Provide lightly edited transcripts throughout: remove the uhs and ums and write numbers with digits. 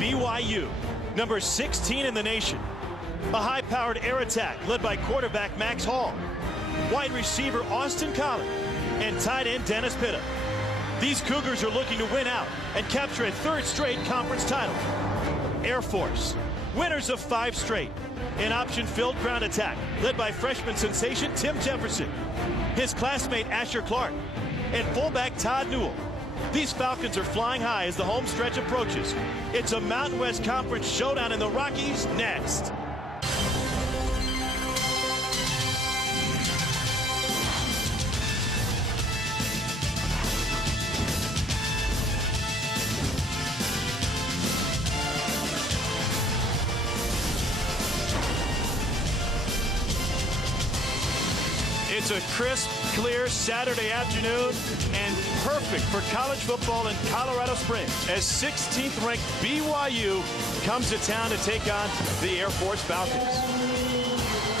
BYU, number 16 in the nation. A high-powered air attack led by quarterback Max Hall, wide receiver Austin Collins, and tight end Dennis Pitta. These Cougars are looking to win out and capture a third straight conference title. Air Force, winners of 5 straight. An option-filled ground attack led by freshman sensation Tim Jefferson, his classmate Asher Clark, and fullback Todd Newell. These Falcons are flying high as the home stretch approaches. It's a Mountain West Conference showdown in the Rockies next. It's a crisp, clear Saturday afternoon and perfect for college football in Colorado Springs as 16th ranked BYU comes to town to take on the Air Force Falcons.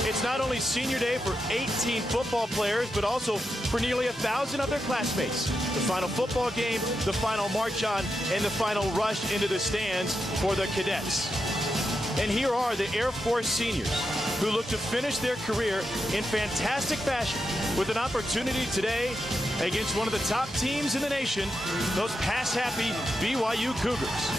It's not only senior day for 18 football players, but also for nearly 1,000 of their classmates. The final football game, the final march on, and the final rush into the stands for the cadets. And here are the Air Force seniors who look to finish their career in fantastic fashion with an opportunity today against one of the top teams in the nation, those pass-happy BYU Cougars.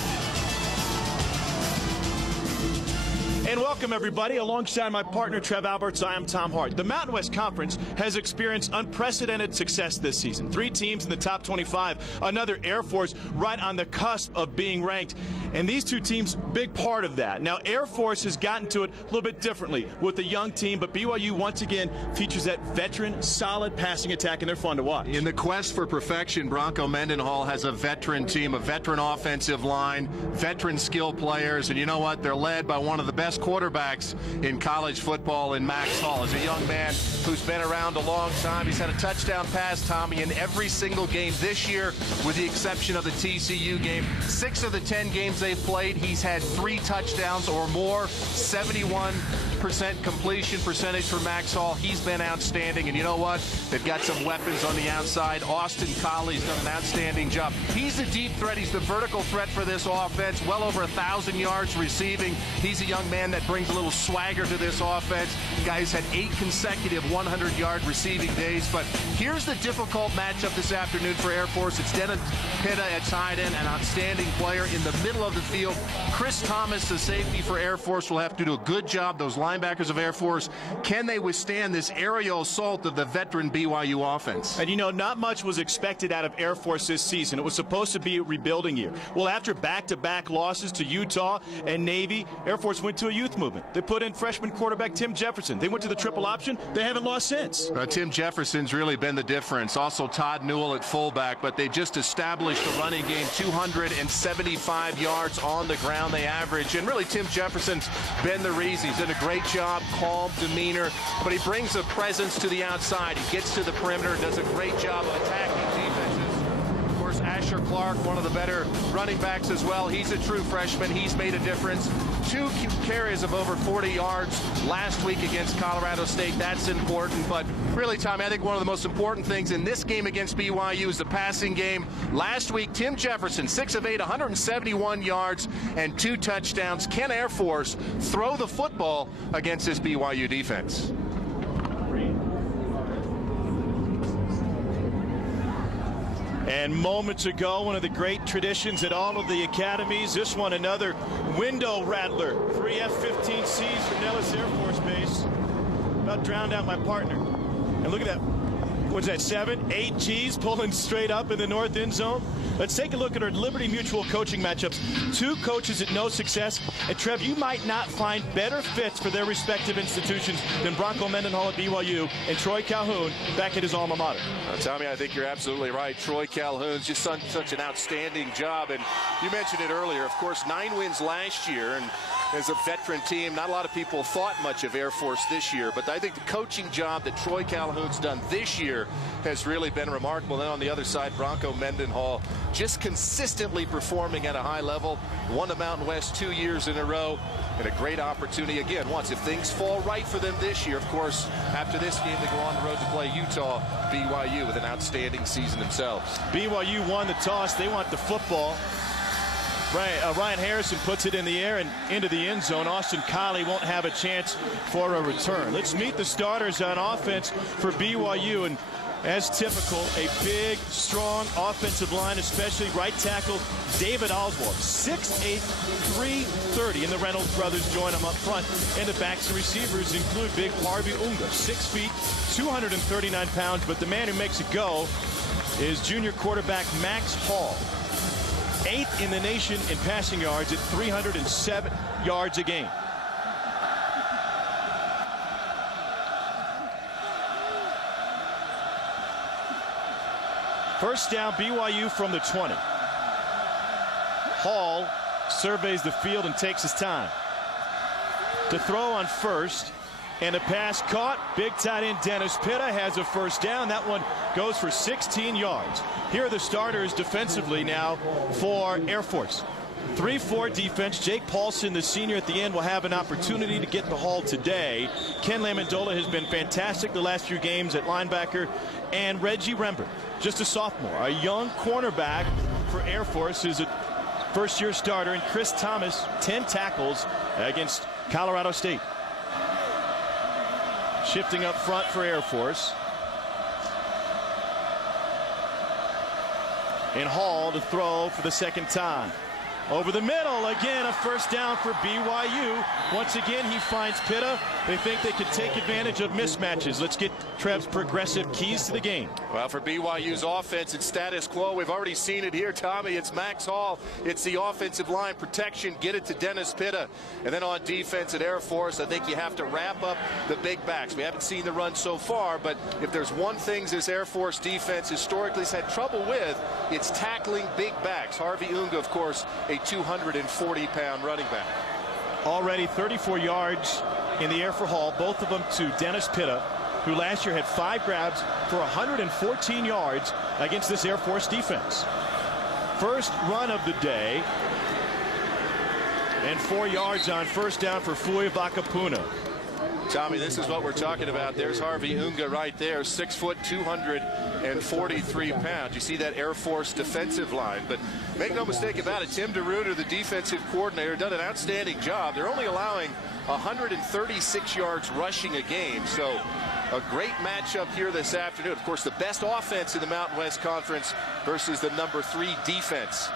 And welcome, everybody. Alongside my partner, Trev Alberts, I am Tom Hart. The Mountain West Conference has experienced unprecedented success this season. 3 teams in the top 25, another Air Force right on the cusp of being ranked. And these 2 teams, big part of that. Now, Air Force has gotten to it a little bit differently with the young team, but BYU once again features that veteran, solid passing attack, and they're fun to watch. In the quest for perfection, Bronco Mendenhall has a veteran team, a veteran offensive line, veteran skill players, and you know what? They're led by one of the best quarterbacks in college football in Max Hall. As a young man who's been around a long time, he's had a touchdown pass, Tommy, in every single game this year, with the exception of the TCU game. 6 of the 10 games they've played, he's had 3 touchdowns or more. 71% completion percentage for Max Hall. He's been outstanding, and you know what? They've got some weapons on the outside. Austin Colley's done an outstanding job. He's the deep threat. He's the vertical threat for this offense. Well over 1,000 yards receiving. He's a young man that brings a little swagger to this offense. Guy's had 8 consecutive 100-yard receiving days. But here's the difficult matchup this afternoon for Air Force. It's Dennis Pitta at tight end, an outstanding player in the middle of the field. Chris Thomas, the safety for Air Force, will have to do a good job. Those linebackers of Air Force, can they withstand this aerial assault of the veteran BYU offense? And you know, not much was expected out of Air Force this season. It was supposed to be a rebuilding year. Well, after back-to-back losses to Utah and Navy, Air Force went to a youth movement. They put in freshman quarterback Tim Jefferson. They went to the triple option. They haven't lost since. Tim Jefferson's really been the difference. Also Todd Newell at fullback, but they just established a running game, 275 yards on the ground they average. And really Tim Jefferson's been the reason. He's done a great job, calm demeanor, but he brings a presence to the outside. He gets to the perimeter, does a great job of attacking defenses. Of course, Asher Clark, one of the better running backs as well. He's a true freshman. He's made a difference. 2 carries of over 40 yards last week against Colorado State. That's important. But really, Tommy, I think one of the most important things in this game against BYU is the passing game. Last week, Tim Jefferson, 6 of 8, 171 yards and 2 touchdowns. Can Air Force throw the football against this BYU defense? And moments ago, one of the great traditions at all of the academies, this one another window rattler. 3 F-15Cs from Nellis Air Force Base. About drowned out my partner. And look at that. What's that, 7, 8 Gs pulling straight up in the north end zone? Let's take a look at our Liberty Mutual coaching matchups. 2 coaches at no success. And Trev, you might not find better fits for their respective institutions than Bronco Mendenhall at BYU and Troy Calhoun back at his alma mater. Tommy, I think you're absolutely right. Troy Calhoun's just done such an outstanding job. And you mentioned it earlier, of course, 9 wins last year. And as a veteran team, not a lot of people thought much of Air Force this year. But I think the coaching job that Troy Calhoun's done this year has really been remarkable. Then on the other side, Bronco Mendenhall just consistently performing at a high level. Won the Mountain West 2 years in a row. And a great opportunity again once if things fall right for them this year. Of course, after this game, they go on the road to play Utah. BYU with an outstanding season themselves. BYU won the toss. They want the football. Ryan Harrison puts it in the air and into the end zone. Austin Kiley won't have a chance for a return. Let's meet the starters on offense for BYU. And as typical, a big, strong offensive line, especially right tackle David Oswald. 6'8", 330, and the Reynolds brothers join him up front. And the backs and receivers include big Harvey Unga, 6 feet, 239 pounds. But the man who makes it go is junior quarterback Max Hall. 8th in the nation in passing yards at 307 yards a game. First down, BYU from the 20. Hall surveys the field and takes his time. To throw on first, and a pass caught. Big tight end Dennis Pitta has a first down. That one goes for 16 yards. Here are the starters defensively now for Air Force. 3-4 defense. Jake Paulson, the senior at the end, will have an opportunity to get the haul today. Ken Lamandola has been fantastic the last few games at linebacker. And Reggie Rembert, just a sophomore, a young cornerback for Air Force, who's a first-year starter. And Chris Thomas, 10 tackles against Colorado State. Shifting up front for Air Force. And Hall to throw for the second time. Over the middle, again, a first down for BYU. Once again, he finds Pitta. They think they could take advantage of mismatches. Let's get Trev's progressive keys to the game. Well, for BYU's offense, it's status quo. We've already seen it here, Tommy. It's Max Hall. It's the offensive line protection. Get it to Dennis Pitta. And then on defense at Air Force, I think you have to wrap up the big backs. We haven't seen the run so far, but if there's one thing this Air Force defense historically has had trouble with, it's tackling big backs. Harvey Unga, of course, a 240-pound running back. Already 34 yards in the air for Hall, both of them to Dennis Pitta, who last year had 5 grabs for 114 yards against this Air Force defense. First run of the day, and 4 yards on first down for Fui Vakapuna. Tommy, this is what we're talking about. There's Harvey Unga right there, 6 foot, 243 pounds. You see that Air Force defensive line, but make no mistake about it, Tim DeRuyter, the defensive coordinator, done an outstanding job. They're only allowing 136 yards rushing a game, so a great matchup here this afternoon. Of course, the best offense in the Mountain West Conference versus the number 3 defense.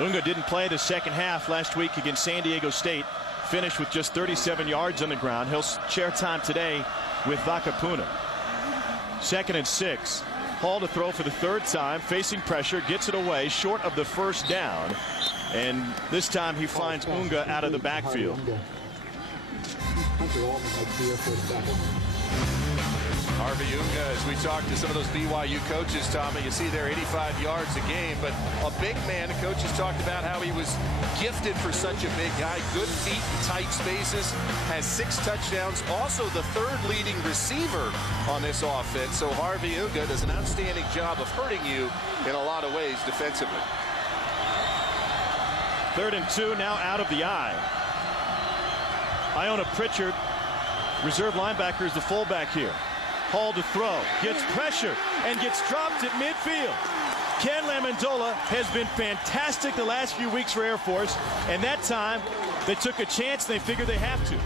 Unga didn't play the second half last week against San Diego State. Finished with just 37 yards on the ground. He'll share time today with Vakapuna. 2nd and 6. Hall to throw for the 3rd time, facing pressure, gets it away short of the first down, and this time he finds Unga out of the backfield. Harvey Unga, as we talk to some of those BYU coaches, Tommy, you see there 85 yards a game, but a big man. The coaches talked about how he was gifted for such a big guy. Good feet in tight spaces, has 6 touchdowns, also the 3rd leading receiver on this offense. So Harvey Unga does an outstanding job of hurting you in a lot of ways defensively. 3rd and 2, now out of the eye. Iona Pritchard, reserve linebacker, is the fullback here. Hall to throw, gets pressure, and gets dropped at midfield. Ken Lamandola has been fantastic the last few weeks for Air Force, and that time they took a chance. They figured they have to.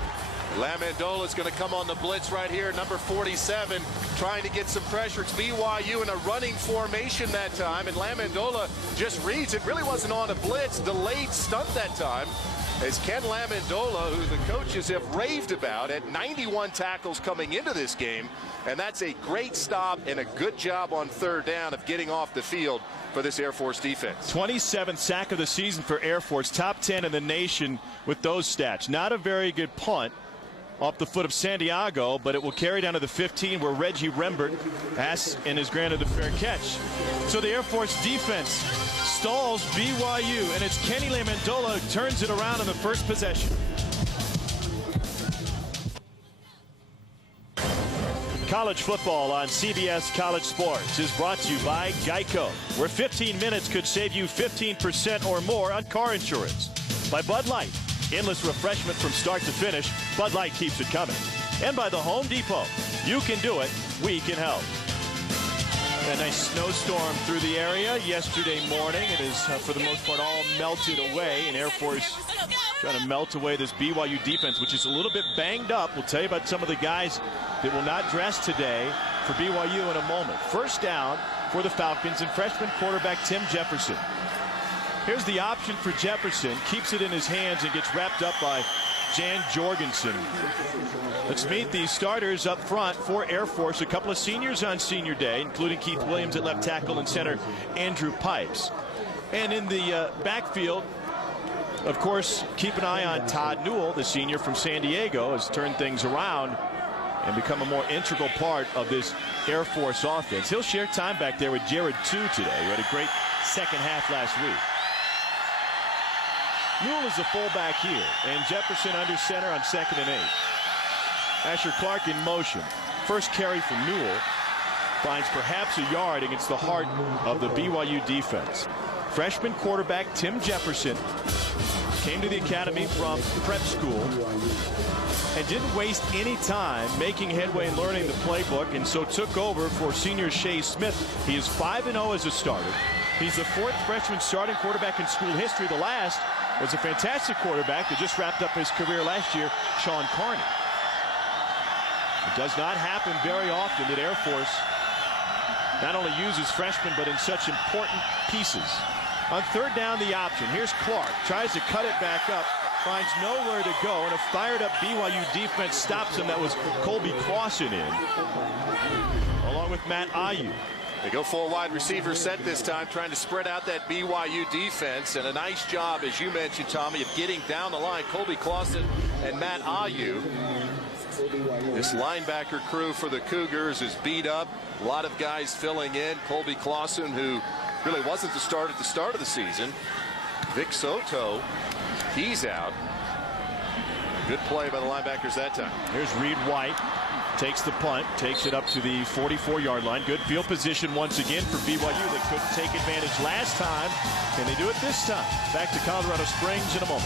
Lamandola is going to come on the blitz right here, number 47, trying to get some pressure. It's BYU in a running formation that time, and Lamandola just reads. It really wasn't on a blitz, delayed stunt that time. As Ken Lamandola, who the coaches have raved about, at 91 tackles coming into this game, and that's a great stop and a good job on 3rd down of getting off the field for this Air Force defense. 27th sack of the season for Air Force, top 10 in the nation with those stats. Not a very good punt off the foot of Santiago, but it will carry down to the 15 where Reggie Rembert has and is granted a fair catch. So the Air Force defense stalls BYU, and it's Kenny Lamandola who turns it around in the first possession. College football on CBS College Sports is brought to you by Geico, where 15 minutes could save you 15% or more on car insurance. By Bud Light, endless refreshment from start to finish. Bud Light keeps it coming. And by the Home Depot, you can do it, we can help. A nice snowstorm through the area yesterday morning. It is, for the most part, all melted away. And Air Force trying to melt away this BYU defense, which is a little bit banged up. We'll tell you about some of the guys that will not dress today for BYU in a moment. First down for the Falcons and freshman quarterback Tim Jefferson. Here's the option for Jefferson. Keeps it in his hands and gets wrapped up by Jan Jorgensen. Let's meet the starters up front for Air Force. A couple of seniors on senior day, including Keith Williams at left tackle and center Andrew Pipes. And in the backfield, of course, keep an eye on Todd Newell, the senior from San Diego, has turned things around and become a more integral part of this Air Force offense. He'll share time back there with Jared Tu today, who had a great second half last week. Newell is the fullback here, and Jefferson under center on 2nd and 8. Asher Clark in motion. First carry from Newell finds perhaps a yard against the heart of the BYU defense. Freshman quarterback Tim Jefferson came to the academy from prep school and didn't waste any time making headway and learning the playbook, and so took over for senior Shea Smith. He is 5-0 as a starter. He's the 4th freshman starting quarterback in school history. The last was a fantastic quarterback that just wrapped up his career last year, Sean Carney. It does not happen very often that Air Force not only uses freshmen but in such important pieces. On third down, the option. Here's Clark. Tries to cut it back up. Finds nowhere to go, and a fired-up BYU defense stops him. That was Colby Clausen in, along with Matt Ayu. They go full wide receiver set this time, trying to spread out that BYU defense. And a nice job, as you mentioned, Tommy, of getting down the line. Colby Clausen and Matt Ayu. This linebacker crew for the Cougars is beat up. A lot of guys filling in. Colby Clausen, who really wasn't the start at the start of the season. Vic Soto, he's out. Good play by the linebackers that time. Here's Reed White. Takes the punt, takes it up to the 44-yard line. Good field position once again for BYU. They couldn't take advantage last time. Can they do it this time? Back to Colorado Springs in a moment.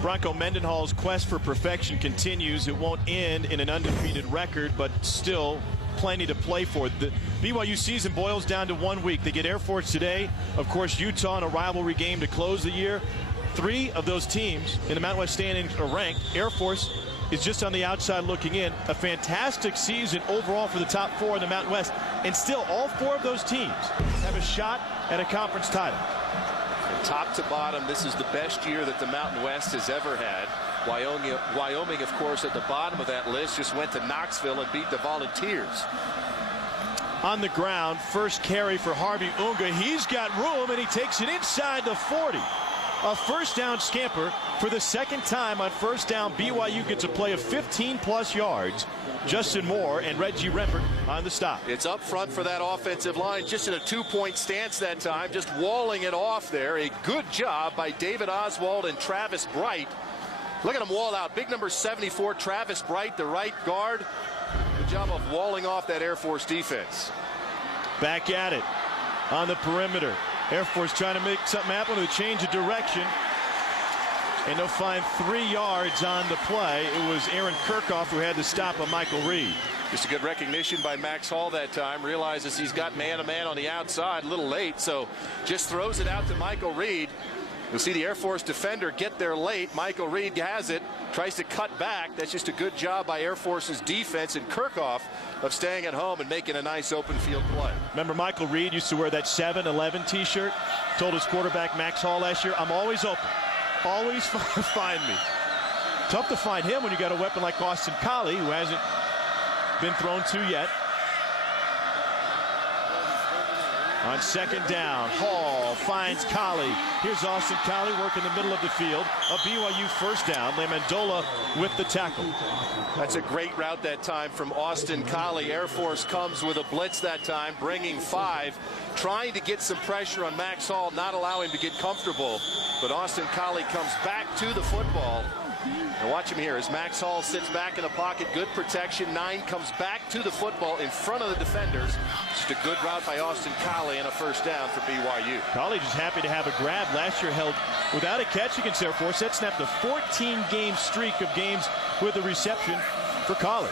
Bronco Mendenhall's quest for perfection continues. It won't end in an undefeated record, but still plenty to play for. The BYU season boils down to 1 week. They get Air Force today. Of course, Utah in a rivalry game to close the year. 3 of those teams in the Mountain West standings are ranked. Air Force is just on the outside looking in. A fantastic season overall for the top 4 in the Mountain West. And still, all 4 of those teams have a shot at a conference title. And top to bottom, this is the best year that the Mountain West has ever had. Wyoming, of course, at the bottom of that list, just went to Knoxville and beat the Volunteers. On the ground, first carry for Harvey Unga. He's got room, and he takes it inside the 40. A first down scamper for the second time on first down. BYU gets a play of 15+ yards. Justin Moore and Reggie Rembert on the stop. It's up front for that offensive line, just in a 2-point stance that time, just walling it off there. A good job by David Oswald and Travis Bright. Look at him wall out. Big number 74, Travis Bright, the right guard. Good job of walling off that Air Force defense. Back at it on the perimeter. Air Force trying to make something happen with a change of direction. And they'll find 3 yards on the play. It was Aaron Kirchhoff who had to stop a Michael Reed. Just a good recognition by Max Hall that time. Realizes he's got man-to-man on the outside, a little late, so just throws it out to Michael Reed. You'll see the Air Force defender get there late. Michael Reed has it, tries to cut back. That's just a good job by Air Force's defense and Kirchhoff of staying at home and making a nice open field play. Remember Michael Reed used to wear that 7-11 t-shirt? Told his quarterback Max Hall last year, I'm always open. Always find me. Tough to find him when you got a weapon like Austin Collie, who hasn't been thrown to yet. On second down, Hall finds Collie. Here's Austin Collie working the middle of the field. A BYU first down. Lemandola with the tackle. That's a great route that time from Austin Collie. Air Force comes with a blitz that time, bringing 5. Trying to get some pressure on Max Hall, not allow him to get comfortable. But Austin Collie comes back to the football. And watch him here as Max Hall sits back in the pocket. Good protection. 9 comes back to the football in front of the defenders. Just a good route by Austin Collie and a first down for BYU. Collie just happy to have a grab. Last year held without a catch against Air Force. That snapped a 14-game streak of games with a reception for Collie.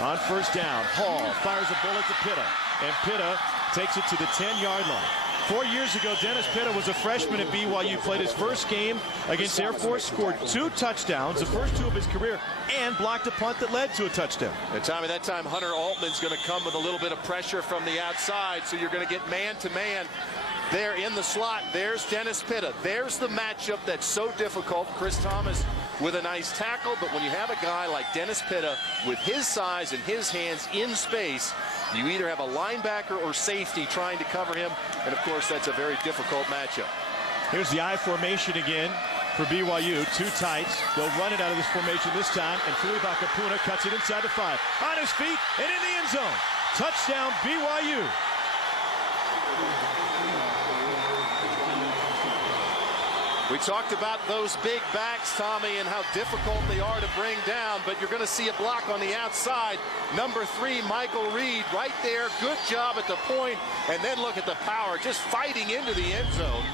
On first down, Hall fires a bullet to Pitta, and Pitta takes it to the 10-yard line. 4 years ago, Dennis Pitta was a freshman at BYU, played his first game against Air Force, scored 2 touchdowns, the first 2 of his career, and blocked a punt that led to a touchdown. And Tommy, that time Hunter Altman's going to come with a little bit of pressure from the outside, so you're going to get man-to-man there in the slot. There's Dennis Pitta. There's the matchup that's so difficult. Chris Thomas with a nice tackle, but when you have a guy like Dennis Pitta with his size and his hands in space, you either have a linebacker or safety trying to cover him, and of course that's a very difficult matchup. Here's the I formation again for BYU. 2 tights. They'll run it out of this formation this time, and Fuibaka-Puna cuts it inside the 5. On his feet and in the end zone. Touchdown BYU. We talked about those big backs, Tommy, and how difficult they are to bring down, but you're going to see a block on the outside. Number 3, Michael Reed, right there. Good job at the point, and then look at the power, just fighting into the end zone.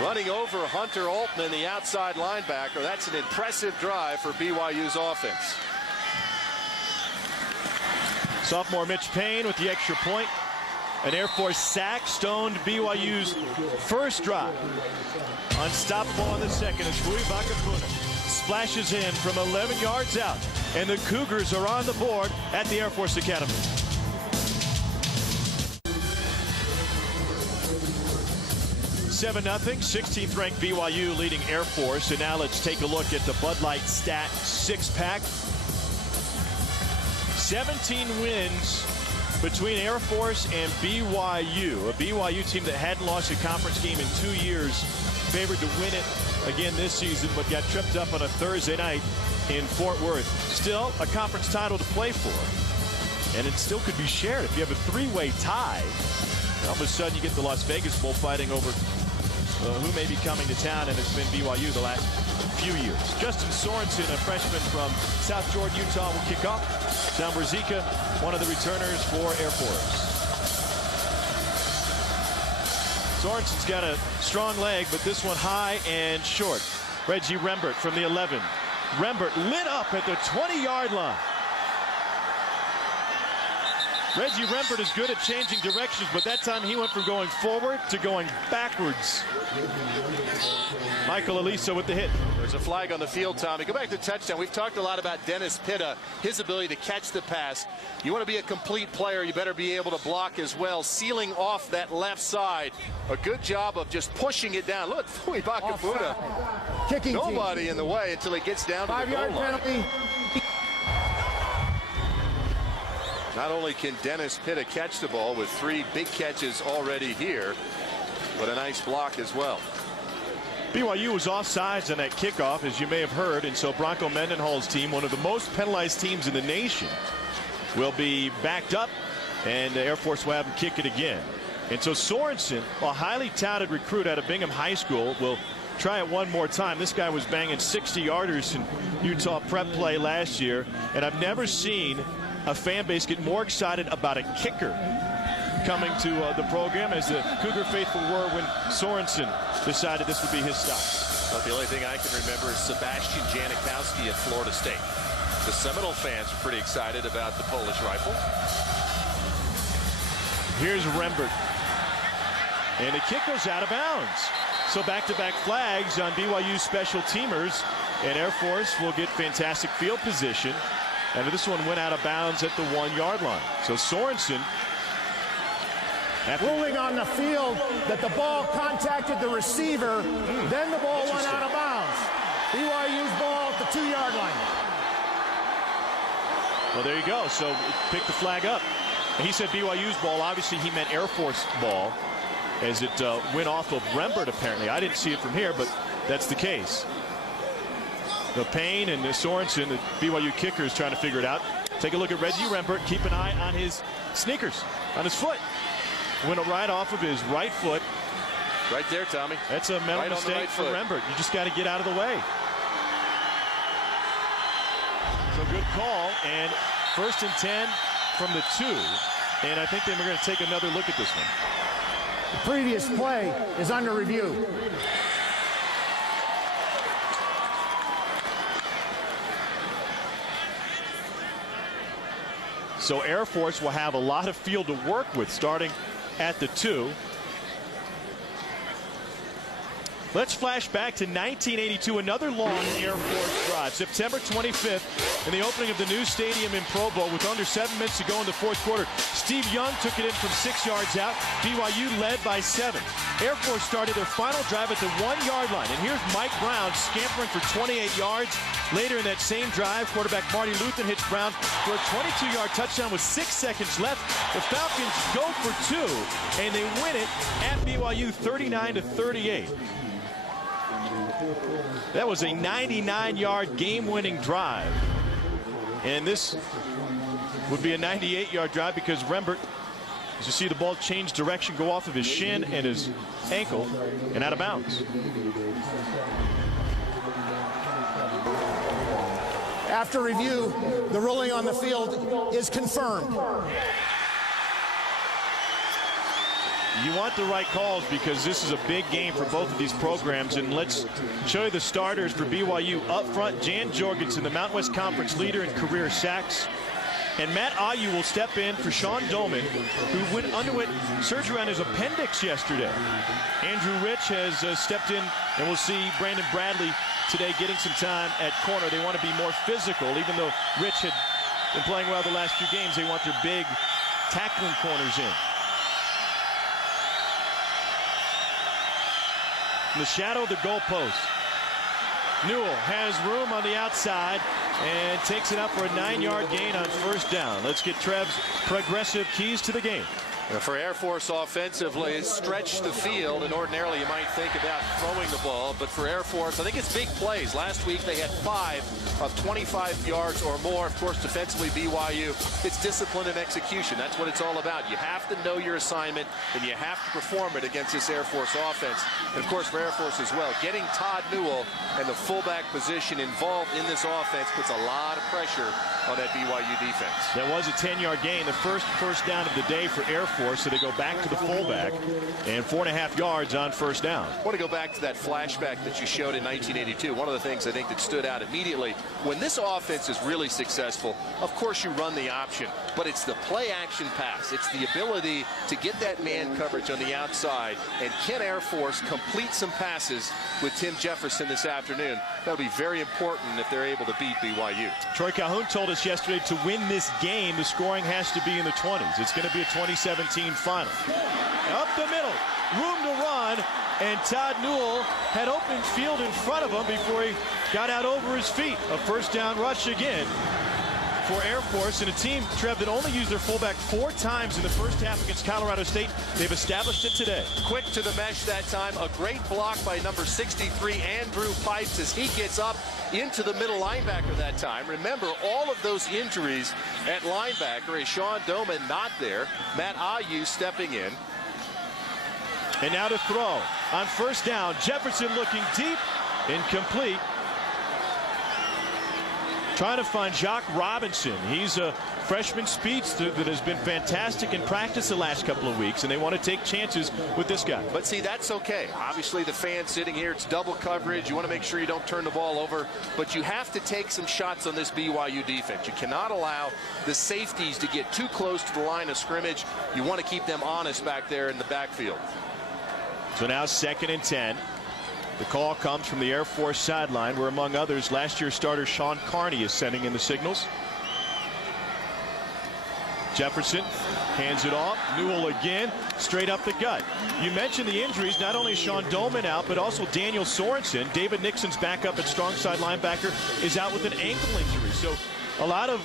Running over Hunter Altman, the outside linebacker. That's an impressive drive for BYU's offense. Sophomore Mitch Payne with the extra point. An Air Force sack stoned BYU's first drive. Unstoppable on the second as Fuibaka-Puna splashes in from 11 yards out. And the Cougars are on the board at the Air Force Academy. Seven 0 16th ranked BYU leading Air Force. And now let's take a look at the Bud Light Stat 6-pack. 17 wins between Air Force and BYU. A BYU team that hadn't lost a conference game in 2 years, favored to win it again this season, but got tripped up on a Thursday night in Fort Worth. Still a conference title to play for, and it still could be shared. If you have a 3-way tie, all of a sudden you get the Las Vegas Bowl fighting over who may be coming to town, and it's been BYU the last few years. Justin Sorensen, a freshman from South Jordan, Utah, will kick off. Sam Brzezika, one of the returners for Air Force. Sorensen's got a strong leg, but this one high and short. Reggie Rembert from the 11. Rembert lit up at the 20-yard line. Reggie Rembert is good at changing directions, but that time he went from going forward to going backwards. Michael Elisa with the hit. There's a flag on the field, Tommy. Go back to touchdown. We've talked a lot about Dennis Pitta, his ability to catch the pass. You want to be a complete player, you better be able to block as well. Sealing off that left side. A good job of just pushing it down. Look, Fuibaka-Puna. Kicking nobody in the way until he gets down to the goal line. 5-yard penalty. Not only can Dennis Pitta catch the ball with 3 big catches already here, but a nice block as well. BYU was offsides on that kickoff, as you may have heard, and so Bronco Mendenhall's team, one of the most penalized teams in the nation, will be backed up, and the Air Force will have them kick it again. And so Sorensen, a highly touted recruit out of Bingham High School, will try it one more time. This guy was banging 60-yarders in Utah prep play last year, and I've never seen a fan base get more excited about a kicker coming to the program as the Cougar faithful were when Sorensen decided this would be his stop. Well, the only thing I can remember is Sebastian Janikowski at Florida State. The Seminole fans are pretty excited about the Polish rifle. Here's Rembert. And the kick goes out of bounds. So back-to-back flags on BYU special teamers, and Air Force will get fantastic field position. And this one went out of bounds at the 1-yard line. So Sorensen, Ruling on the field that the ball contacted the receiver, then the ball went out of bounds. BYU's ball at the 2-yard line. Well, there you go. So pick the flag up. And he said BYU's ball. Obviously, he meant Air Force ball as it went off of Rembert, apparently. I didn't see it from here, but that's the case. The Payne and the Sorensen, the BYU kicker, is trying to figure it out. Take a look at Reggie Rembert. Keep an eye on his sneakers, on his foot. Went right off of his right foot. Right there, Tommy. That's a mental mistake for Rembert. You just got to get out of the way. So good call, and 1st and 10 from the 2. And I think then we're going to take another look at this one. The previous play is under review. So Air Force will have a lot of field to work with starting at the 2. Let's flash back to 1982, another long Air Force drive. September 25th, in the opening of the new stadium in Provo, with under 7 minutes to go in the fourth quarter. Steve Young took it in from 6 yards out. BYU led by 7. Air Force started their final drive at the 1-yard line. And here's Mike Brown scampering for 28 yards. Later in that same drive, quarterback Marty Luthen hits Brown for a 22-yard touchdown with 6 seconds left. The Falcons go for 2, and they win it at BYU 39-38. That was a 99-yard game-winning drive. And this would be a 98-yard drive because Rembert, as you see the ball change direction, go off of his shin and his ankle and out of bounds. After review, the ruling on the field is confirmed. You want the right calls because this is a big game for both of these programs. And let's show you the starters for BYU. Up front, Jan Jorgensen, the Mountain West Conference leader in career sacks. And Matt Ayu will step in for Sean Doman, who underwent surgery on his appendix yesterday. Andrew Rich has stepped in, and we'll see Brandon Bradley today getting some time at corner. They want to be more physical. Even though Rich had been playing well the last few games, they want their big tackling corners in. In the shadow of the goalpost, Newell has room on the outside and takes it up for a 9-yard gain on first down. Let's get Trev's progressive keys to the game. For Air Force offensively, stretch the field, and ordinarily you might think about throwing the ball, but for Air Force, I think it's big plays. Last week they had 5 of 25 yards or more. Of course, defensively, BYU, it's discipline and execution. That's what it's all about. You have to know your assignment, and you have to perform it against this Air Force offense. And, of course, for Air Force as well, getting Todd Newell and the fullback position involved in this offense puts a lot of pressure on that BYU defense. That was a 10-yard gain, the first down of the day for Air Force, so they go back to the fullback, and 4.5 yards on first down. I want to go back to that flashback that you showed in 1982. One of the things I think that stood out immediately, when this offense is really successful, of course you run the option, but it's the play-action pass. It's the ability to get that man coverage on the outside, and can Air Force complete some passes with Tim Jefferson this afternoon? That'll be very important if they're able to beat BYU. Troy Calhoun told us yesterday to win this game, the scoring has to be in the 20s. It's going to be a 2017 final. Up the middle, room to run, and Todd Newell had open field in front of him before he got out over his feet. A first down rush again for Air Force, and a team, Trev, that only used their fullback 4 times in the first half against Colorado State. They've established it today. Quick to the mesh that time. A great block by number 63, Andrew Pipes, as he gets up into the middle linebacker that time. Remember, all of those injuries at linebacker, is Sean Doman not there. Matt Ayu stepping in. And now to throw on first down. Jefferson looking deep, incomplete. Trying to find Jock Robinson. He's a freshman speedster that has been fantastic in practice the last couple of weeks, and they want to take chances with this guy. But see, that's okay. Obviously, the fans sitting here, it's double coverage. You want to make sure you don't turn the ball over, but you have to take some shots on this BYU defense. You cannot allow the safeties to get too close to the line of scrimmage. You want to keep them honest back there in the backfield. So now 2nd and 10. The call comes from the Air Force sideline, where, among others, last year's starter Sean Carney is sending in the signals. Jefferson hands it off. Newell again, straight up the gut. You mentioned the injuries. Not only is Sean Doman out, but also Daniel Sorensen. David Nixon's backup at strong side linebacker is out with an ankle injury. So a lot of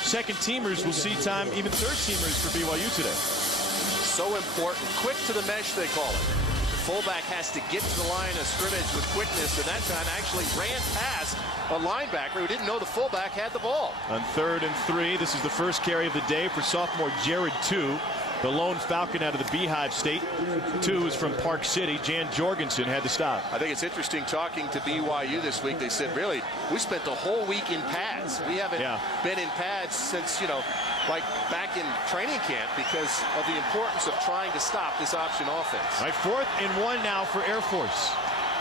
second-teamers will see time, even third-teamers for BYU today. So important. Quick to the mesh, they call it. Fullback has to get to the line of scrimmage with quickness, and that time actually ran past a linebacker who didn't know the fullback had the ball. On 3rd and 3, this is the first carry of the day for sophomore Jared Two, the lone Falcon out of the Beehive State. Two is from Park City. Jan Jorgensen had the stop. I think it's interesting talking to BYU this week. They said, really, we spent the whole week in pads. We haven't been in pads since, like back in training camp, because of the importance of trying to stop this option offense. All right, 4th and 1 now for Air Force.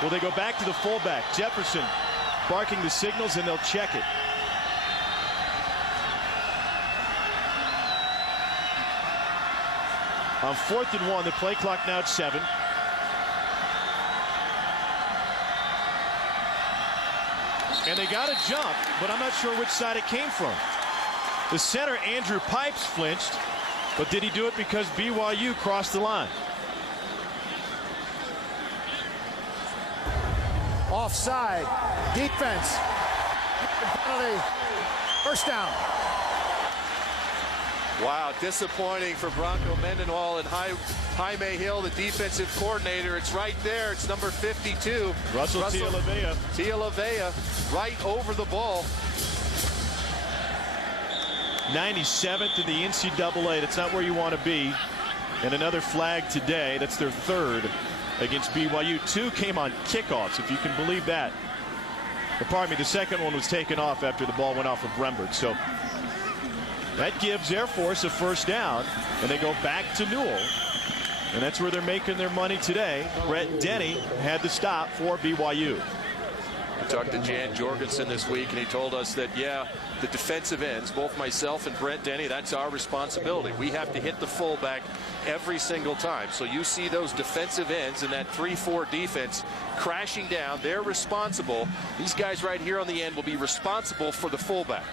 Will they go back to the fullback? Jefferson barking the signals, and they'll check it. On 4th and 1, the play clock now at 7. And they got a jump, but I'm not sure which side it came from. The center, Andrew Pipes, flinched, but did he do it because BYU crossed the line? Offside. Defense. Penalty. First down. Wow, disappointing for Bronco Mendenhall and Jaime Hill, the defensive coordinator. It's right there. It's number 52. Russell Tialavea. Tialavea right over the ball. 97th in the NCAA. That's not where you want to be. And another flag today. That's their 3rd against BYU. 2 came on kickoffs, if you can believe that. Pardon me, the second one was taken off after the ball went off of Rembert. So that gives Air Force a first down, and they go back to Newell. And that's where they're making their money today. Brett Denny had the stop for BYU. We talked to Jan Jorgensen this week, and he told us that, yeah, the defensive ends, both myself and Brett Denny, that's our responsibility. We have to hit the fullback every single time. So you see those defensive ends in that 3-4 defense crashing down. They're responsible. These guys right here on the end will be responsible for the fullback.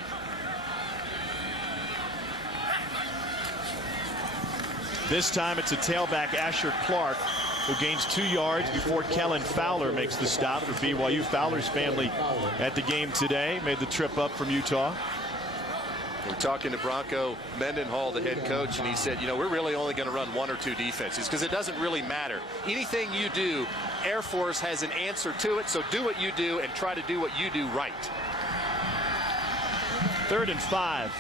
This time it's a tailback, Asher Clark, who gains 2 yards before Kellen Fowler makes the stop for BYU. Fowler's family at the game today, made the trip up from Utah. We're talking to Bronco Mendenhall, the head coach, and he said, you know, we're really only going to run 1 or 2 defenses because it doesn't really matter. Anything you do, Air Force has an answer to it, so do what you do and try to do what you do right. 3rd and 5.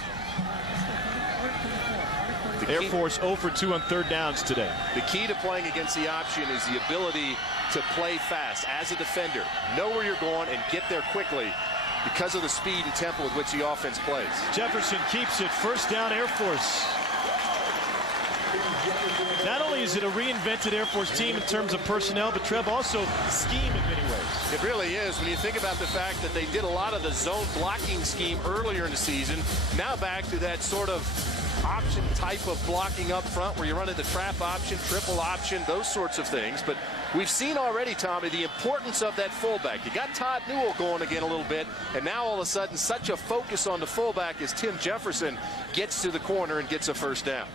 Air Force 0 for 2 on 3rd downs today. The key to playing against the option is the ability to play fast as a defender. Know where you're going and get there quickly because of the speed and tempo with which the offense plays. Jefferson keeps it. First down, Air Force. Not only is it a reinvented Air Force team in terms of personnel, but Trev, also scheme in many ways. It really is when you think about the fact that they did a lot of the zone blocking scheme earlier in the season. Now back to that sort of option type of blocking up front where you run into trap option, triple option, those sorts of things. But we've seen already, Tommy, the importance of that fullback. You got Todd Newell going again a little bit, and now all of a sudden such a focus on the fullback as Tim Jefferson gets to the corner and gets a first down.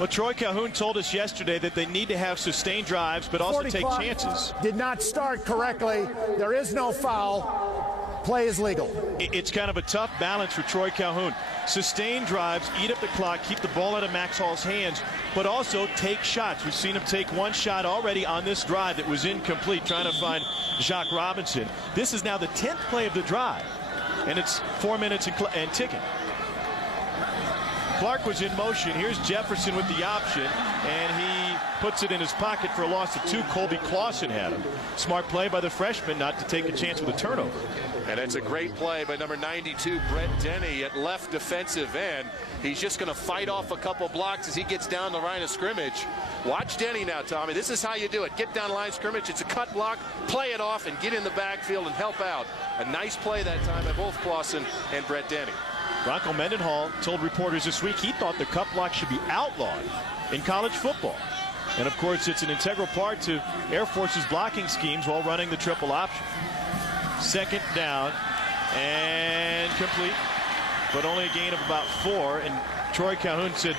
Well, Troy Calhoun told us yesterday that they need to have sustained drives, but also take chances. Did not start correctly. There is no foul. Play is legal. It's kind of a tough balance for Troy Calhoun. Sustain drives, eat up the clock, keep the ball out of Max Hall's hands, but also take shots. We've seen him take 1 shot already on this drive that was incomplete, trying to find Jacques Robinson. This is now the 10th play of the drive, and it's 4 minutes and ticking. Clark was in motion. Here's Jefferson with the option, and he puts it in his pocket for a loss of 2. Colby Clausen had him. Smart play by the freshman not to take a chance with a turnover. And it's a great play by number 92, Brett Denny, at left defensive end. He's just going to fight off a couple blocks as he gets down the line of scrimmage. Watch Denny now, Tommy. This is how you do it. Get down the line of scrimmage. It's a cut block. Play it off and get in the backfield and help out. A nice play that time by both Clausen and Brett Denny. Bronco Mendenhall told reporters this week he thought the cut block should be outlawed in college football. And, of course, it's an integral part to Air Force's blocking schemes while running the triple option. 2nd down and complete, but only a gain of about 4. And Troy Calhoun said,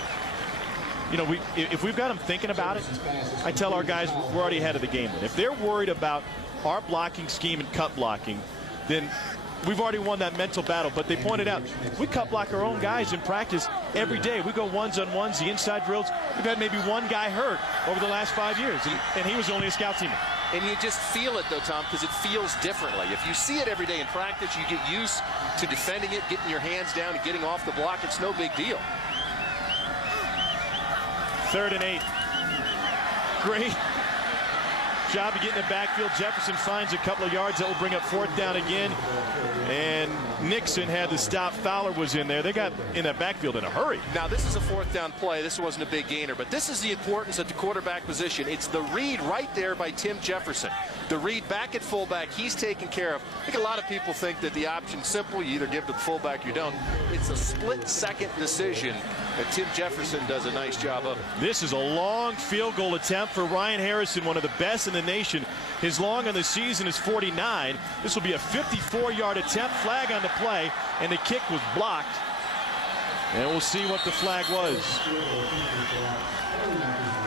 you know, if we've got them thinking about it, I tell our guys we're already ahead of the game. If they're worried about our blocking scheme and cut blocking, then we've already won that mental battle. But they pointed out we cut block our own guys in practice every day. We go 1-on-1s, the inside drills. We've had maybe 1 guy hurt over the last 5 years, and he was only a scout teammate. And you just feel it, though, Tom, because it feels differently. If you see it every day in practice, you get used to defending it, getting your hands down and getting off the block. It's no big deal. 3rd and 8. job of getting the backfield. Jefferson finds a couple of yards that will bring up 4th down again. And Nixon had to stop. Fowler was in there. They got in that backfield in a hurry. Now, this is a 4th down play. This wasn't a big gainer, but this is the importance at the quarterback position. It's the read right there by Tim Jefferson. The read back at fullback, he's taken care of. I think a lot of people think that the option's simple. You either give to the fullback or you don't. It's a split-second decision, and Tim Jefferson does a nice job of it. This is a long field goal attempt for Ryan Harrison, one of the best in the nation. His long on the season is 49. This will be a 54-yard attempt. Flag on the play, and the kick was blocked. And we'll see what the flag was.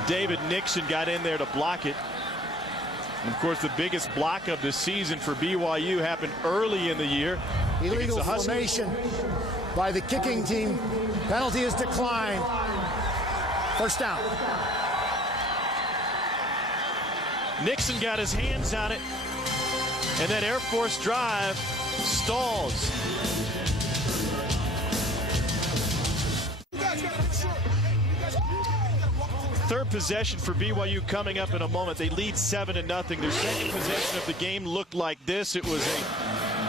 David Nixon got in there to block it. And of course, the biggest block of the season for BYU happened early in the year. Illegal formation by the kicking team. Penalty is declined. 1st down. Nixon got his hands on it, and that Air Force drive stalls. Third possession for BYU coming up in a moment. They lead 7-0. Their second possession of the game looked like this. It was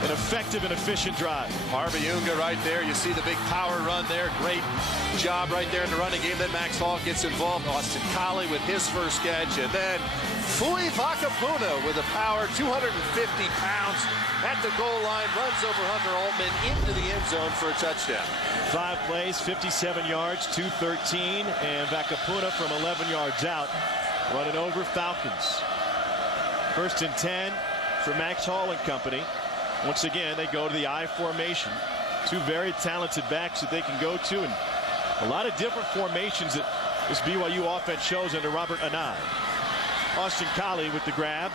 an effective and efficient drive. Harvey Unga right there. You see the big power run there. Great job right there in the running game. Then Max Hall gets involved. Austin Collie with his first catch. And then Fui Vakapuna with a power, 250 pounds at the goal line. Runs over Hunter Altman into the end zone for a touchdown. 5 plays, 57 yards, 213. And Vakapuna from 11 yards out running over Falcons. 1st and 10 for Max Hall and company. Once again, they go to the I formation. 2 very talented backs that they can go to, and a lot of different formations that this BYU offense shows under Robert Anai. Austin Collie with the grab,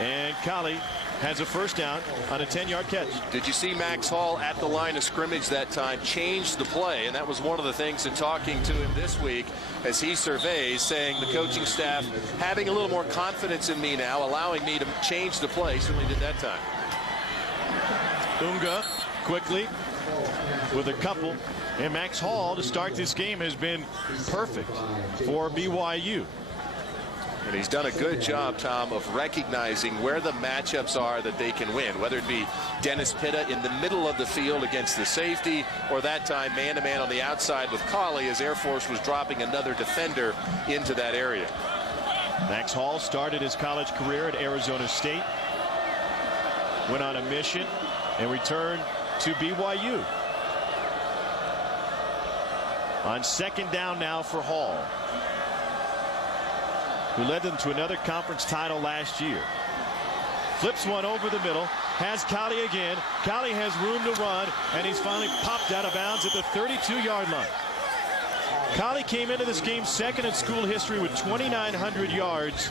and Collie has a 1st down on a 10-yard catch. Did you see Max Hall at the line of scrimmage that time change the play? And that was one of the things in talking to him this week as he surveys, saying the coaching staff having a little more confidence in me now, allowing me to change the play. Certainly did that time. Unga quickly with a couple, and Max Hall to start this game has been perfect for BYU. And he's done a good job, Tom, of recognizing where the matchups are that they can win, whether it be Dennis Pitta in the middle of the field against the safety, or that time man-to-man on the outside with Collie as Air Force was dropping another defender into that area. Max Hall started his college career at Arizona State, went on a mission, and returned to BYU. On 2nd down now for Hall, who led them to another conference title last year. Flips one over the middle, has Collie again. Collie has room to run, and he's finally popped out of bounds at the 32-yard line. Collie came into this game 2nd in school history with 2,900 yards.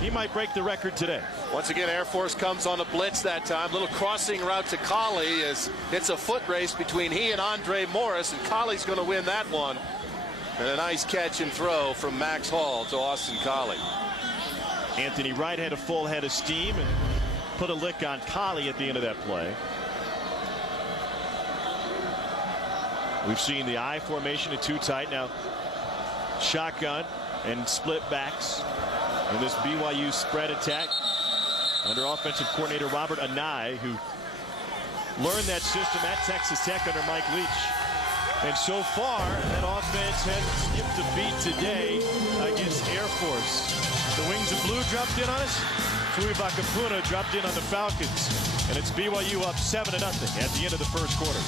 He might break the record today. Once again, Air Force comes on a blitz that time. Little crossing route to Collie as it's a foot race between he and Andre Morris, and Collie's going to win that one. And a nice catch and throw from Max Hall to Austin Collie. Anthony Wright had a full head of steam and put a lick on Collie at the end of that play. We've seen the I formation at 2 tight. Now shotgun and split backs in this BYU spread attack under offensive coordinator Robert Anai, who learned that system at Texas Tech under Mike Leach. And so far, that offense has skipped a beat today against Air Force. The Wings of Blue dropped in on us. Fui Vakapuna dropped in on the Falcons. And it's BYU up 7-0 at the end of the 1st quarter.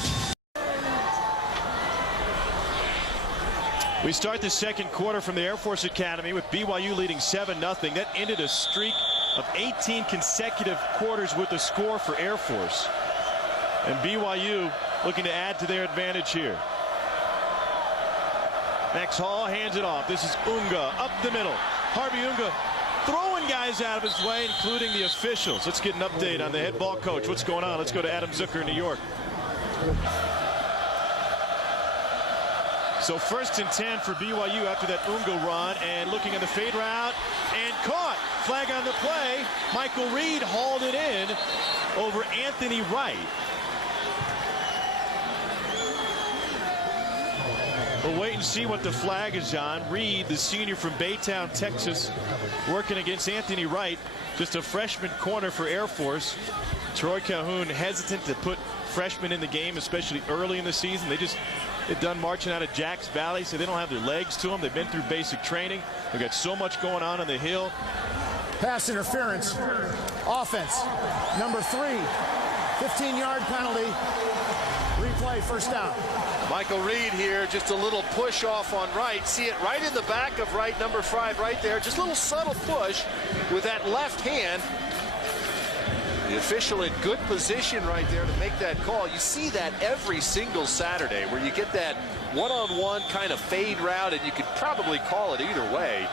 We start the 2nd quarter from the Air Force Academy with BYU leading 7-0. That ended a streak of 18 consecutive quarters with a score for Air Force. And BYU looking to add to their advantage here. Max Hall hands it off. This is Unga up the middle. Harvey Unga throwing guys out of his way, including the officials. Let's get an update on the head ball coach. What's going on? Let's go to Adam Zucker in New York. So 1st and 10 for BYU after that Unga run, and looking at the fade route and caught. Flag on the play. Michael Reed hauled it in over Anthony Wright. We'll wait and see what the flag is on. Reed, the senior from Baytown, Texas, working against Anthony Wright, just a freshman corner for Air Force. Troy Calhoun hesitant to put freshmen in the game, especially early in the season. They're done marching out of Jacks Valley, so they don't have their legs to them. They've been through basic training. They've got so much going on the hill. Pass interference. Offense. Number 3. 15-yard penalty. Replay, first down. Michael Reed here, just a little push off on Wright. See it right in the back of Wright, number 5 right there. Just a little subtle push with that left hand. The official in good position right there to make that call. You see that every single Saturday where you get that one-on-one kind of fade route, and you could probably call it either way.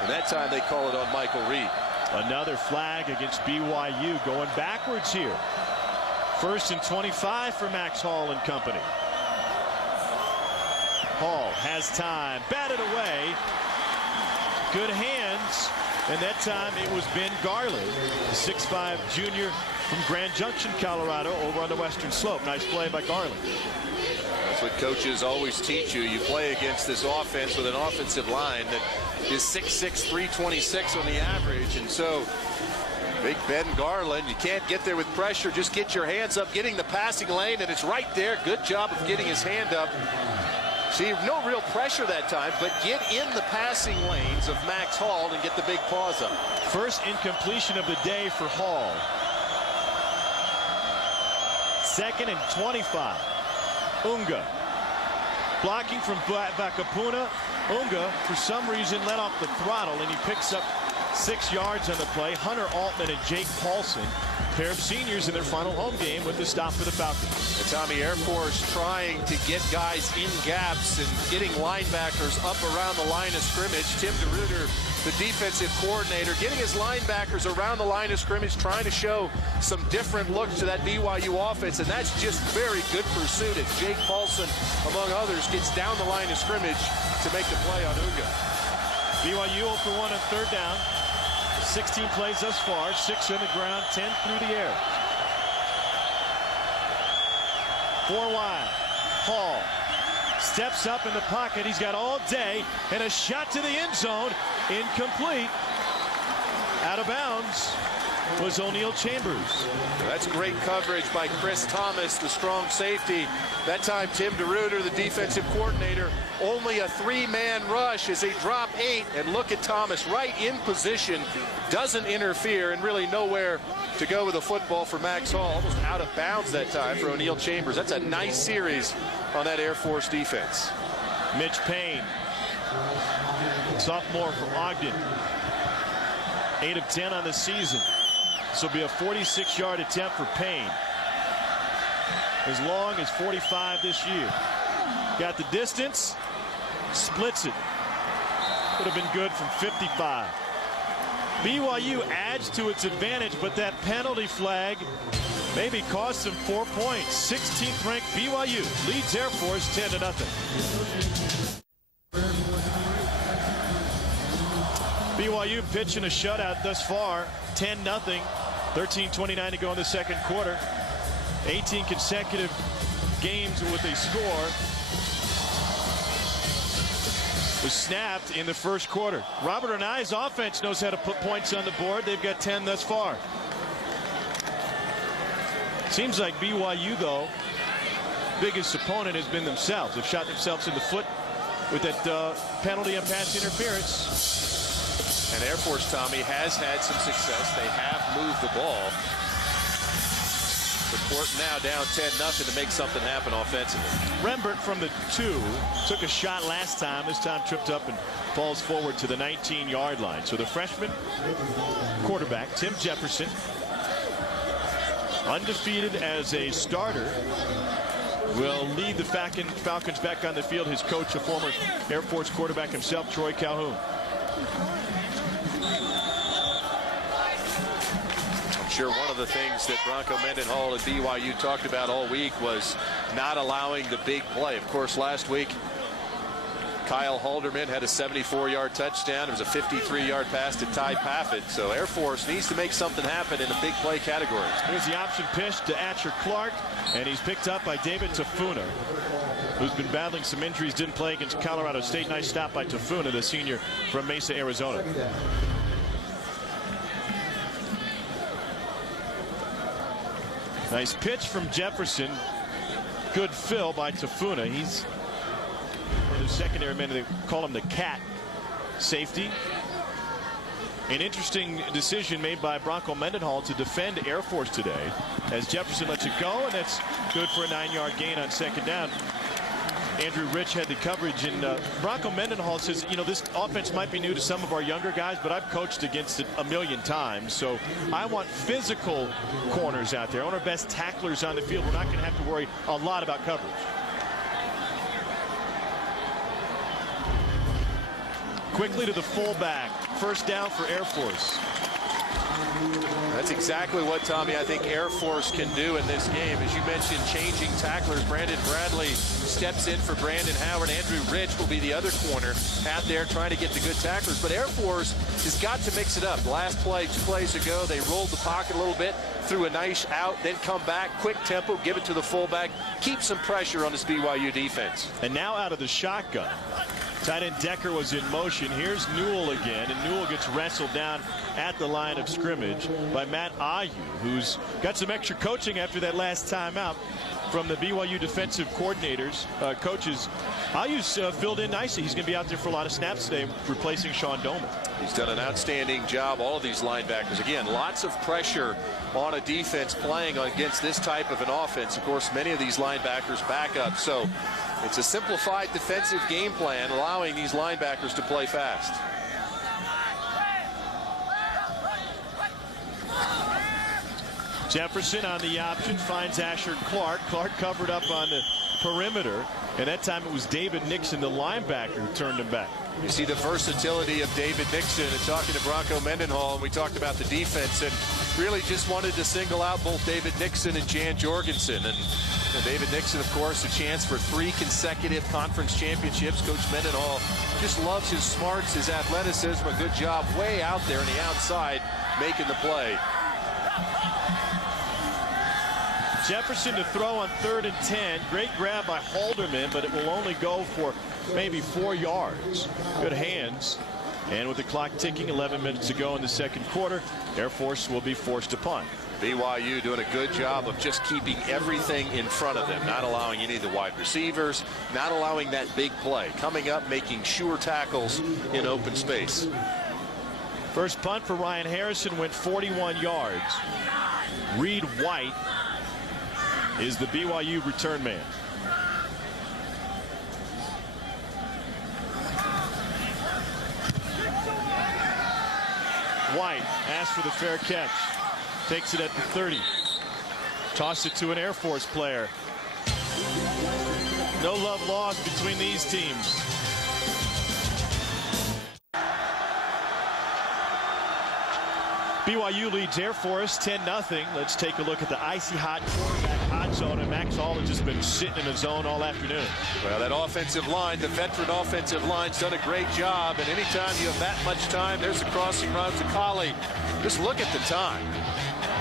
And that time they call it on Michael Reed. Another flag against BYU, going backwards here. 1st and 25 for Max Hall and company. Hall has time, batted away. Good hands, and that time it was Ben Garland, the 6'5" junior from Grand Junction, Colorado, over on the western slope. Nice play by Garland. That's what coaches always teach you. You play against this offense with an offensive line that is 6'6", 326 on the average, and so big Ben Garland, you can't get there with pressure. Just get your hands up, getting the passing lane, and it's right there. Good job of getting his hand up. See, no real pressure that time, but get in the passing lanes of Max Hall and get the big paws up. First incompletion of the day for Hall. 2nd and 25. Unga blocking from Vakapuna. Unga, for some reason, let off the throttle, and he picks up 6 yards on the play. Hunter Altman and Jake Paulson, pair of seniors in their final home game, with the stop for the Falcons. And Tommy, Air Force trying to get guys in gaps and getting linebackers up around the line of scrimmage. Tim DeRuyter, the defensive coordinator, getting his linebackers around the line of scrimmage, trying to show some different looks to that BYU offense, and that's just very good pursuit. And Jake Paulson, among others, gets down the line of scrimmage to make the play on Unga. BYU 0 for 1 on 3rd down. 16 plays thus far, 6 on the ground, 10 through the air. 4 wide. Hall steps up in the pocket. He's got all day, and a shot to the end zone. Incomplete. Out of bounds was O'Neal Chambers. That's great coverage by Chris Thomas, the strong safety. That time Tim DeRuyter, the defensive coordinator, only a 3-man rush as they drop 8, and look at Thomas right in position, doesn't interfere, and really nowhere to go with the football for Max Hall. Almost out of bounds that time for O'Neal Chambers. That's a nice series on that Air Force defense. Mitch Payne, sophomore from Ogden, 8 of 10 on the season. This will be a 46-yard attempt for Payne. As long as 45 this year. Got the distance, splits it. Would have been good from 55. BYU adds to its advantage, but that penalty flag maybe cost them 4 points. 16th ranked BYU leads Air Force 10-0. BYU pitching a shutout thus far, 10-0. 13:29 to go in the second quarter. 18 consecutive games with a score was snapped in the first quarter. Robert Anai's offense knows how to put points on the board. They've got 10 thus far. Seems like BYU, though, biggest opponent has been themselves. They've shot themselves in the foot with that penalty on pass interference. And Air Force, Tommy, has had some success. They have moved the ball. But Fort now down 10-0 to make something happen offensively. Rembert from the 2 took a shot last time. This time tripped up and falls forward to the 19-yard line. So the freshman quarterback, Tim Jefferson, undefeated as a starter, will lead the Falcons back on the field. His coach, a former Air Force quarterback himself, Troy Calhoun. Sure, one of the things that Bronco Mendenhall and BYU talked about all week was not allowing the big play. Of course, last week, Kyle Halderman had a 74-yard touchdown. It was a 53-yard pass to Ty Paffett. So Air Force needs to make something happen in the big play categories. Here's the option pitch to Asher Clark, and he's picked up by David Tafuna. who's been battling some injuries, didn't play against Colorado State. Nice stop by Tafuna, the senior from Mesa, Arizona. Nice pitch from Jefferson. Good fill by Tafuna. He's one of the secondary men. They call him the cat. Safety. An interesting decision made by Bronco Mendenhall to defend AirForce today as Jefferson lets it go, and that's good for a 9-yard gain on second down. Andrew Rich had the coverage, and Bronco Mendenhall says, you know, this offense might be new to some of our younger guys, but I've coached against it a million times, so I want physical corners out there. I want our best tacklers on the field. We're not going to have to worry a lot about coverage. Quickly to the fullback. First down for AirForce. That's exactly what, Tommy, I think AirForce can do in this game. As you mentioned, changing tacklers. Brandon Bradley steps in for Brandon Howard. Andrew Rich will be the other corner out there trying to get the good tacklers. But AirForce has got to mix it up. Last play, 2 plays ago, they rolled the pocket a little bit, threw a nice out, then come back, quick tempo, give it to the fullback, keep some pressure on this BYU defense. And now out of the shotgun. Tight end Decker was in motion. Here's Newell again, and Newell gets wrestled down at the line of scrimmage by Matt Ayu, who's got some extra coaching after that last timeout from the BYU defensive coordinators, coaches. Ayu's filled in nicely. He's going to be out there for a lot of snaps today, replacing Sean Doman. He's done an outstanding job. All of these linebackers, again, lots of pressure on a defense playing against this type of an offense. Of course, many of these linebackers back up, so it's a simplified defensive game plan, allowing these linebackers to play fast. Jefferson on the option finds Asher Clark. Clark covered up on the perimeter, and that time it was David Nixon, the linebacker, who turned him back. You see the versatility of David Nixon, and talking to Bronco Mendenhall, and we talked about the defense, and really just wanted to single out both David Nixon and Jan Jorgensen. And David Nixon, of course, a chance for 3 consecutive conference championships. Coach Mendenhall just loves his smarts, his athleticism. A good job way out there on the outside making the play. Jefferson to throw on 3rd and 10. Great grab by Halderman, but it will only go for maybe 4 yards. Good hands. And with the clock ticking, 11 minutes to go in the second quarter, AirForce will be forced to punt. BYU doing a good job of just keeping everything in front of them, not allowing any of the wide receivers, not allowing that big play. Coming up, making sure tackles in open space. First punt for Ryan Harrison went 41 yards. Reed White is the BYU return man. White asks for the fair catch. Takes it at the 30. Toss it to an AirForce player. No love lost between these teams. BYU leads AirForce 10-0. Let's take a look at the icy hot quarterback hot zone, and Max Hall has just been sitting in the zone all afternoon. Well, that offensive line, the veteran offensive line's done a great job, and anytime you have that much time, there's a crossing route to Colley. Just look at the time.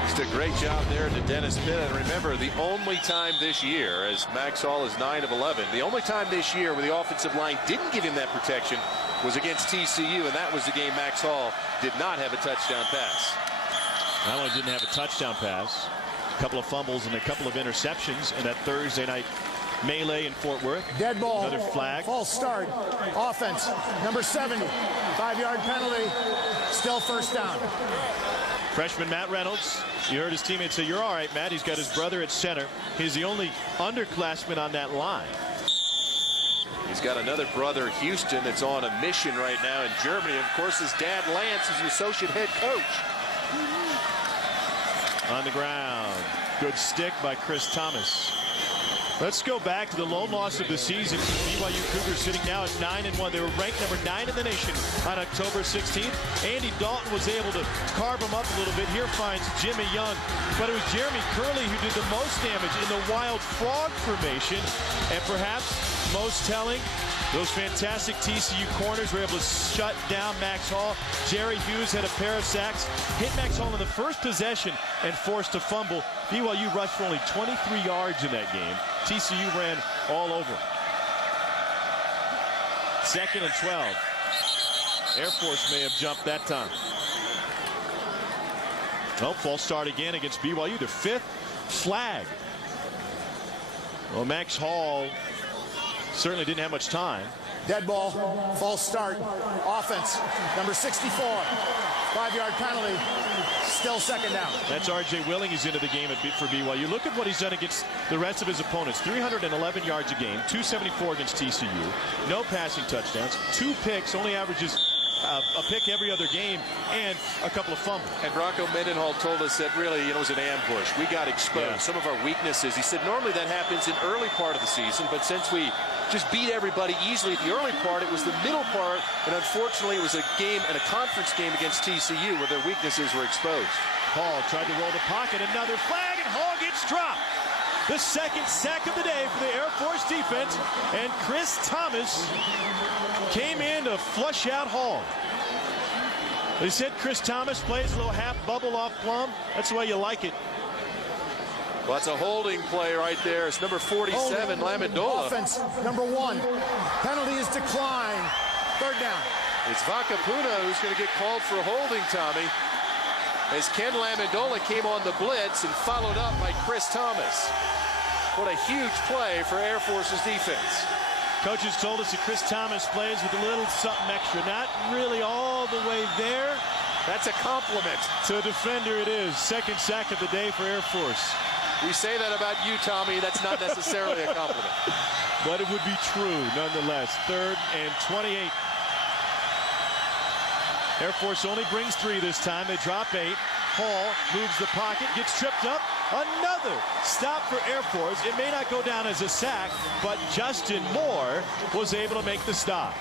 Just a great job there to Dennis Pitt. And remember, the only time this year, as Max Hall is 9 of 11, the only time this year where the offensive line didn't give him that protection was against TCU, and that was the game Max Hall did not have a touchdown pass. Not only didn't have a touchdown pass, a couple of fumbles and a couple of interceptions in that Thursday night melee in Fort Worth. Dead ball. Another flag. False start. Offense. Number 70. 5-yard penalty. Still first down. Freshman Matt Reynolds. You heard his teammates say, "You're all right, Matt." He's got his brother at center. He's the only underclassman on that line. He's got another brother, Houston, that's on a mission right now in Germany. Of course, his dad, Lance, is the associate head coach. On the ground. Good stick by Chris Thomas. Let's go back to the lone loss of the season. BYU Cougars sitting now at 9-1. They were ranked number 9 in the nation on October 16th. Andy Dalton was able to carve them up a little bit. Here finds Jimmy Young. But it was Jeremy Curley who did the most damage in the Wild Frog formation. And perhaps most telling, those fantastic TCU corners were able to shut down Max Hall. Jerry Hughes had a pair of sacks, hit Max Hall in the first possession and forced a fumble. BYU rushed for only 23 yards in that game. TCU ran all over. 2nd and 12. Air Force may have jumped that time. Oh, false start again against BYU. Their 5th flag. Well, Max Hall certainly didn't have much time. Dead ball, false start, offense, number 64, 5-yard penalty, still 2nd down. That's R.J. Willing is into the game for BYU. Look at what he's done against the rest of his opponents. 311 yards a game, 274 against TCU, no passing touchdowns, 2 picks, only averages a pick every other game, and a couple of fumbles. And Bronco Mendenhall told us that really, it was an ambush. We got exposed. Yeah. Some of our weaknesses. He said normally that happens in early part of the season, but since we just beat everybody easily at the early part, it was the middle part, and unfortunately it was a game and a conference game against TCU where their weaknesses were exposed. Hall tried to roll the pocket, another flag, and Hall gets dropped. The 2nd sack of the day for the Air Force defense, and Chris Thomas came in to flush out Hall. They said Chris Thomas plays a little half bubble off Plum. That's the way you like it. Well, that's a holding play right there. It's number 47, Lamendola. Offense, number 1. Penalty is declined. 3rd down. It's Vakapuna who's going to get called for holding, Tommy, as Ken Lamendola came on the blitz and followed up by Chris Thomas. What a huge play for Air Force's defense. Coaches told us that Chris Thomas plays with a little something extra. Not really all the way there. That's a compliment. To a defender it is. 2nd sack of the day for Air Force. We say that about you, Tommy. That's not necessarily a compliment. But it would be true nonetheless. 3rd and 28. Air Force only brings 3 this time. They drop 8. Hall moves the pocket, gets tripped up. Another stop for Air Force. It may not go down as a sack, but Justin Moore was able to make the stop.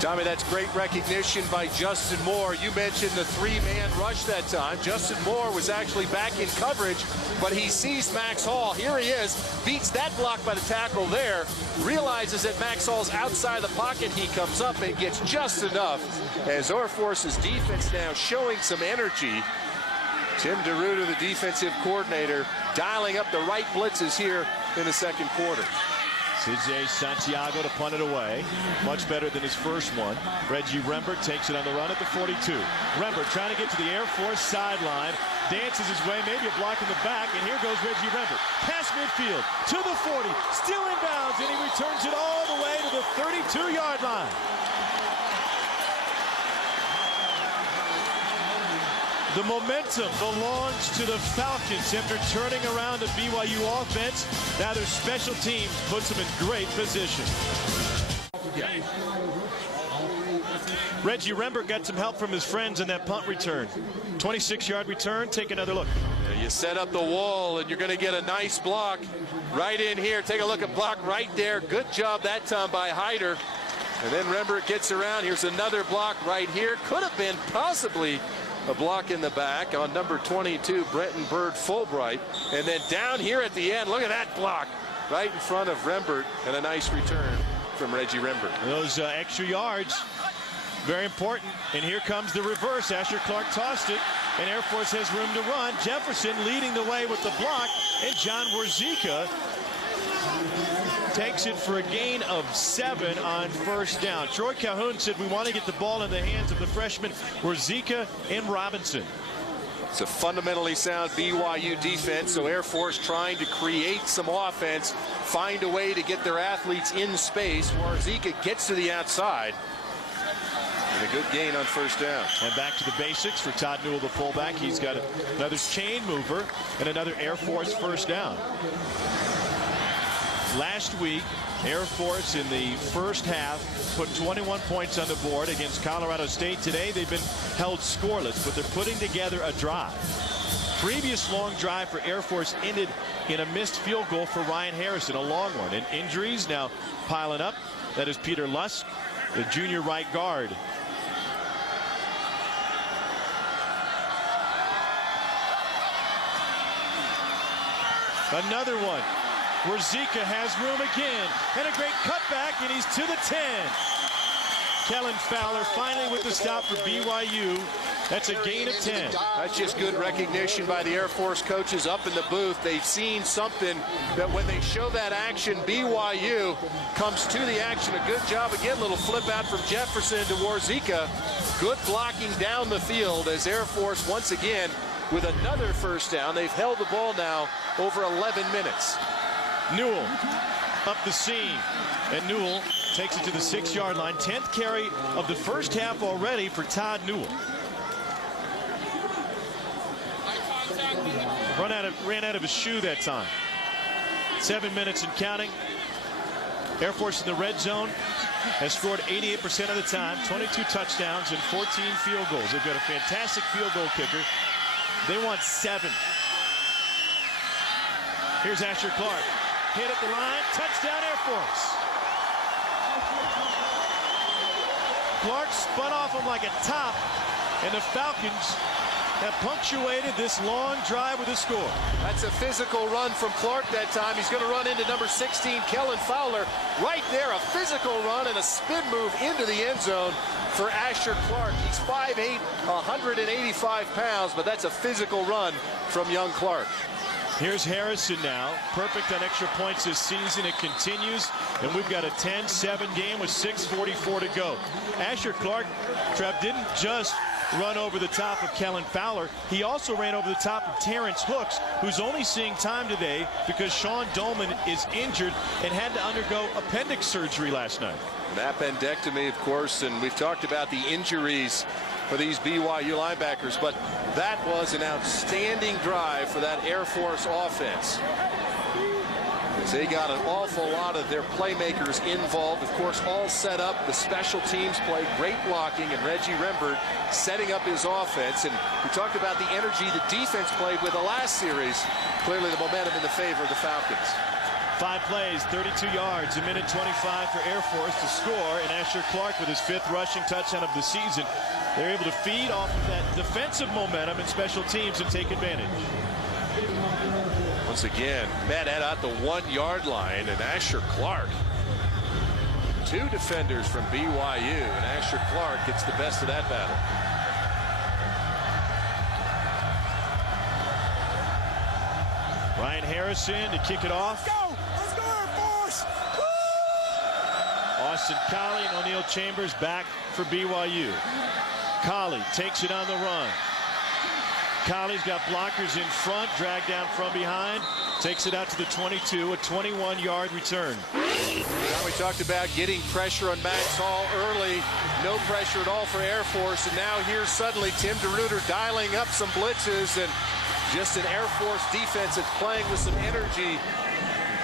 Tommy, that's great recognition by Justin Moore. You mentioned the 3-man rush that time. Justin Moore was actually back in coverage, but he sees Max Hall. Here he is, beats that block by the tackle there, realizes that Max Hall's outside the pocket. He comes up and gets just enough as Air Force's defense now showing some energy. Tim DeRuiter, the defensive coordinator, dialing up the right blitzes here in the 2nd quarter. CJ Santiago to punt it away. Much better than his first one. Reggie Rembert takes it on the run at the 42. Rembert trying to get to the Air Force sideline. Dances his way, maybe a block in the back, and here goes Reggie Rembert. Past midfield to the 40. Still in bounds, and he returns it all the way to the 32-yard line. The momentum belongs to the Falcons after turning around the BYU offense. Now their special teams puts them in great position. Reggie Rembert got some help from his friends in that punt return. 26-yard return. Take another look. You set up the wall, and you're going to get a nice block right in here. Take a look at block right there. Good job that time by Hyder. And then Rembert gets around. Here's another block right here. Could have been possibly a block in the back on number 22, Brenton Bird Fulbright. And then down here at the end, look at that block right in front of Rembert, and a nice return from Reggie Rembert. Those extra yards, very important. And here comes the reverse. Asher Clark tossed it, and Air Force has room to run. Jefferson leading the way with the block, and John Warzika takes it for a gain of 7 on 1st down. Troy Calhoun said we want to get the ball in the hands of the freshmen Warzika and Robinson. It's a fundamentally sound BYU defense, so Air Force trying to create some offense, find a way to get their athletes in space. Warzika gets to the outside. And a good gain on 1st down. And back to the basics for Todd Newell, the fullback. He's got another chain mover and another Air Force 1st down. Last week, Air Force in the first half put 21 points on the board against Colorado State. Today they've been held scoreless, but they're putting together a drive. Previous long drive for Air Force ended in a missed field goal for Ryan Harrison, a long one. And injuries now piling up. That is Peter Lusk, the junior right guard. Another one. Warzika has room again, and a great cutback, and he's to the 10. Kellen Fowler finally with the stop for BYU. That's a gain of 10. That's just good recognition by the Air Force coaches up in the booth. They've seen something that when they show that action, BYU comes to the action. A good job again, little flip out from Jefferson to Warzika. Good blocking down the field as Air Force once again with another first down. They've held the ball now over 11 minutes. Newell up the seam, and Newell takes it to the 6-yard line. 10th carry of the first half already for Todd Newell. Ran out of his shoe that time. 7 minutes and counting. Air Force in the red zone has scored 88% of the time, 22 touchdowns and 14 field goals. They've got a fantastic field goal kicker. They want 7. Here's Asher Clark. Hit at the line. Touchdown Air Force. Clark spun off him like a top, and the Falcons have punctuated this long drive with a score. That's a physical run from Clark that time. He's going to run into number 16, Kellen Fowler. Right there, a physical run and a spin move into the end zone for Asher Clark. He's 5'8", 185 pounds, but that's a physical run from young Clark. Here's Harrison now. Perfect on extra points this season. It continues, and we've got a 10-7 game with 6:44 to go. Asher Clark, Trev, didn't just run over the top of Kellen Fowler. He also ran over the top of Terrence Hooks, who's only seeing time today because Sean Dolman is injured and had to undergo appendix surgery last night. An appendectomy, of course, and we've talked about the injuries for these BYU linebackers, but that was an outstanding drive for that Air Force offense. They got an awful lot of their playmakers involved, of course, all set up. The special teams play, great blocking, and Reggie Rembert setting up his offense. And we talked about the energy the defense played with the last series. Clearly the momentum in the favor of the Falcons. 5 plays, 32 yards, a minute 25 for Air Force to score, and Asher Clark with his 5th rushing touchdown of the season. They're able to feed off of that defensive momentum and special teams and take advantage. Once again, met at the 1-yard line, and Asher Clark. 2 defenders from BYU, and Asher Clark gets the best of that battle. Ryan Harrison to kick it off. Go! Let's go, Air Force! Woo! Austin Collie and O'Neal Chambers back for BYU. Collie takes it on the run. Collie's got blockers in front, dragged down from behind, takes it out to the 22, a 21-yard return. Now we talked about getting pressure on Max Hall early, no pressure at all for Air Force, and now here's suddenly Tim DeRuyter dialing up some blitzes, and just an Air Force defense that's playing with some energy.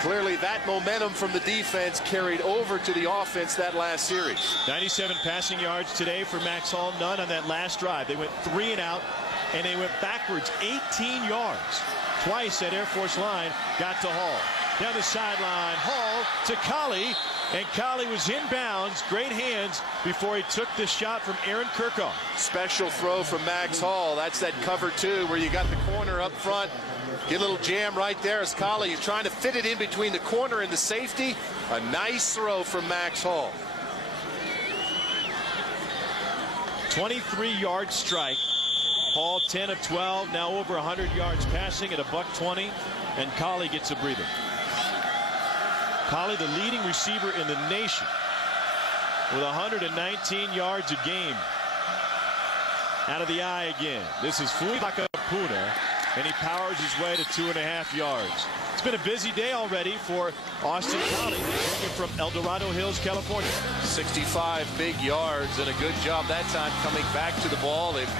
Clearly that momentum from the defense carried over to the offense that last series. 97 passing yards today for Max Hall, none on that last drive. They went 3 and out, and they went backwards 18 yards. Twice that Air Force line got to Hall. Down the sideline, Hall to Collie, and Collie was inbounds. Great hands before he took the shot from Aaron Kirkhoff. Special throw from Max Hall. That's that cover 2 where you got the corner up front. Get a little jam right there as Collie is trying to fit it in between the corner and the safety. A nice throw from Max Hall. 23-yard strike. Hall 10 of 12, now over 100 yards passing at $120, and Collie gets a breather. Collie, the leading receiver in the nation, with 119 yards a game. Out of the eye again. This is Fuakapuna, and he powers his way to 2.5 yards. It's been a busy day already for Austin Collie, bringing from El Dorado Hills, California. 65 big yards, and a good job that time coming back to the ball. They've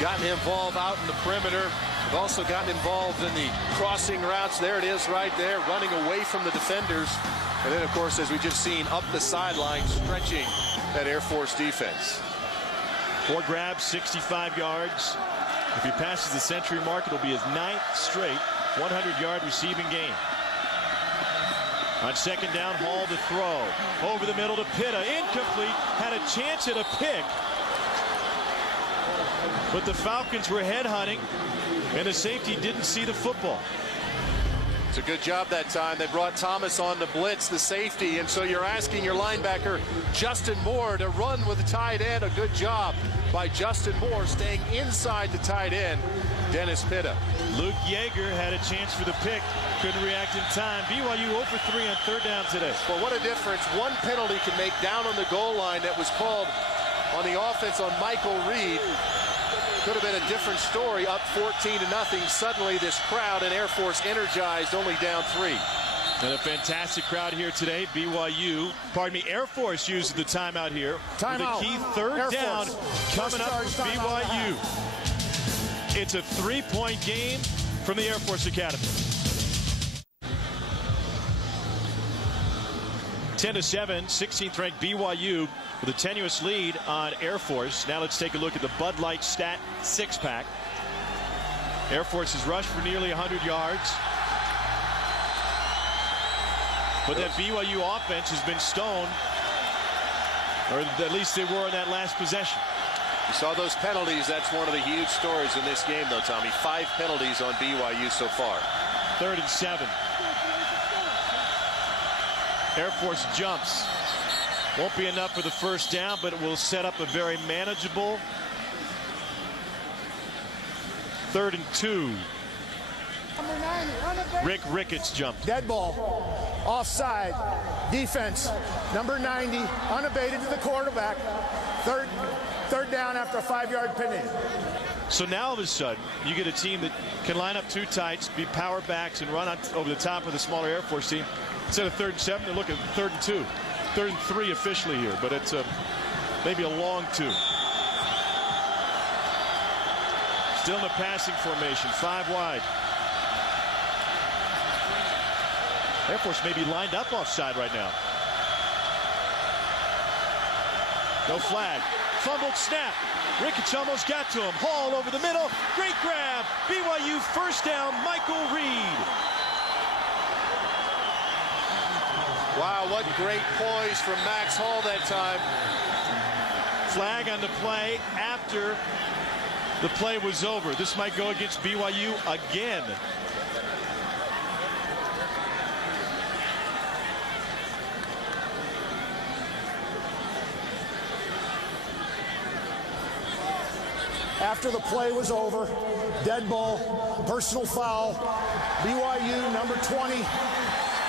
gotten involved out in the perimeter. They've also gotten involved in the crossing routes. There it is right there, running away from the defenders. And then, of course, as we just seen, up the sideline, stretching that Air Force defense. 4 grabs, 65 yards. If he passes the century mark, it'll be his 9th straight 100-yard receiving game. On 2nd down, Hall to throw. Over the middle to Pitta. Incomplete. Had a chance at a pick. But the Falcons were head hunting, and the safety didn't see the football. It's a good job that time. They brought Thomas on to blitz, the safety, and so you're asking your linebacker, Justin Moore, to run with the tight end. A good job by Justin Moore staying inside the tight end, Dennis Pitta. Luke Yeager had a chance for the pick, couldn't react in time. BYU 0 for 3 on third down today. Well, what a difference one penalty can make down on the goal line. That was called on the offense on Michael Reed. Could have been a different story, up 14-0. Suddenly this crowd and Air Force energized, only down 3. And a fantastic crowd here today. Air Force uses the timeout here. Timeout. The key third Air down Force. coming up for BYU. It's a 3-point game from the Air Force Academy. 10-7, 16th ranked BYU with a tenuous lead on Air Force. Now let's take a look at the Bud Light Stat 6-pack. Air Force has rushed for nearly 100 yards. But that BYU offense has been stoned, or at least they were in that last possession. You saw those penalties. That's one of the huge stories in this game, though, Tommy. 5 penalties on BYU so far. 3rd and 7. Air Force jumps. Won't be enough for the first down, but it will set up a very manageable 3rd and 2. Rick Ricketts jumped. Dead ball. Offside. Defense. Number 90. Unabated to the quarterback. Third down after a 5-yard penalty. So now all of a sudden, you get a team that can line up 2 tights, be power backs, and run over the top of the smaller Air Force team. Instead of 3rd and 7, they're looking at 3rd and 2. 3rd and 3 officially here, but it's maybe a long 2. Still in the passing formation, 5 wide. Air Force may be lined up offside right now. No flag. Fumbled snap. Ricketts almost got to him. Hall over the middle. Great grab. BYU first down. Michael Reed. Wow, what great poise from Max Hall that time. Flag on the play after the play was over. This might go against BYU again. After the play was over, dead ball, personal foul, BYU number 20,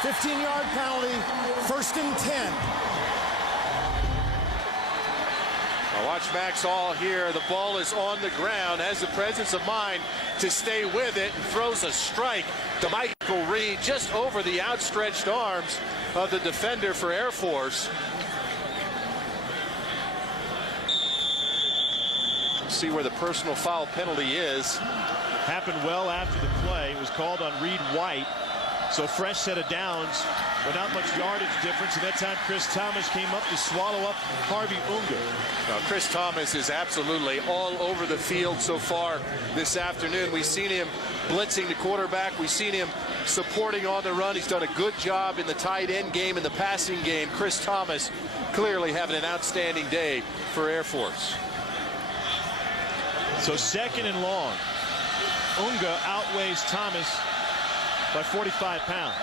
15-yard penalty, 1st and 10. Now watch Max Hall here. The ball is on the ground, has the presence of mind to stay with it, and throws a strike to Michael Reed just over the outstretched arms of the defender for Air Force. See where the personal foul penalty is. Happened well after the play. It was called on Reed White. So fresh set of downs, but not much yardage difference. And that time Chris Thomas came up to swallow up Harvey Unga. Now, Chris Thomas is absolutely all over the field so far this afternoon. We've seen him blitzing the quarterback. We've seen him supporting on the run. He's done a good job in the tight end game and the passing game. Chris Thomas clearly having an outstanding day for Air Force. So 2nd and long. Unga outweighs Thomas by 45 pounds.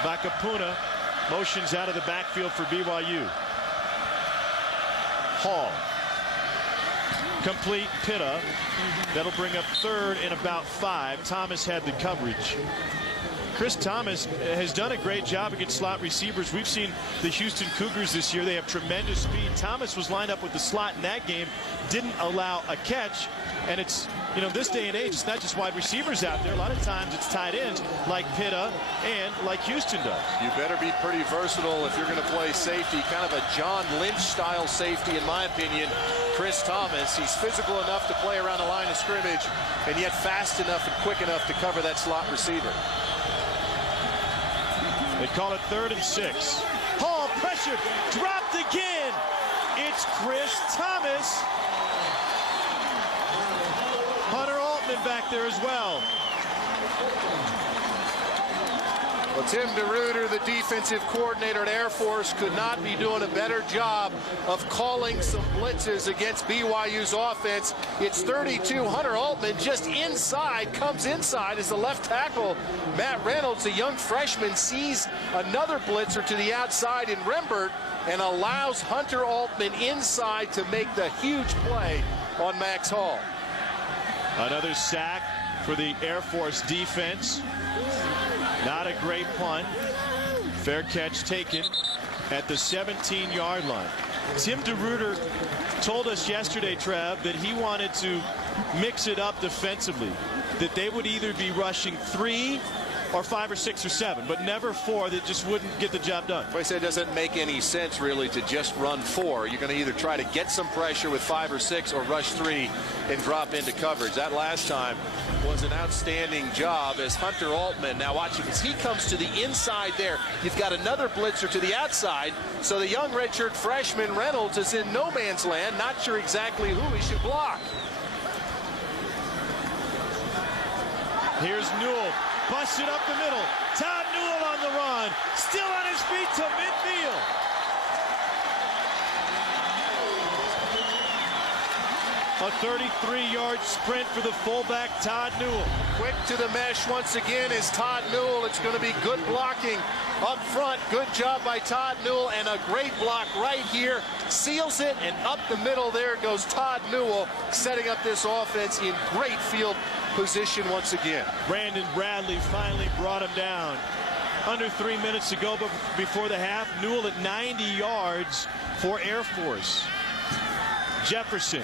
Bakapuna motions out of the backfield for BYU. Hall. Complete. Pitta. That'll bring up 3rd and about 5. Thomas had the coverage. Chris Thomas has done a great job against slot receivers. We've seen the Houston Cougars this year. They have tremendous speed. Thomas was lined up with the slot in that game, didn't allow a catch. And it's, you know, this day and age, it's not just wide receivers out there. A lot of times it's tight ends like Pitta and like Houston does. You better be pretty versatile if you're going to play safety. Kind of a John Lynch style safety, in my opinion. Chris Thomas, he's physical enough to play around the line of scrimmage and yet fast enough and quick enough to cover that slot receiver. They call it 3rd and 6. Hall pressure, dropped again. It's Chris Thomas. Hunter Altman back there as well. Well, Tim DeRuyter, the defensive coordinator at Air Force, could not be doing a better job of calling some blitzes against BYU's offense. It's 32. Hunter Altman just inside, comes inside as the left tackle. Matt Reynolds, a young freshman, sees another blitzer to the outside in Rembert and allows Hunter Altman inside to make the huge play on Max Hall. Another sack for the Air Force defense. Not a great punt. Fair catch taken at the 17-yard line. Tim DeRuyter told us yesterday, Trev, that he wanted to mix it up defensively, that they would either be rushing 3 or 5 or 6 or 7, but never 4 that just wouldn't get the job done. I said it doesn't make any sense really to just run 4. You're going to either try to get some pressure with 5 or 6 or rush 3 and drop into coverage. That last time was an outstanding job as Hunter Altman. Now watch it as he comes to the inside there. You've got another blitzer to the outside. So the young redshirt freshman Reynolds is in no man's land, not sure exactly who he should block. Here's Newell. Busted up the middle. Todd Newell on the run. Still on his feet to midfield. A 33-yard sprint for the fullback, Todd Newell. Quick to the mesh once again is Todd Newell. It's going to be good blocking up front. Good job by Todd Newell, and a great block right here. Seals it, and up the middle there goes Todd Newell, setting up this offense in great field position once again. Brandon Bradley finally brought him down. Under 3 minutes to go before the half. Newell at 90 yards for Air Force. Jefferson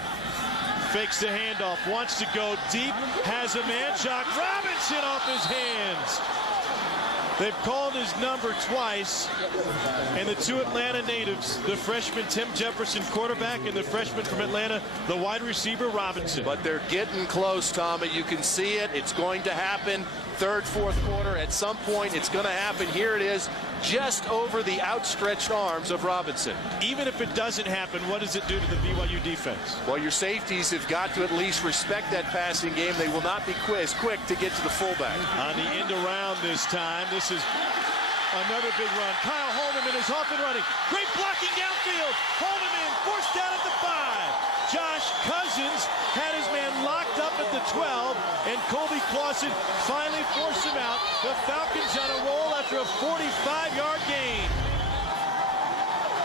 fakes the handoff, wants to go deep, has a man shot. Robinson off his hands. They've called his number twice, and the two Atlanta natives, the freshman Tim Jefferson, quarterback, and the freshman from Atlanta, the wide receiver Robinson. But they're getting close, Tommy. You can see it. It's going to happen. Third, fourth quarter. At some point, it's going to happen. Here it is, just over the outstretched arms of Robinson. Even if it doesn't happen, what does it do to the BYU defense? Well, your safeties have got to at least respect that passing game. They will not be as quick to get to the fullback. On the end around this time, this is another big run. Kyle Holderman is off and running. Great blocking downfield. Holderman forced down at the 5. Josh Cousins had his man locked up at the 12, and Colby Clausen finally forced him out. The Falcons on a roll after a 45-yard gain.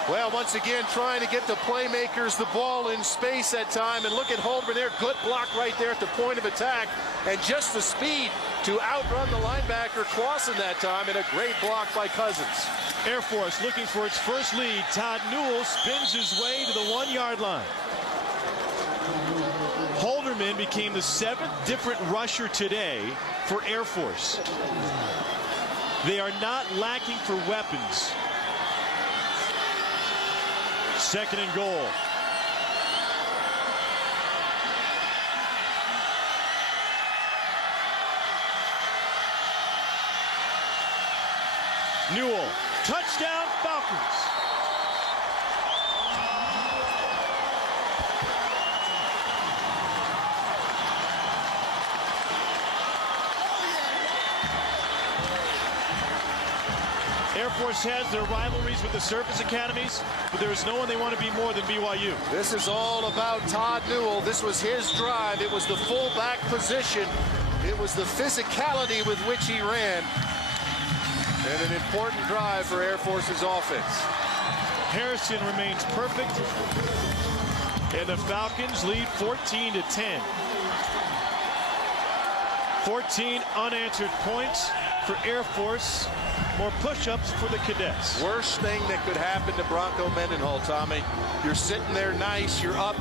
Well, once again, trying to get the playmakers the ball in space at time. And look at Holderman there. Good block right there at the point of attack. And just the speed to outrun the linebacker Clausen that time. And a great block by Cousins. Air Force looking for its first lead. Todd Newell spins his way to the 1-yard line. Holderman became the 7th different rusher today for Air Force. They are not lacking for weapons. 2nd and goal. Newell, touchdown Falcons. Air Force has their rivalries with the service academies, but there is no one they want to be more than BYU. This is all about Todd Newell. This was his drive. It was the fullback position. It was the physicality with which he ran. And an important drive for Air Force's offense. Harrison remains perfect, and the Falcons lead 14-10. 14 unanswered points for Air Force. More push-ups for the Cadets. Worst thing that could happen to Bronco Mendenhall, Tommy. You're sitting there nice, you're up,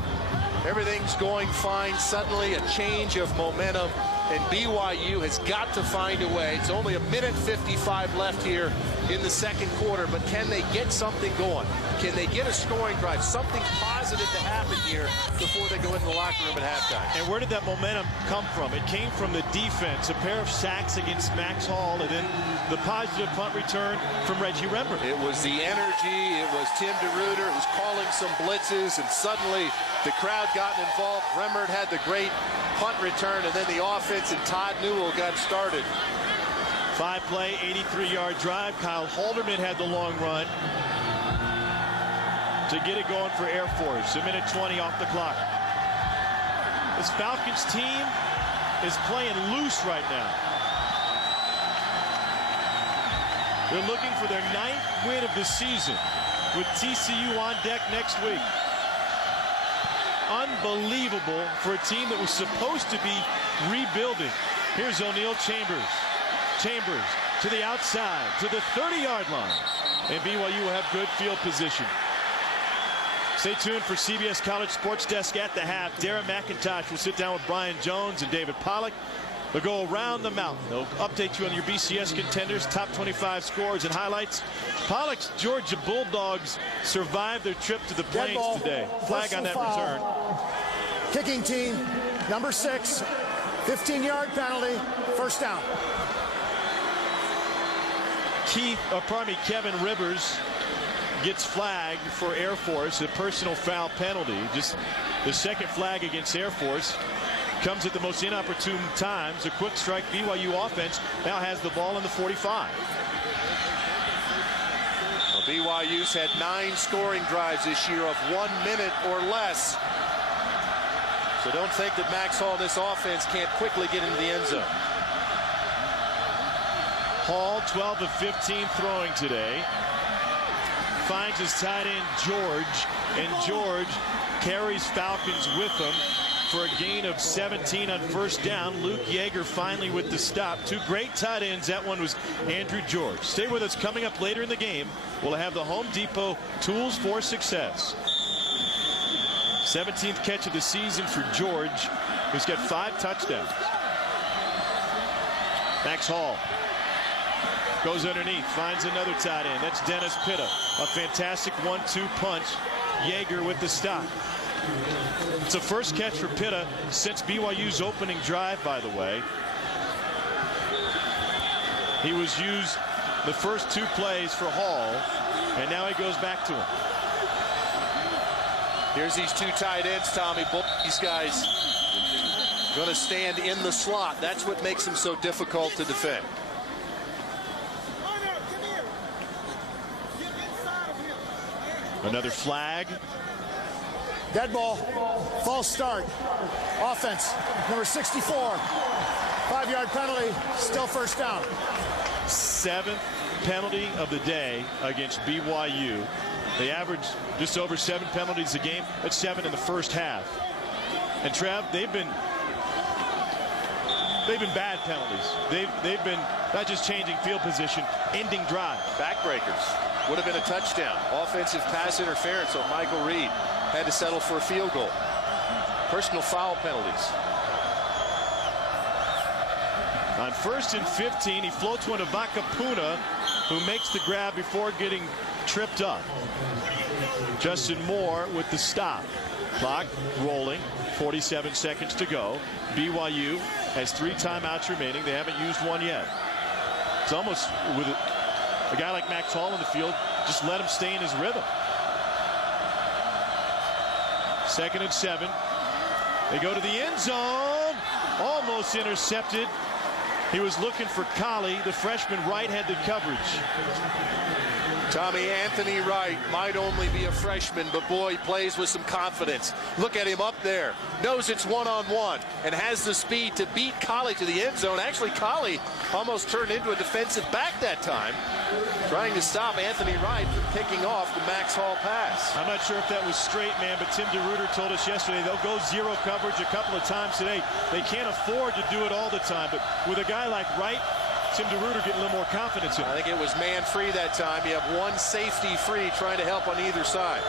everything's going fine. Suddenly a change of momentum, and BYU has got to find a way. It's only 1:55 left here in the second quarter, but can they get something going? Can they get a scoring drive? Something positive to happen here before they go into the locker room at halftime. And where did that momentum come from? It came from the defense. A pair of sacks against Max Hall, and then the positive punt return from Reggie Rembert. It was the energy. It was Tim DeRuyter who was calling some blitzes, and suddenly the crowd got involved. Rembert had the great punt return, and then the offense and Todd Newell got started. 5-play, 83-yard drive. Kyle Halderman had the long run to get it going for Air Force. 1:20 off the clock. This Falcons team is playing loose right now. They're looking for their 9th win of the season with TCU on deck next week. Unbelievable for a team that was supposed to be rebuilding. Here's O'Neal Chambers. Chambers to the outside, to the 30-yard line. And BYU will have good field position. Stay tuned for CBS College Sports Desk at the half. Darren McIntosh will sit down with Brian Jones and David Pollack. They'll go around the mountain. They'll update you on your BCS contenders, top 25 scores and highlights. Pollack's Georgia Bulldogs survived their trip to the Plains today. Flag on that return. Kicking team, number 6, 15-yard penalty, first down. Kevin Rivers gets flagged for Air Force, a personal foul penalty. Just the second flag against Air Force comes at the most inopportune times. A quick strike BYU offense now has the ball in the 45. Well, BYU's had 9 scoring drives this year of 1 minute or less. So don't think that Max Hall, this offense, can't quickly get into the end zone. Hall 12 of 15 throwing today. Finds his tight end George, and George carries Falcons with him for a gain of 17 on first down. Luke Yeager finally with the stop. 2 great tight ends. That one was Andrew George. Stay with us. Coming up later in the game, we'll have the Home Depot tools for success. 17th catch of the season for George, who's got 5 touchdowns. Max Hall goes underneath, finds another tight end. That's Dennis Pitta. A fantastic 1-2 punch. Yeager with the stop. It's a first catch for Pitta since BYU's opening drive, by the way. He was used the first 2 plays for Hall, and now he goes back to him. Here's these 2 tight ends, Tommy. Both these guys going to stand in the slot. That's what makes them so difficult to defend. Another flag. Dead ball. False start. Offense. Number 64. 5-yard penalty. Still first down. 7th penalty of the day against BYU. They average just over 7 penalties a game. That's 7 in the first half. And Trev, they've been bad penalties. They've been not just changing field position, ending drive. Backbreakers. Would have been a touchdown. Offensive pass interference, so Michael Reed had to settle for a field goal. Personal foul penalties. On 1st and 15, he floats one to Vakapuna, who makes the grab before getting tripped up. Justin Moore with the stop. Clock rolling. 47 seconds to go. BYU has 3 timeouts remaining. They haven't used one yet. It's almost with a guy like Max Hall in the field, just let him stay in his rhythm. 2nd and 7. They go to the end zone. Almost intercepted. He was looking for Colley. The freshman Wright had the coverage. Tommy, Anthony Wright might only be a freshman, but boy, he plays with some confidence. Look at him up there. Knows it's one-on-one and has the speed to beat Colley to the end zone. Actually, Colley almost turned into a defensive back that time, trying to stop Anthony Wright from picking off the Max Hall pass. I'm not sure if that was straight, man, but Tim DeRuyter told us yesterday they'll go 0 coverage a couple of times today. They can't afford to do it all the time, but with a guy like Wright, Tim DeRuyter getting a little more confidence in it. I think it was man free that time. You have one safety free trying to help on either side.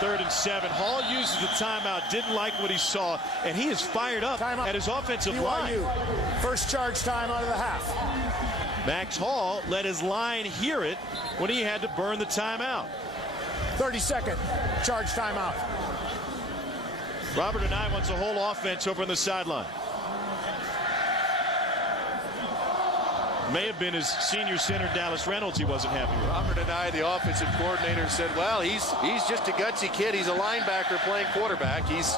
3rd and 7. Hall uses the timeout, didn't like what he saw, and he is fired up at his offensive line. First charge time out of the half. Max Hall let his line hear it when he had to burn the timeout. 32nd charge timeout. Robert and I wants a whole offense over on the sideline. May have been his senior center, Dallas Reynolds, he wasn't happy with. Robert and I, the offensive coordinator, said, well, he's just a gutsy kid. He's a linebacker playing quarterback. He's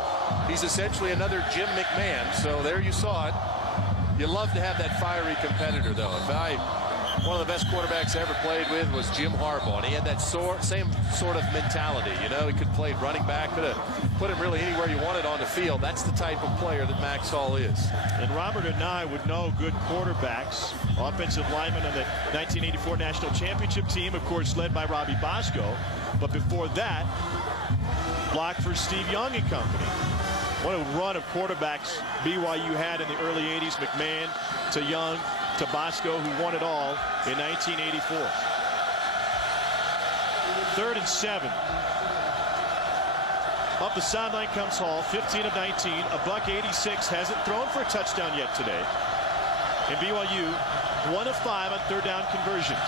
essentially another Jim McMahon. So there you saw it. You love to have that fiery competitor, though. One of the best quarterbacks I ever played with was Jim Harbaugh, and he had that same sort of mentality. You know, he could play running back, could have put him really anywhere you wanted on the field. That's the type of player that Max Hall is. And Robert and I would know good quarterbacks, offensive linemen on the 1984 National Championship team, of course, led by Robbie Bosco. But before that, blocked for Steve Young and company. What a run of quarterbacks BYU had in the early 80s. McMahon to Young to Bosco, who won it all in 1984. 3rd and 7. Up the sideline comes Hall, 15 of 19, $186, hasn't thrown for a touchdown yet today. And BYU 1 of 5 on 3rd down conversions.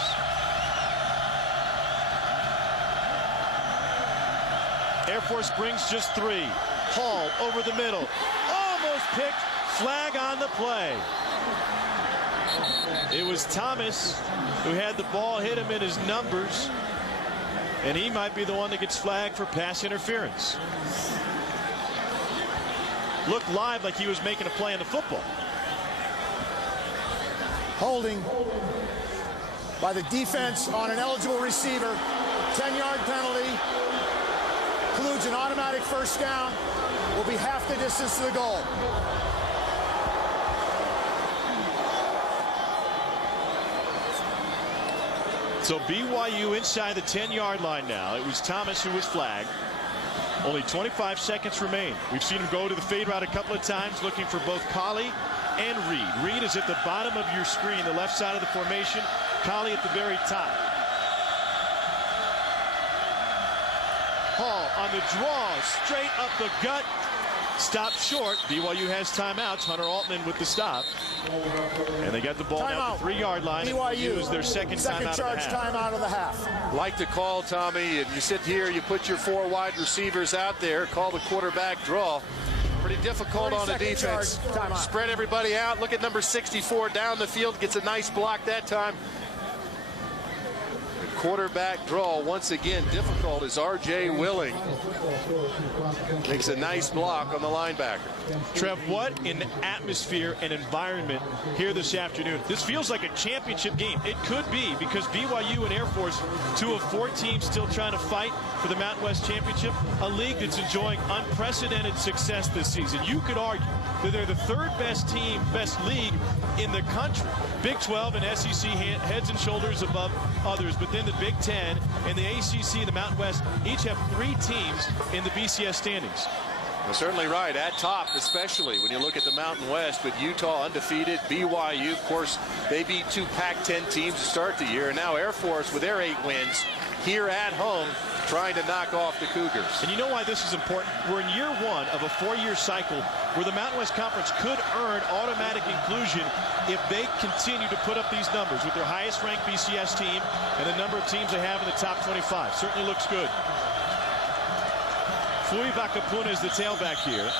Air Force brings just 3. Hall over the middle, almost picked, flag on the play. It was Thomas who had the ball hit him in his numbers, and he might be the one that gets flagged for pass interference. Looked live like he was making a play on the football. Holding by the defense on an eligible receiver. 10-yard penalty. Includes an automatic first down. Will be half the distance to the goal. So BYU inside the 10-yard line now. It was Thomas who was flagged. Only 25 seconds remain. We've seen him go to the fade route a couple of times, looking for both Colley and Reed. Reed is at the bottom of your screen, the left side of the formation. Colley at the very top. Hall on the draw, straight up the gut. Stopped short. BYU has timeouts. Hunter Altman with the stop. And they got the ball down the 3-yard line. BYU use their second timeout charge timeout of the half. Like to call, Tommy, and you sit here, you put your 4 wide receivers out there, call the quarterback draw. Pretty difficult on the defense. Spread everybody out. Look at number 64 down the field. Gets a nice block that time. Quarterback draw once again difficult as R.J. Willing makes a nice block on the linebacker. Trev, what an atmosphere and environment here this afternoon. This feels like a championship game. It could be, because BYU and Air Force, 2 of 4 teams still trying to fight for the Mountain West Championship, a league that's enjoying unprecedented success this season. You could argue that they're the 3rd best team, best league in the country. Big 12 and SEC heads and shoulders above others, but then the Big 10 and the ACC and the Mountain West each have 3 teams in the BCS standings. Well, certainly right, at top, especially when you look at the Mountain West with Utah undefeated, BYU, of course, they beat 2 Pac-10 teams to start the year, and now Air Force with their 8 wins here at home, trying to knock off the Cougars. And you know why this is important? We're in year 1 of a 4-year cycle where the Mountain West Conference could earn automatic inclusion if they continue to put up these numbers with their highest ranked BCS team and the number of teams they have in the top 25. Certainly looks good. Fui Vakapuna is the tailback here.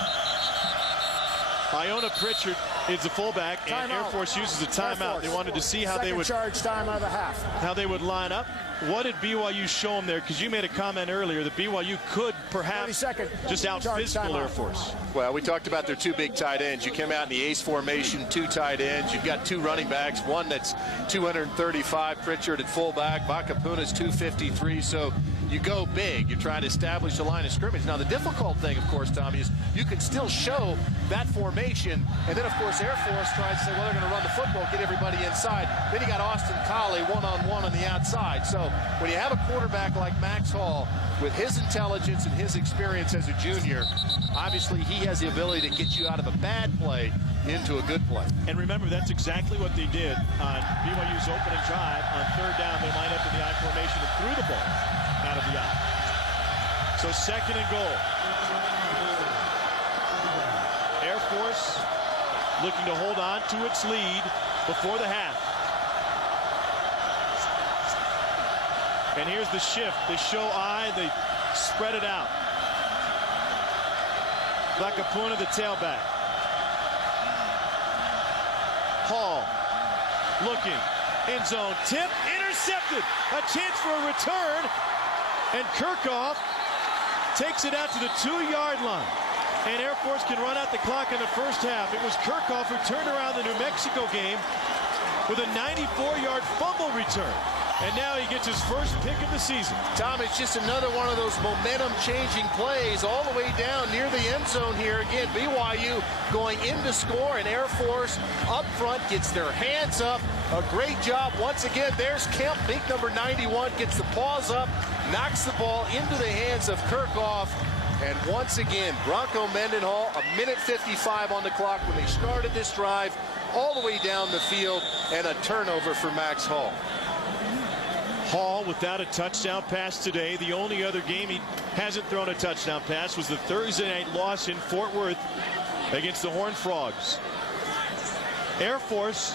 Iona Pritchard is the fullback, and Air Force uses a timeout. They wanted to see how they would charge time of the half. How they would line up. What did BYU show them there? Because you made a comment earlier that BYU could perhaps just out-physical Air Force. Well, we talked about their 2 big tight ends. You came out in the ace formation, 2 tight ends. You've got 2 running backs, one that's 235, Pritchard at fullback. Vakapuna's 253, so you go big. You're trying to establish a line of scrimmage. Now, the difficult thing, of course, Tommy, is you can still show that formation, and then, of course, Air Force tries to say, well, they're going to run the football, get everybody inside. Then you got Austin Colley one-on-one on the outside. So when you have a quarterback like Max Hall, with his intelligence and his experience as a junior, obviously he has the ability to get you out of a bad play into a good play. And remember, that's exactly what they did on BYU's opening drive. On 3rd down, they lined up in the I formation and threw the ball out of the I. So 2nd and goal. Air Force looking to hold on to its lead before the half. And here's the shift. They show I, they spread it out. Vakapuna, the tailback. Hall looking, end zone, tip, intercepted. A chance for a return, and Kirchhoff takes it out to the 2-yard line. and Air Force can run out the clock in the first half. It was Kirchhoff who turned around the New Mexico game with a 94-yard fumble return. And now he gets his first pick of the season. Tom, it's just another one of those momentum-changing plays all the way down near the end zone here. Again, BYU going in to score, and Air Force up front gets their hands up. A great job. Once again, there's Kemp, big number 91, gets the paws up, knocks the ball into the hands of Kirchhoff. And once again, Bronco Mendenhall, a minute 55 on the clock when they started this drive, all the way down the field, and a turnover for Max Hall. Hall without a touchdown pass today. The only other game he hasn't thrown a touchdown pass was the Thursday night loss in Fort Worth against the Horned Frogs. Air Force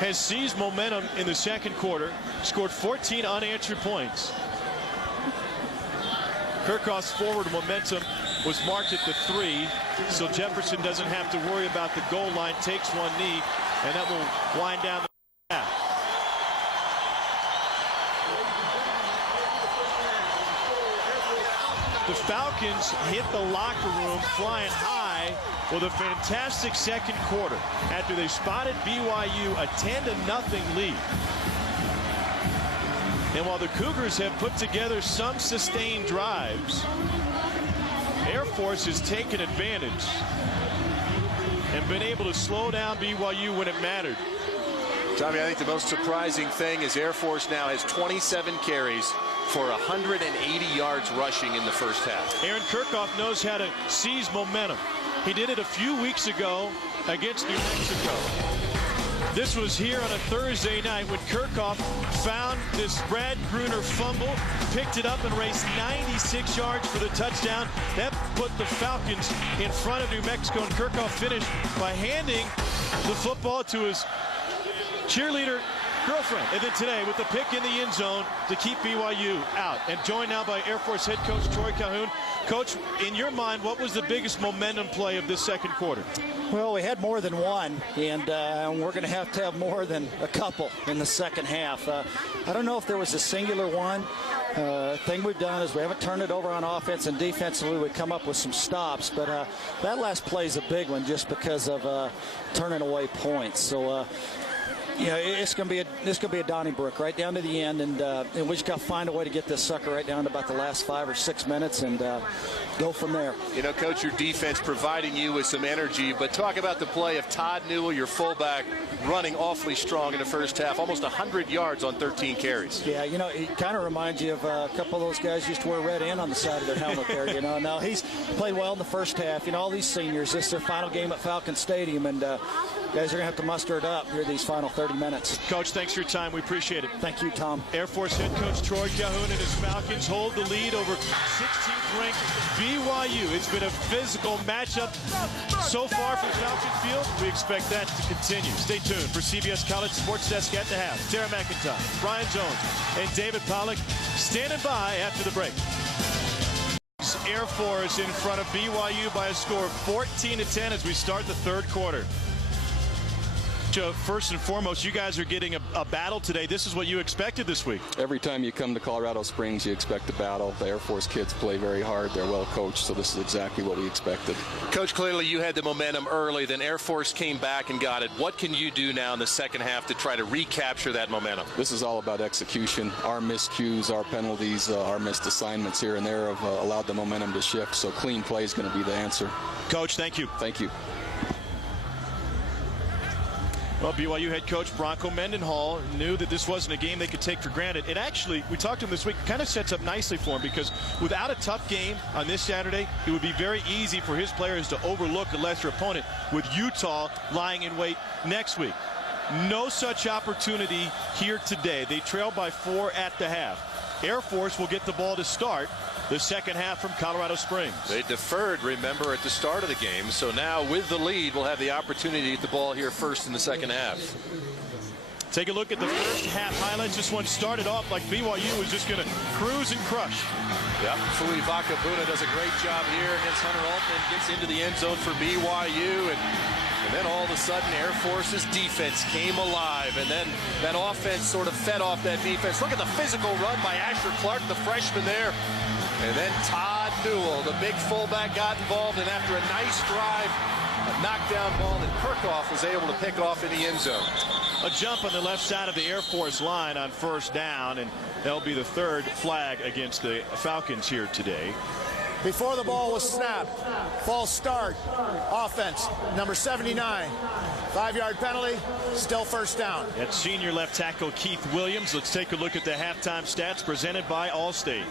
has seized momentum in the second quarter, scored 14 unanswered points. Kirchhoff's forward momentum was marked at the 3, so Jefferson doesn't have to worry about the goal line, takes one knee, and that will wind down the half. The Falcons hit the locker room flying high with a fantastic second quarter after they spotted BYU a 10-0 lead. And while the Cougars have put together some sustained drives, Air Force has taken advantage and been able to slow down BYU when it mattered. Tommy, I think the most surprising thing is Air Force now has 27 carries for 180 yards rushing in the first half. Aaron Kirchhoff knows how to seize momentum. He did it a few weeks ago against New Mexico. This was here on a Thursday night when Kirchhoff found this Brad Gruner fumble, picked it up and raced 96 yards for the touchdown. That put the Falcons in front of New Mexico, and Kirchhoff finished by handing the football to his cheerleader girlfriend. And then today with the pick in the end zone to keep BYU out. And joined now by Air Force head coach Troy Calhoun. Coach, in your mind, what was the biggest momentum play of this second quarter? Well, we had more than one, and we're going to have more than a couple in the second half. I don't know if there was a singular one. Thing we've done is we haven't turned it over on offense, and defensively we come up with some stops. But that last play is a big one just because of turning away points. So yeah, it's going to be a Donnybrook right down to the end, and we just got to find a way to get this sucker right down to about the last 5 or 6 minutes and go from there. You know, Coach, your defense providing you with some energy, but talk about the play of Todd Newell, your fullback, running awfully strong in the first half, almost 100 yards on 13 carries. Yeah, you know, it kind of reminds you of a couple of those guys used to wear red N on the side of their helmet there, you know. Now, he's played well in the first half. You know, all these seniors, this is their final game at Falcon Stadium, and guys are going to have to muster it up here these final 30 minutes. Coach, thanks for your time. We appreciate it. Thank you, Tom. Air Force head coach Troy Calhoun and his Falcons hold the lead over 16th-ranked BYU. It's been a physical matchup so far from Falcon Field. We expect that to continue. Stay tuned for CBS College Sports Desk at the half. Tara McIntyre, Brian Jones, and David Pollack standing by after the break. Air Force in front of BYU by a score of 14-10 as we start the third quarter. First and foremost, you guys are getting a battle today. This is what you expected this week. Every time you come to Colorado Springs, you expect a battle. The Air Force kids play very hard. They're well coached, so this is exactly what we expected. Coach, clearly you had the momentum early, then Air Force came back and got it. What can you do now in the second half to try to recapture that momentum? This is all about execution. Our miscues, our penalties, our missed assignments here and there have allowed the momentum to shift, so clean play is going to be the answer. Coach, thank you. Thank you. Well, BYU head coach Bronco Mendenhall knew that this wasn't a game they could take for granted. It actually, we talked to him this week, kind of sets up nicely for him because without a tough game on this Saturday, it would be very easy for his players to overlook a lesser opponent with Utah lying in wait next week. No such opportunity here today. They trail by 4 at the half. Air Force will get the ball to start the second half from Colorado Springs. They deferred, remember, at the start of the game. So now with the lead, we'll have the opportunity to get the ball here first in the second half. Take a look at the first half highlights. This one started off like BYU was just going to cruise and crush. Yep, Fui Vakabuna does a great job here against Hunter Altman, gets into the end zone for BYU, and then all of a sudden Air Force's defense came alive, and then that offense sort of fed off that defense. Look at the physical run by Asher Clark, the freshman there. And then Todd Newell, the big fullback, got involved, and after a nice drive, a knockdown ball that Kirchhoff was able to pick off in the end zone. A jump on the left side of the Air Force line on first down, and that'll be the third flag against the Falcons here today. Before the ball was snapped, false start, offense, number 79. 5-yard penalty, still first down. That's senior left tackle Keith Williams. Let's take a look at the halftime stats presented by Allstate.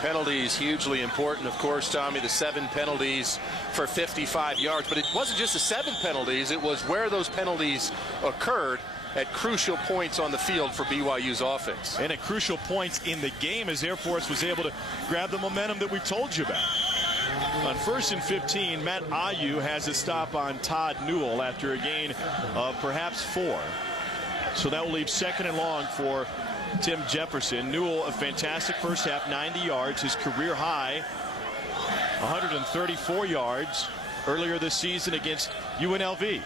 Penalties hugely important, of course, Tommy. The 7 penalties for 55 yards. But it wasn't just the 7 penalties. It was where those penalties occurred at crucial points on the field for BYU's offense. And at crucial points in the game as Air Force was able to grab the momentum that we've told you about. On 1st and 15, Matt Ayu has a stop on Todd Newell after a gain of perhaps 4. So that will leave 2nd and long for Tim Jefferson. Newell, a fantastic first half, 90 yards, his career high, 134 yards earlier this season against UNLV.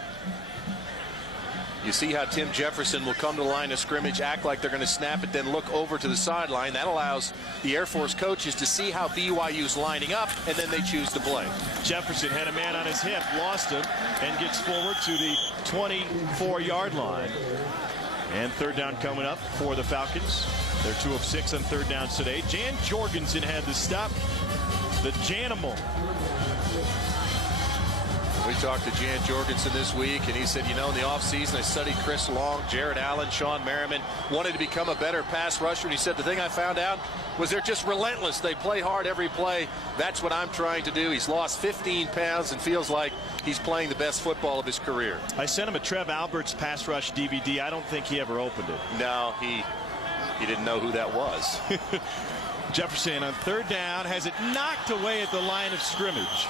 You see how Tim Jefferson will come to the line of scrimmage, act like they're going to snap it, then look over to the sideline. That allows the Air Force coaches to see how BYU's lining up, and then they choose to play. Jefferson had a man on his hip, lost him, and gets forward to the 24-yard line. And third down coming up for the Falcons. They're 2 of 6 on third downs today. Jan Jorgensen had the stop. The Janimal. We talked to Jan Jorgensen this week, and he said, you know, in the offseason, I studied Chris Long, Jared Allen, Sean Merriman, wanted to become a better pass rusher. And he said, the thing I found out was they're just relentless. They play hard every play. That's what I'm trying to do. He's lost 15 pounds and feels like he's playing the best football of his career. I sent him a Trev Alberts pass rush DVD. I don't think he ever opened it. No, he didn't know who that was. Jefferson on third down has it knocked away at the line of scrimmage.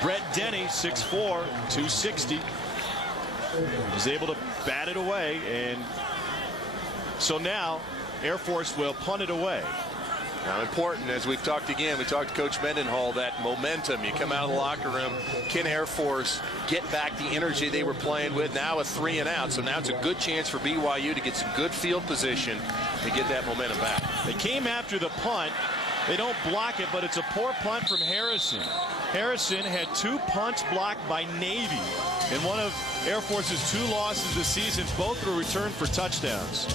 Brett Denny, 6'4", 260, was able to bat it away, and so now Air Force will punt it away. Now, important, as we've talked again, we talked to Coach Mendenhall, that momentum. You come out of the locker room, can Air Force get back the energy they were playing with? Now a 3 and out, so now it's a good chance for BYU to get some good field position and get that momentum back. They came after the punt. They don't block it, but it's a poor punt from Harrison. Harrison had 2 punts blocked by Navy in one of Air Force's 2 losses this season. Both were returned for touchdowns.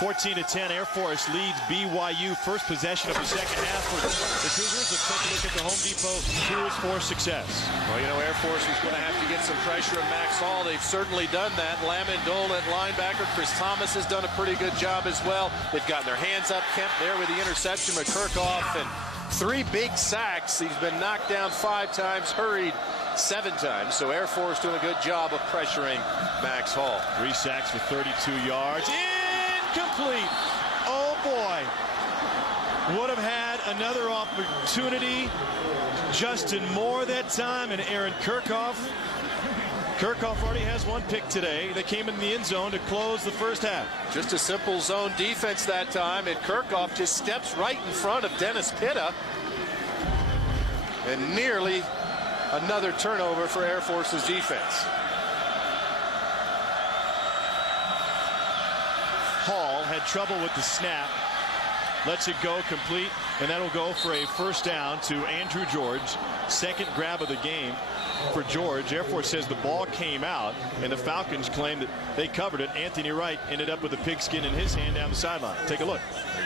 14-10, Air Force leads BYU. First possession of the second half for the Cougars. Let's take a look at the Home Depot tools for success. Well, you know, Air Force is going to have to get some pressure on Max Hall. They've certainly done that. Lammendola at linebacker. Chris Thomas has done a pretty good job as well. They've gotten their hands up. Kemp there with the interception with Kirchhoff, and 3 big sacks. He's been knocked down 5 times, hurried 7 times. So Air Force doing a good job of pressuring Max Hall. 3 sacks for 32 yards. Incomplete. Oh boy. Would have had another opportunity. Justin Moore that time, and Aaron Kirchhoff. Kirchhoff already has 1 pick today. They came in the end zone to close the first half. Just a simple zone defense that time, and Kirchhoff just steps right in front of Dennis Pitta. And nearly another turnover for Air Force's defense. Hall had trouble with the snap, lets it go complete, and that'll go for a first down to Andrew George. Second grab of the game for George. Air Force says the ball came out, and the Falcons claim that they covered it. Anthony Wright ended up with a pigskin in his hand down the sideline. Take a look.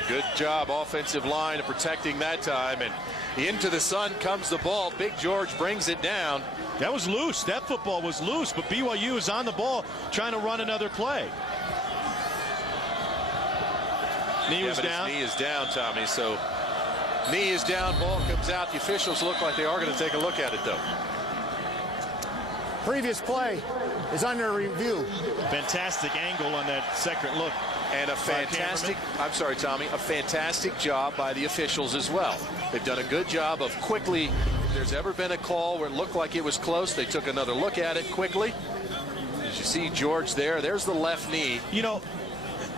Good job, offensive line, of protecting that time, and into the sun comes the ball. Big George brings it down. That was loose. That football was loose, but BYU is on the ball trying to run another play. Knee was down. His knee is down, Tommy. So knee is down, ball comes out. The officials look like they are going to take a look at it, though. Previous play is under review. Fantastic angle on that second look. And a fantastic, I'm sorry, Tommy, a fantastic job by the officials as well. They've done a good job of quickly, if there's ever been a call where it looked like it was close, they took another look at it quickly. As you see George there, there's the left knee. You know,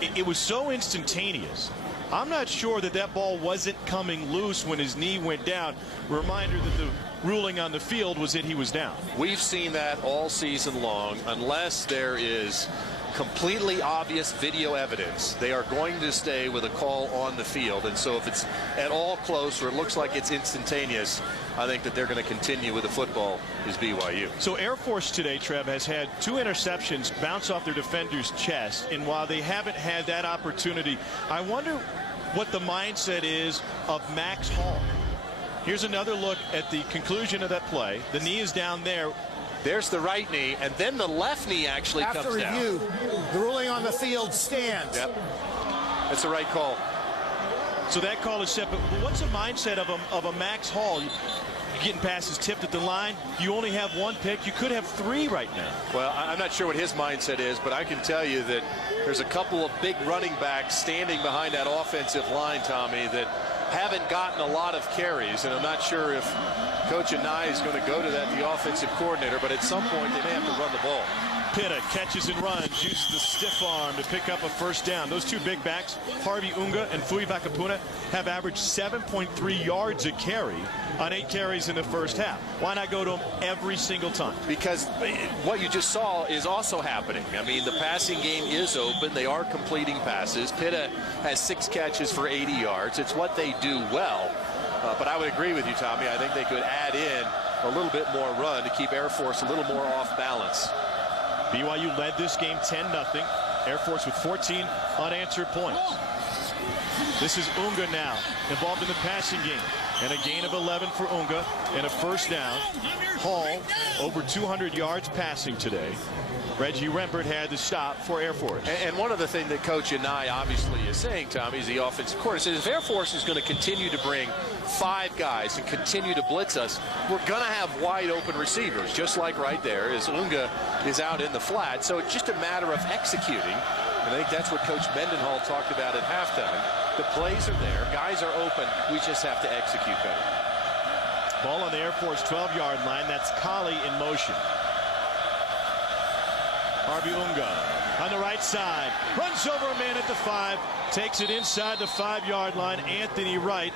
it was so instantaneous. I'm not sure that that ball wasn't coming loose when his knee went down. Reminder that the ruling on the field was that he was down. We've seen that all season long, unless there is completely obvious video evidence, they are going to stay with a call on the field. And so if it's at all close or it looks like it's instantaneous, I think that they're going to continue with the football is BYU. So Air Force today, Trev, has had 2 interceptions bounce off their defender's chest. And while they haven't had that opportunity, I wonder what the mindset is of Max Hall. Here's another look at the conclusion of that play. The knee is down there. There's the right knee, and then the left knee actually comes down. After review, the ruling on the field stands. Yep. That's the right call. So that call is set. But what's the mindset of a Max Hall? You're getting passes tipped at the line. You only have 1 pick. You could have 3 right now. Well, I'm not sure what his mindset is, but I can tell you that there's a couple of big running backs standing behind that offensive line, Tommy, that haven't gotten a lot of carries, and I'm not sure if Coach Anai is going to go to that, the offensive coordinator, but at some point they may have to run the ball. Pitta catches and runs, uses the stiff arm to pick up a first down. Those 2 big backs, Harvey Unga and Fui Vakapuna, have averaged 7.3 yards a carry on 8 carries in the first half. Why not go to them every single time? Because what you just saw is also happening. I mean, the passing game is open. They are completing passes. Pitta has 6 catches for 80 yards. It's what they do well. But I would agree with you, Tommy. I think they could add in a little bit more run to keep Air Force a little more off balance. BYU led this game 10-0. Air Force with 14 unanswered points. This is Unga now involved in the passing game. And a gain of 11 for Unga and a first down. Hall over 200 yards passing today. Reggie Rembert had the stop for Air Force. And one of the things that Coach Anai obviously is saying, Tommy, is the offensive coordinator, says if Air Force is going to continue to bring 5 guys and continue to blitz us, we're going to have wide open receivers, just like right there as Unga is out in the flat. So it's just a matter of executing. And I think that's what Coach Mendenhall talked about at halftime. The plays are there. Guys are open. We just have to execute better. Ball on the Air Force 12-yard line. That's Colley in motion. Harvey Unga on the right side. Runs over a man at the 5. Takes it inside the 5-yard line. Anthony Wright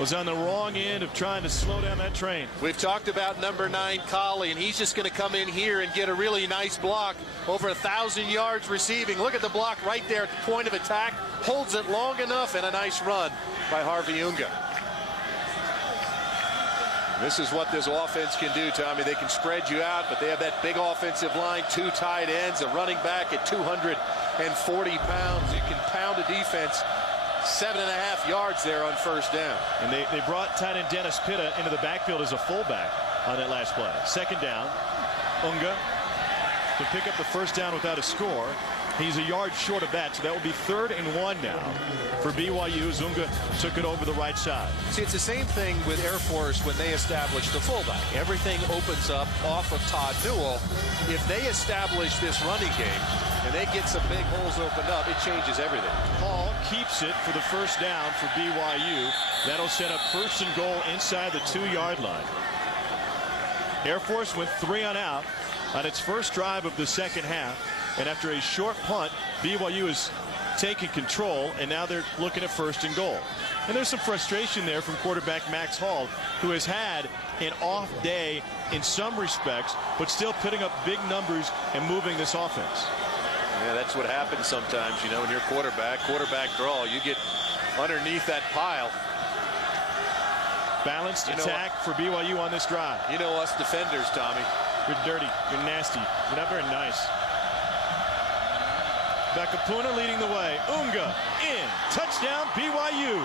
was on the wrong end of trying to slow down that train. We've talked about number 9, Colley, and he's just going to come in here and get a really nice block. Over 1,000 yards receiving. Look at the block right there at the point of attack. Holds it long enough, and a nice run by Harvey Unga. This is what this offense can do, Tommy. They can spread you out, but they have that big offensive line, 2 tight ends, a running back at 240 pounds. You can pound a defense 7.5 yards there on first down. And they brought tight end Dennis Pitta into the backfield as a fullback on that last play. Second down. Unga to pick up the first down without a score. He's a yard short of that, so that will be 3rd and 1 now for BYU. Unga took it over the right side. See, it's the same thing with Air Force when they established the fullback. Everything opens up off of Todd Newell. If they establish this running game and they get some big holes opened up, it changes everything. Hall keeps it for the first down for BYU. That'll set up 1st and goal inside the 2-yard line. Air Force went 3 on out on its first drive of the second half. And after a short punt, BYU is taking control, and now they're looking at 1st and goal. And there's some frustration there from quarterback Max Hall, who has had an off day in some respects, but still putting up big numbers and moving this offense. Yeah, that's what happens sometimes, you know, when you're quarterback draw, you get underneath that pile. Balanced attack for BYU on this drive. You know us defenders, Tommy. You're dirty. You're nasty. You're not very nice. Vakapuna leading the way. Unga in. Touchdown BYU.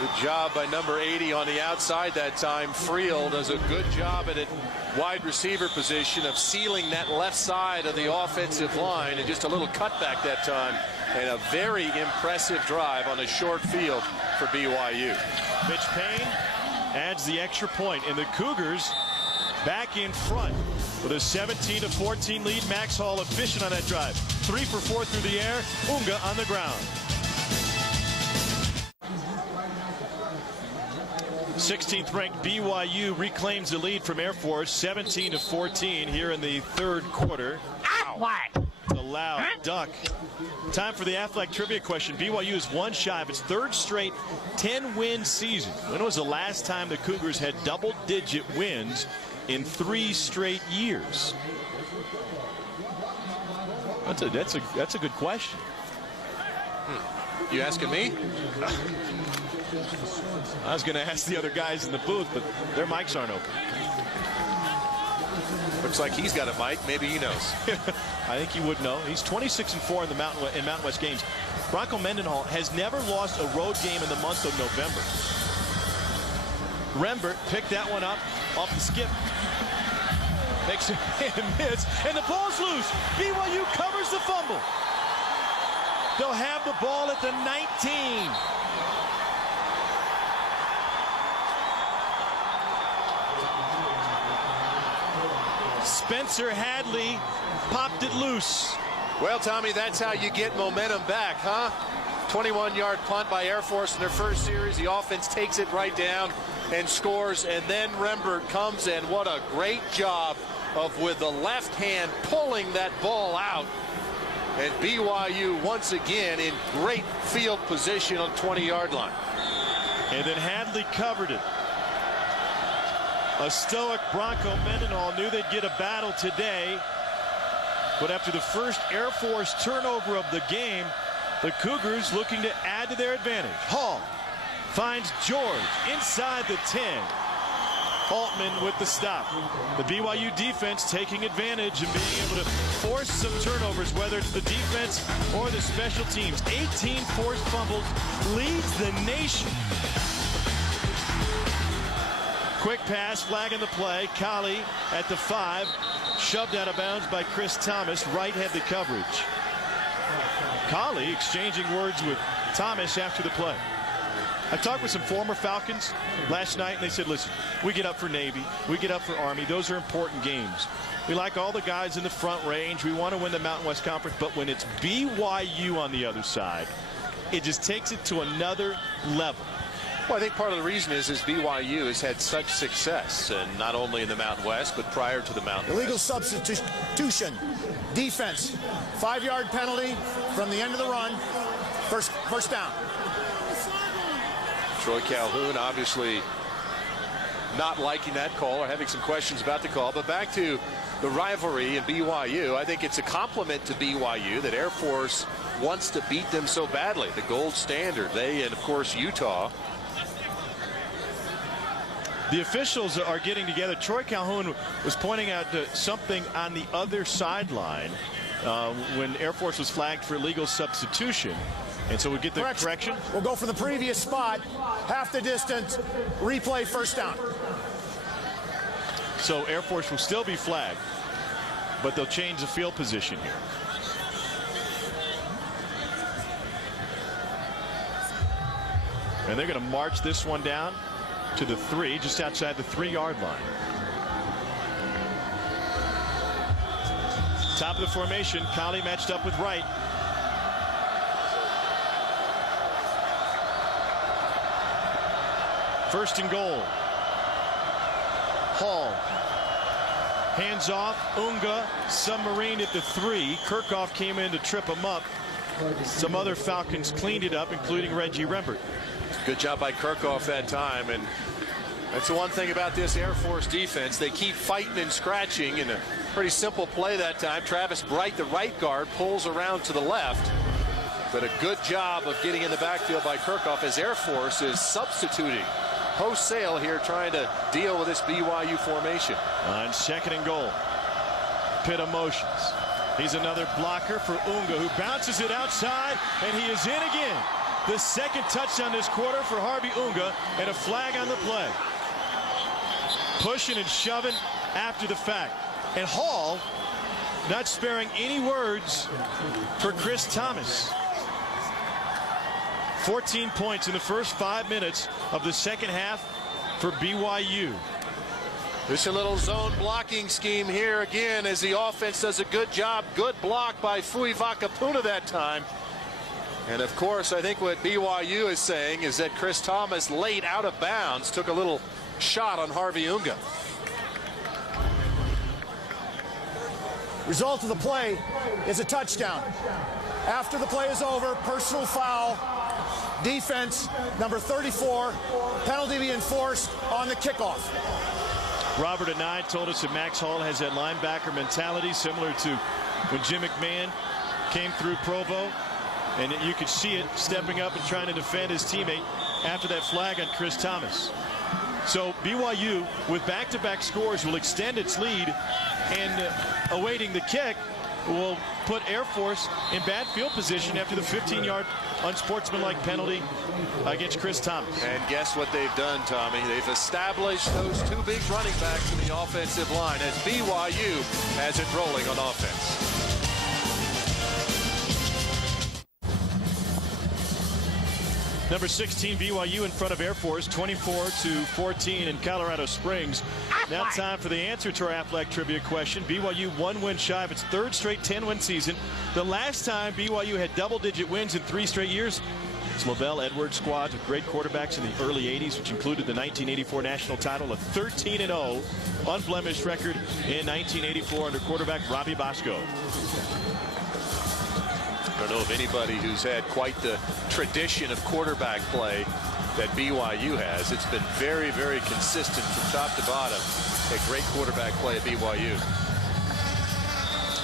Good job by number 80 on the outside that time. Friel does a good job at it. Wide receiver position of sealing that left side of the offensive line, and just a little cutback that time. And a very impressive drive on a short field for BYU. Mitch Payne adds the extra point, and the Cougars back in front with a 17-14 lead. Max Hall efficient on that drive. 3 for 4 through the air. Unga on the ground. 16th ranked BYU reclaims the lead from Air Force, 17-14 here in the third quarter. What? The loud duck. Time for the Aflac trivia question. BYU is one shy of its third straight 10-win season. When was the last time the Cougars had double-digit wins in 3 straight years? That's a good question. You asking me? I was going to ask the other guys in the booth, but their mics aren't open. Looks like he's got a mic. Maybe he knows. I think he would know. He's 26-4 in the Mountain West games. Bronco Mendenhall has never lost a road game in the month of November. Rembert picked that one up off the skip. Makes it miss, and the ball's loose. BYU covers the fumble. They'll have the ball at the 19. Spencer Hadley popped it loose. Well, Tommy, that's how you get momentum back, huh? 21-yard punt by Air Force in their first series. The offense takes it right down and scores, and then Rembert comes in. What a great job of, with the left hand, pulling that ball out. And BYU once again in great field position on the 20-yard line. And then Hadley covered it. A stoic Bronco Mendenhall knew they'd get a battle today. But after the first Air Force turnover of the game, the Cougars looking to add to their advantage. Hall finds George inside the 10. Altman with the stop. The BYU defense taking advantage and being able to force some turnovers, whether it's the defense or the special teams. 18 forced fumbles, leads the nation. Quick pass, flag in the play. Colley at the 5, shoved out of bounds by Chris Thomas. Wright had the coverage. Colley exchanging words with Thomas after the play. I talked with some former Falcons last night, and they said, listen, we get up for Navy, we get up for Army. Those are important games. We like all the guys in the front range. We want to win the Mountain West Conference, but when it's BYU on the other side, it just takes it to another level. Well, I think part of the reason is BYU has had such success, and not only in the Mountain West, but prior to the Mountain Illegal West. substitution. Defense. 5-yard penalty from the end of the run. First down. Troy Calhoun obviously not liking that call or having some questions about the call. But back to the rivalry in BYU, I think it's a compliment to BYU that Air Force wants to beat them so badly. The gold standard. They and, of course, Utah. The officials are getting together. Troy Calhoun was pointing out something on the other sideline when Air Force was flagged for illegal substitution. And so we get the correction. We'll go from the previous spot, half the distance, replay, first down. So Air Force will still be flagged, but they'll change the field position here. And they're going to march this one down to the 3, just outside the 3-yard line. Top of the formation, Colley matched up with Wright. First and goal. Hall. Hands off. Unga. Submarine at the 3. Kirchhoff came in to trip him up. Some other Falcons cleaned it up, including Reggie Rembert. Good job by Kirchhoff that time. And that's the one thing about this Air Force defense. They keep fighting and scratching. And a pretty simple play that time. Travis Bright, the right guard, pulls around to the left. But a good job of getting in the backfield by Kirchhoff as Air Force is substituting. Post sale here, trying to deal with this BYU formation. On second and goal, Pitt motions. He's another blocker for Unga, who bounces it outside, and he is in again. The second touchdown this quarter for Harvey Unga, and a flag on the play. Pushing and shoving after the fact. And Hall not sparing any words for Chris Thomas. 14 points in the first 5 minutes of the second half for BYU. There's a little zone blocking scheme here again as the offense does a good job. Good block by Fui Vakapuna that time. And of course, I think what BYU is saying is that Chris Thomas, late out of bounds, took a little shot on Harvey Unga. Result of the play is a touchdown. After the play is over, personal foul, defense, number 34, penalty be enforced on the kickoff. Robert and I told us that Max Hall has that linebacker mentality similar to when Jim McMahon came through Provo, and you could see it stepping up and trying to defend his teammate after that flag on Chris Thomas. So BYU, with back-to-back scores, will extend its lead, and awaiting the kick will put Air Force in bad field position after the 15-yard unsportsmanlike penalty against Chris Thomas. And guess what they've done, Tommy? They've established those two big running backs in the offensive line as BYU has it rolling on offense. Number 16 BYU in front of Air Force, 24-14 in Colorado Springs. Now time for the answer to our Aflac trivia question. BYU 1 win shy of its third straight 10-win season. The last time BYU had double-digit wins in 3 straight years, it's Lavelle Edwards squads with great quarterbacks in the early 80s, which included the 1984 national title, a 13-0 unblemished record in 1984 under quarterback Robbie Bosco. I don't know of anybody who's had quite the tradition of quarterback play that BYU has. It's been very, very consistent from top to bottom. A great quarterback play at BYU.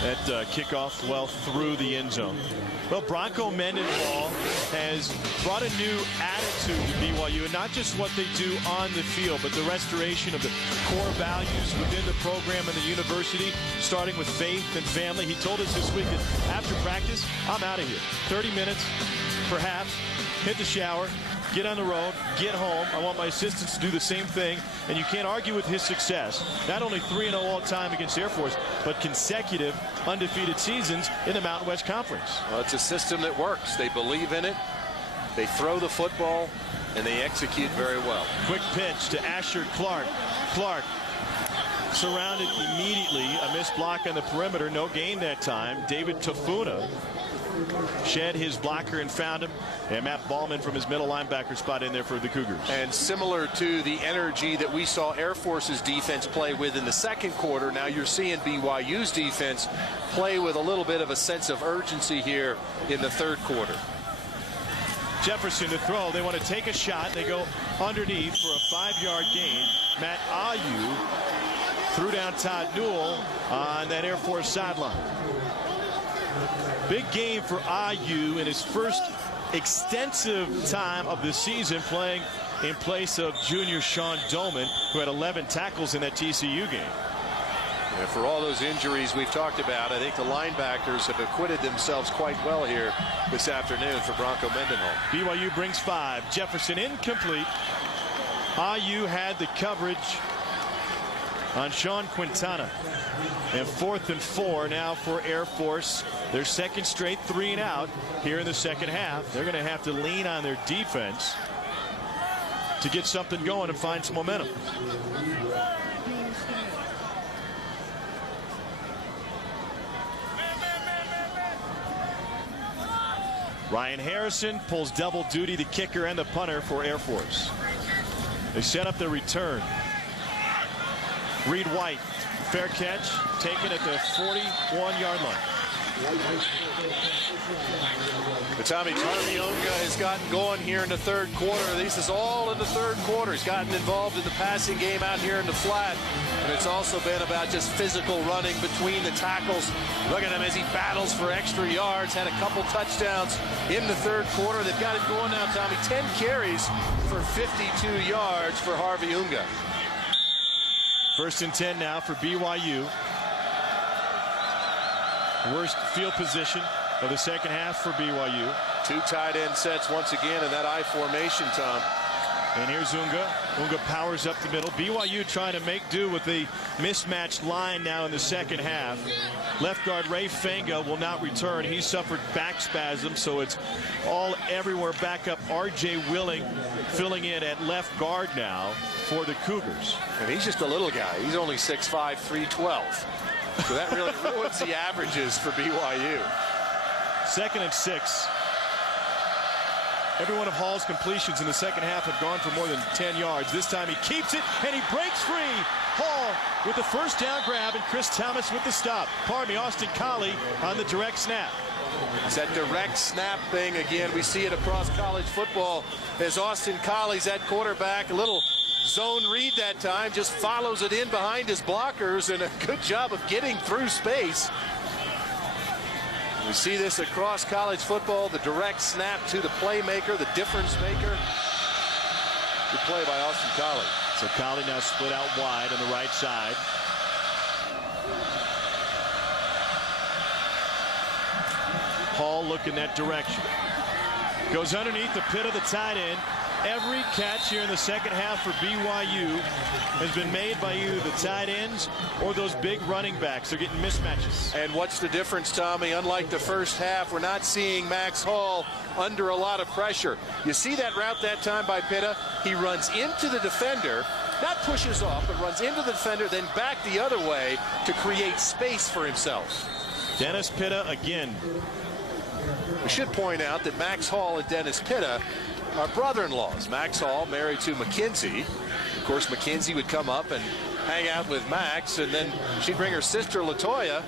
That kickoff well through the end zone. Well, Bronco Mendenhall has brought a new attitude to BYU, and not just what they do on the field, but the restoration of the core values within the program and the university, starting with faith and family. He told us this week that after practice, I'm out of here. 30 minutes, perhaps, hit the shower, get on the road, get home. I want my assistants to do the same thing, and you can't argue with his success. Not only 3-0 all-time against Air Force, but consecutive undefeated seasons in the Mountain West Conference. Well, it's a system that works. They believe in it. They throw the football, and they execute very well. Quick pitch to Asher Clark. Clark surrounded immediately. A missed block on the perimeter. No gain that time. David Tafuna shed his blocker and found him, and Matt Ballman from his middle linebacker spot in there for the Cougars. And similar to the energy that we saw Air Force's defense play with in the second quarter, now you're seeing BYU's defense play with a little bit of a sense of urgency here in the third quarter. Jefferson to throw. They want to take a shot. They go underneath for a 5-yard gain. Matt Ayu threw down Todd Newell on that Air Force sideline. Big game for Ayu in his first extensive time of the season, playing in place of junior Sean Doman, who had 11 tackles in that TCU game. And for all those injuries we've talked about, I think the linebackers have acquitted themselves quite well here this afternoon for Bronco Mendenhall. BYU brings 5. Jefferson incomplete. Ayu had the coverage on Sean Quintana. And 4th and 4 now for Air Force. Their second straight 3 and out here in the second half. They're going to have to lean on their defense to get something going and find some momentum. Ryan Harrison pulls double duty, the kicker and the punter for Air Force. They set up the return. Reed White, fair catch, taken at the 41-yard line. But Tommy, Harvey Unga has gotten going here in the third quarter. This is all in the third quarter. He's gotten involved in the passing game out here in the flat. And it's also been about just physical running between the tackles. Look at him as he battles for extra yards. Had a couple touchdowns in the third quarter. They've got it going now, Tommy. 10 carries for 52 yards for Harvey Unga. 1st and 10 now for BYU. Worst field position of the second half for BYU. 2 tight end sets once again in that I formation, Tom. And here's Unga. Unga powers up the middle. BYU trying to make do with the mismatched line now in the second half. Left guard Ray Fanga will not return. He suffered back spasms, so it's all everywhere back up. R.J. Willing filling in at left guard now for the Cougars. And he's just a little guy. He's only 6'5", 312. So that really ruins the averages for BYU. 2nd and 6. Every one of Hall's completions in the second half have gone for more than 10 yards. This time he keeps it, and he breaks free. Hall with the first down grab, and Chris Thomas with the stop. Pardon me, Austin Collie on the direct snap. It's that direct snap thing again. We see it across college football as Austin Collie's at quarterback. A little zone read that time, just follows it in behind his blockers, and a good job of getting through space. We see this across college football, the direct snap to the playmaker, the difference maker. Good play by Austin Collie. So Collie now split out wide on the right side. Hall looking that direction. Goes underneath the pit of the tight end. Every catch here in the second half for BYU has been made by either the tight ends or those big running backs. They're getting mismatches. And what's the difference, Tommy? Unlike the first half, we're not seeing Max Hall under a lot of pressure. You see that route that time by Pitta? He runs into the defender, not pushes off, but runs into the defender, then back the other way to create space for himself. Dennis Pitta again. We should point out that Max Hall and Dennis Pitta are brother-in-laws. Max Hall married to Mackenzie. Of course, Mackenzie would come up and hang out with Max, and then she'd bring her sister Latoya,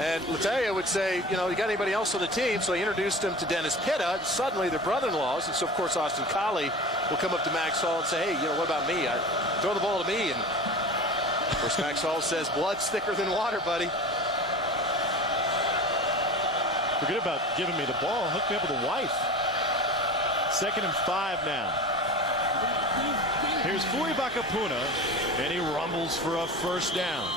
and Latoya would say, you know, you got anybody else on the team? So he introduced him to Dennis Pitta. Suddenly they're brother-in-laws, and so of course Austin Collie will come up to Max Hall and say, hey, you know, what about me? Throw the ball to me. And of course Max Hall says, blood's thicker than water, buddy. Forget about giving me the ball. Hook me up with a wife. 2nd and 5 now. Here's Fui Bakapuna, and he rumbles for a first down.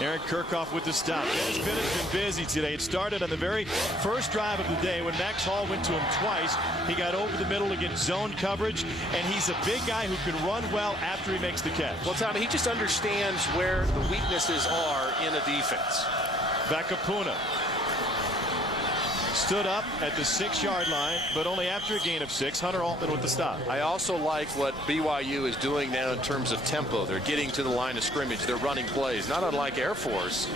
Aaron Kirchhoff with the stop. Dennis Pitta's been busy today. It started on the very first drive of the day when Max Hall went to him twice. He got over the middle against zone coverage, and he's a big guy who can run well after he makes the catch. Well, Tommy, he just understands where the weaknesses are in a defense. Bakapuna stood up at the 6-yard line, but only after a gain of 6. Hunter Altman with the stop. I also like what BYU is doing now in terms of tempo. They're getting to the line of scrimmage. They're running plays, not unlike Air Force.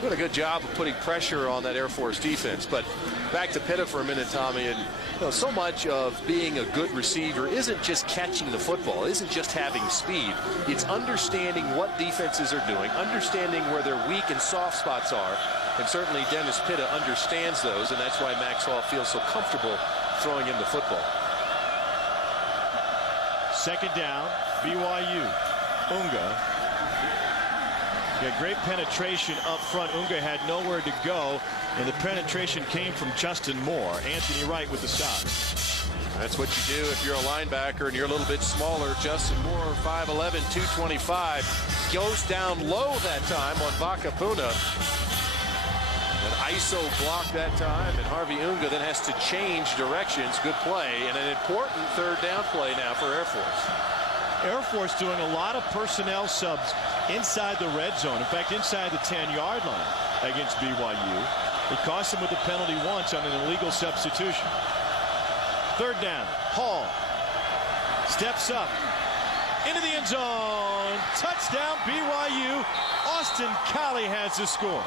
Doing a good job of putting pressure on that Air Force defense. But back to Pitta for a minute, Tommy. And you know, so much of being a good receiver isn't just catching the football, isn't just having speed. It's understanding what defenses are doing, understanding where their weak and soft spots are. And certainly Dennis Pitta understands those, and that's why Max Hall feels so comfortable throwing him the football. 2nd down, BYU. Unga. Got great penetration up front. Unga had nowhere to go, and the penetration came from Justin Moore. Anthony Wright with the stop. That's what you do if you're a linebacker and you're a little bit smaller. Justin Moore, 5'11", 225, goes down low that time on Bakapuna. An ISO block that time, and Harvey Unga then has to change directions. Good play, and an important 3rd down play now for Air Force. Air Force doing a lot of personnel subs inside the red zone. In fact, inside the 10-yard line against BYU. It cost them with a penalty once on an illegal substitution. 3rd down. Hall steps up into the end zone. Touchdown BYU. Austin Collie has the score.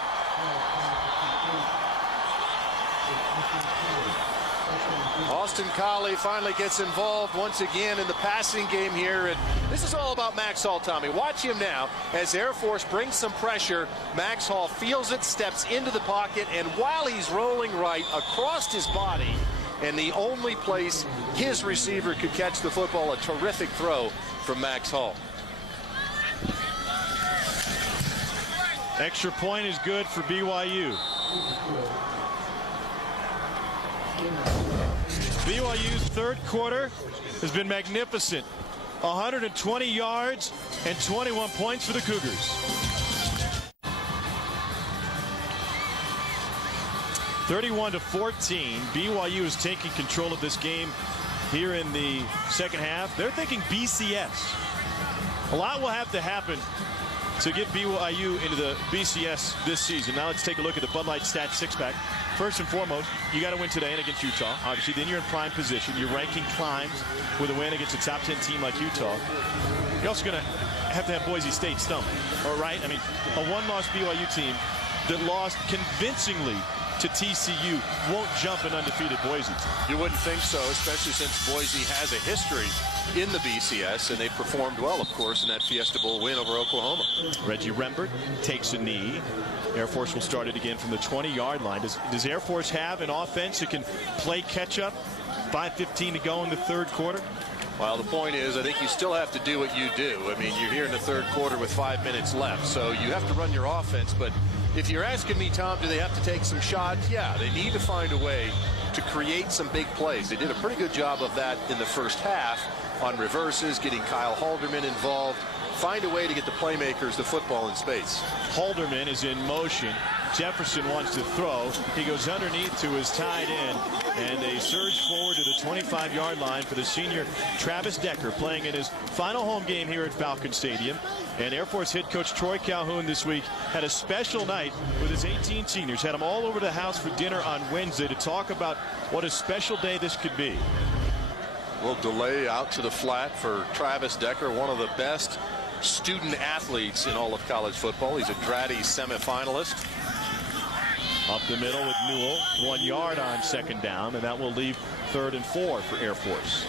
Austin Collie finally gets involved once again in the passing game here, and this is all about Max Hall, Tommy. Watch him now as Air Force brings some pressure. Max Hall feels it, steps into the pocket, and while he's rolling right across his body, and the only place his receiver could catch the football, a terrific throw from Max Hall. Extra point is good for BYU. BYU's 3rd quarter has been magnificent. 120 yards and 21 points for the Cougars. 31-14. BYU is taking control of this game here in the 2nd half. They're thinking BCS. A lot will have to happen to get BYU into the BCS this season. Now let's take a look at the Bud Light Stats 6-pack. First and foremost, you got to win today and against Utah. Obviously, then you're in prime position. Your ranking climbs with a win against a top 10 team like Utah. You're also going to have Boise State stump. All right? I mean, a one-loss BYU team that lost convincingly to TCU won't jump an undefeated Boise team. You wouldn't think so, especially since Boise has a history in the BCS, and they performed well, of course, in that Fiesta Bowl win over Oklahoma. Reggie Rembert takes a knee. Air Force will start it again from the 20-yard line. Does Air Force have an offense that can play catch-up? 5:15 to go in the third quarter. Well, the point is, I think you still have to do what you do. I mean, you're here in the third quarter with 5 minutes left, so you have to run your offense. But if you're asking me, Tom, do they have to take some shots? Yeah, they need to find a way to create some big plays. They did a pretty good job of that in the first half on reverses, getting Kyle Halderman involved. Find a way to get the playmakers the football in space. Halderman is in motion. Jefferson wants to throw. He goes underneath to his tight end, and a surge forward to the 25-yard line for the senior Travis Decker, playing in his final home game here at Falcon Stadium. And Air Force head coach Troy Calhoun this week had a special night with his 18 seniors. Had them all over the house for dinner on Wednesday to talk about what a special day this could be. A little delay out to the flat for Travis Decker, one of the best student athletes in all of college football. He's a Dratty semifinalist. Up the middle with Newell, 1 yard on second down, and that will leave 3rd and 4 for Air Force.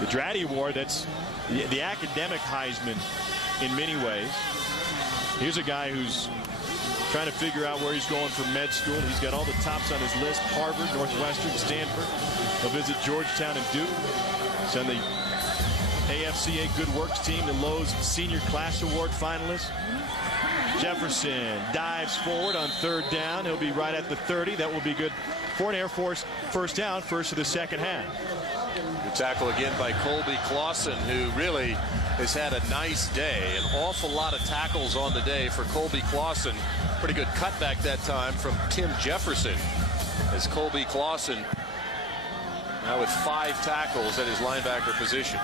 The Dratty Award, that's the academic Heisman in many ways. Here's a guy who's trying to figure out where he's going for med school. He's got all the tops on his list: Harvard, Northwestern, Stanford. He'll visit Georgetown and Duke. He's on the AFCA Good Works team, the Lowe's Senior Class Award finalist. Jefferson dives forward on 3rd down. He'll be right at the 30. That will be good for an Air Force first down, first of the second half. Good tackle again by Colby Clausen, who really has had a nice day. An awful lot of tackles on the day for Colby Clausen. Pretty good cutback that time from Tim Jefferson, as Colby Clausen now with 5 tackles at his linebacker position.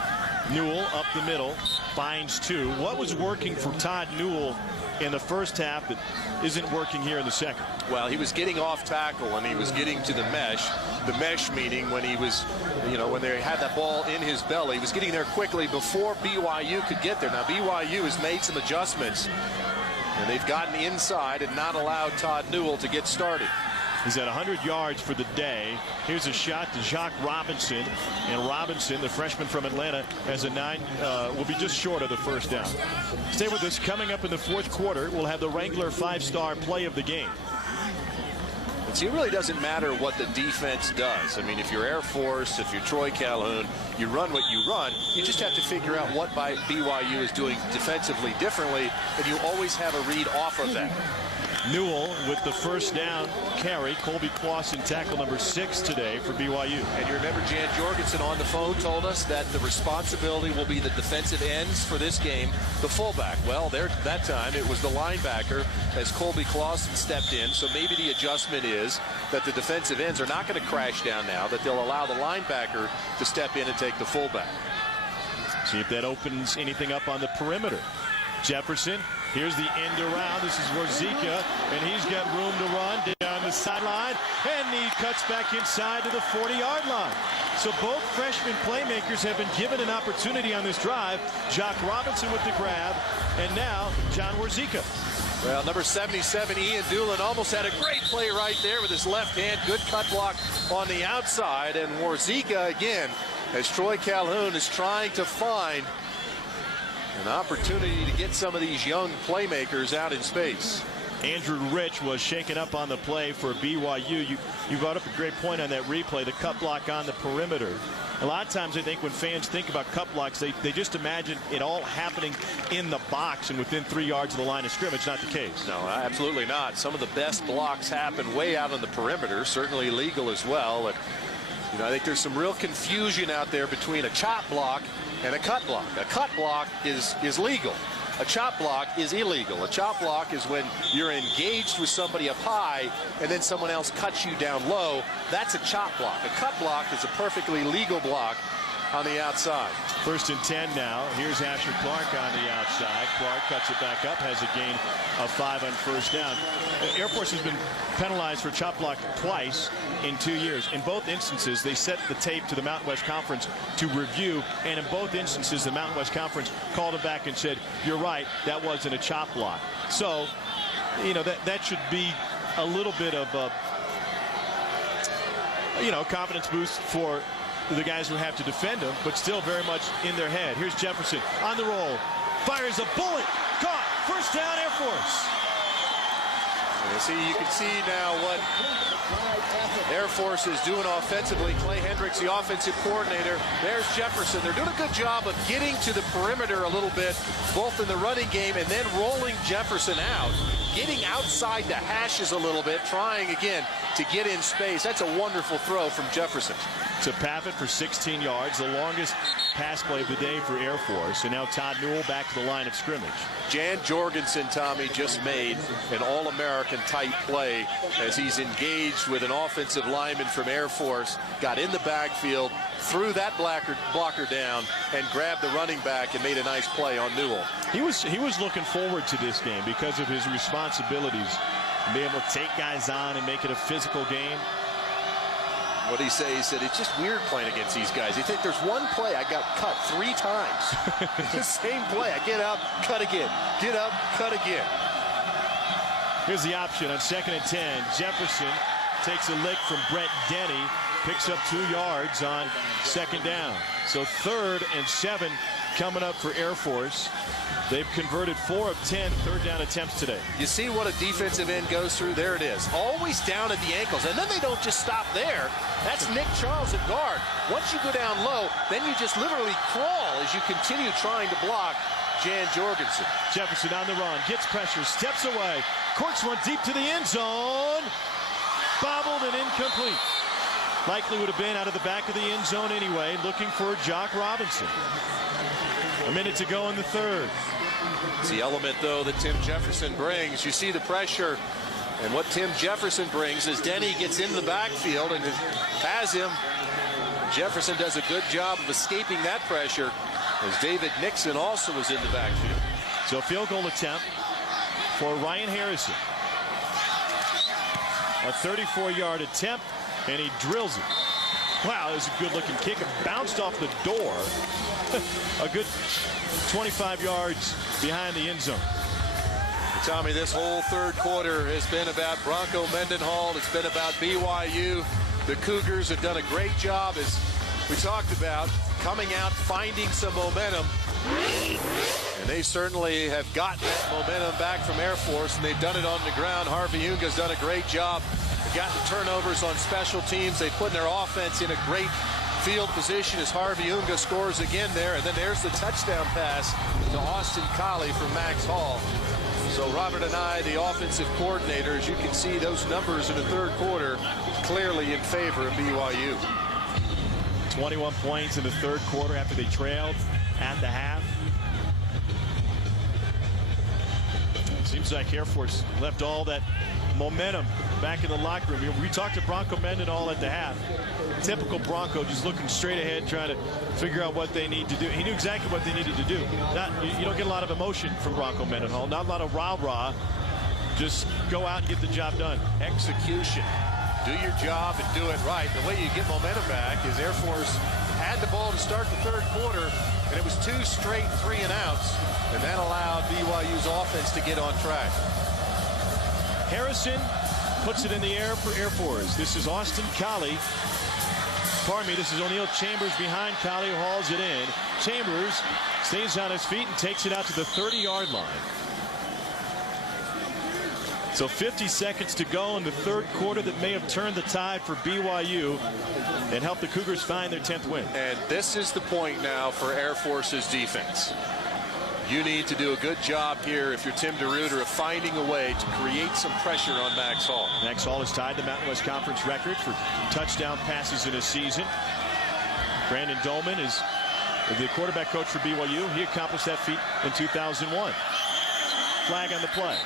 Newell up the middle, finds 2. What was working for Todd Newell in the first half that isn't working here in the second? Well, he was getting off tackle and he was getting to the mesh. The mesh meaning when he was, when they had that ball in his belly, he was getting there quickly before BYU could get there. Now, BYU has made some adjustments, and they've gotten inside and not allowed Todd Newell to get started. He's at 100 yards for the day. Here's a shot to Jacques Robinson. And Robinson, the freshman from Atlanta, has a 9, will be just short of the first down. Stay with us. Coming up in the fourth quarter, we'll have the Wrangler 5-star play of the game. See, it really doesn't matter what the defense does. I mean, if you're Air Force, if you're Troy Calhoun, you run what you run. You just have to figure out what BYU is doing defensively differently, and you always have a read off of that. Newell with the first down carry. Colby Clausen, tackle number 6 today for BYU. And you remember Jan Jorgensen on the phone told us that the responsibility will be the defensive ends for this game, the fullback. Well, that time it was the linebacker as Colby Clausen stepped in. So maybe the adjustment is that the defensive ends are not going to crash down now, that they'll allow the linebacker to step in and take the fullback. See if that opens anything up on the perimeter. Jefferson, here's the end around. This is Warzika, and he's got room to run down the sideline, and he cuts back inside to the 40-yard line. So both freshman playmakers have been given an opportunity on this drive. Jock Robinson with the grab, and now John Warzika. Well, number 77, Ian Doolin, almost had a great play right there with his left hand. Good cut block on the outside, and Warzika again, as Troy Calhoun is trying to find an opportunity to get some of these young playmakers out in space. Andrew Rich was shaken up on the play for BYU. You brought up a great point on that replay, the cut block on the perimeter. A lot of times I think when fans think about cut blocks, they just imagine it all happening in the box and within 3 yards of the line of scrimmage. Not the case. No, absolutely not. Some of the best blocks happen way out on the perimeter, certainly legal as well. And, I think there's some real confusion out there between a chop block and a cut block. A cut block is legal. A chop block is illegal. A chop block is when you're engaged with somebody up high and then someone else cuts you down low. That's a chop block. A cut block is a perfectly legal block on the outside. 1st and 10 now. Here's Asher Clark on the outside. Clark cuts it back up, has a gain of 5 on first down. Air Force has been penalized for chop block twice in 2 years. In both instances, they sent the tape to the Mountain West Conference to review, and in both instances, the Mountain West Conference called it back and said, you're right, that wasn't a chop block. So, that should be a little bit of confidence boost for the guys who have to defend him, but still very much in their head. Here's Jefferson on the roll, fires a bullet, caught, first down, Air Force. You can see now what Air Force is doing offensively. Clay Hendricks, the offensive coordinator. There's Jefferson. They're doing a good job of getting to the perimeter a little bit, both in the running game and then rolling Jefferson out, getting outside the hashes a little bit, trying again to get in space. That's a wonderful throw from Jefferson. To Pavitt for 16 yards, the longest pass play of the day for Air Force. And now Todd Newell back to the line of scrimmage. Jan Jorgensen, Tommy, just made an All-American type play as he's engaged with an offensive lineman from Air Force, got in the backfield, threw that blocker down, and grabbed the running back and made a nice play on Newell. He was looking forward to this game because of his responsibilities, being able to take guys on and make it a physical game. What did he say? He said, it's just weird playing against these guys. You think there's one play I got cut 3 times. The same play. I get up, cut again. Get up, cut again. Here's the option on 2nd and 10. Jefferson takes a lick from Brett Denny, picks up 2 yards on 2nd down. So 3rd and 7 coming up for Air Force. They've converted 4 of 10 third down attempts today. You see what a defensive end goes through? There it is. Always down at the ankles. And then they don't just stop there. That's Nick Charles at guard. Once you go down low, then you just literally crawl as you continue trying to block Jan Jorgensen. Jefferson on the run, gets pressure, steps away, courts one deep to the end zone. Bobbled and incomplete. Likely would have been out of the back of the end zone anyway, looking for Jock Robinson. A minute to go in the 3rd. It's the element, though, that Tim Jefferson brings. You see the pressure, and what Tim Jefferson brings is Denny gets into the backfield and has him. Jefferson does a good job of escaping that pressure, as David Nixon also was in the backfield. So field goal attempt for Ryan Harrison. A 34-yard attempt, and he drills it. Wow, that was a good-looking kick. It bounced off the door. A good 25 yards behind the end zone. Tommy, this whole 3rd quarter has been about Bronco Mendenhall. It's been about BYU. The Cougars have done a great job, as we talked about, coming out, finding some momentum. And they certainly have gotten that momentum back from Air Force, and they've done it on the ground. Harvey Unga's done a great job. They've gotten turnovers on special teams. They put their offense in a great field position as Harvey Unga scores again there. And then there's the touchdown pass to Austin Collie from Max Hall. So Robert and I, the offensive coordinators, you can see those numbers in the 3rd quarter clearly in favor of BYU. 21 points in the 3rd quarter after they trailed at the half. It seems like Air Force left all that momentum back in the locker room. We talked to Bronco Mendenhall at the half. Typical Bronco, just looking straight ahead, trying to figure out what they need to do. He knew exactly what they needed to do. You don't get a lot of emotion from Bronco Mendenhall. Not a lot of rah-rah. Just go out and get the job done. Execution. Do your job and do it right. The way you get momentum back is Air Force had the ball to start the 3rd quarter, and it was 2 straight 3-and-outs, and that allowed BYU's offense to get on track. Harrison puts it in the air for Air Force. This is Austin Collie. Pardon me, this is O'Neal Chambers behind Collie, who hauls it in. Chambers stays on his feet and takes it out to the 30-yard line. So 50 seconds to go in the 3rd quarter that may have turned the tide for BYU and helped the Cougars find their 10th win. And this is the point now for Air Force's defense. You need to do a good job here if you're Tim DeRuyter of finding a way to create some pressure on Max Hall. Max Hall has tied the Mountain West Conference record for touchdown passes in a season. Brandon Dolman is the quarterback coach for BYU. He accomplished that feat in 2001. Flag on the play.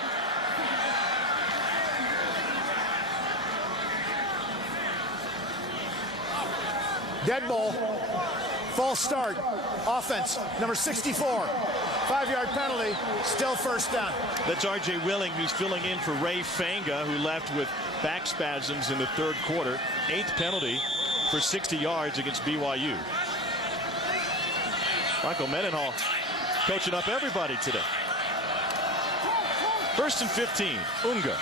Dead ball. False start. Offense. Number 64. 5-yard penalty. Still first down. That's R.J. Willing, who's filling in for Ray Fanga, who left with back spasms in the 3rd quarter. 8th penalty for 60 yards against BYU. Bronco Mendenhall coaching up everybody today. 1st and 15. Unga.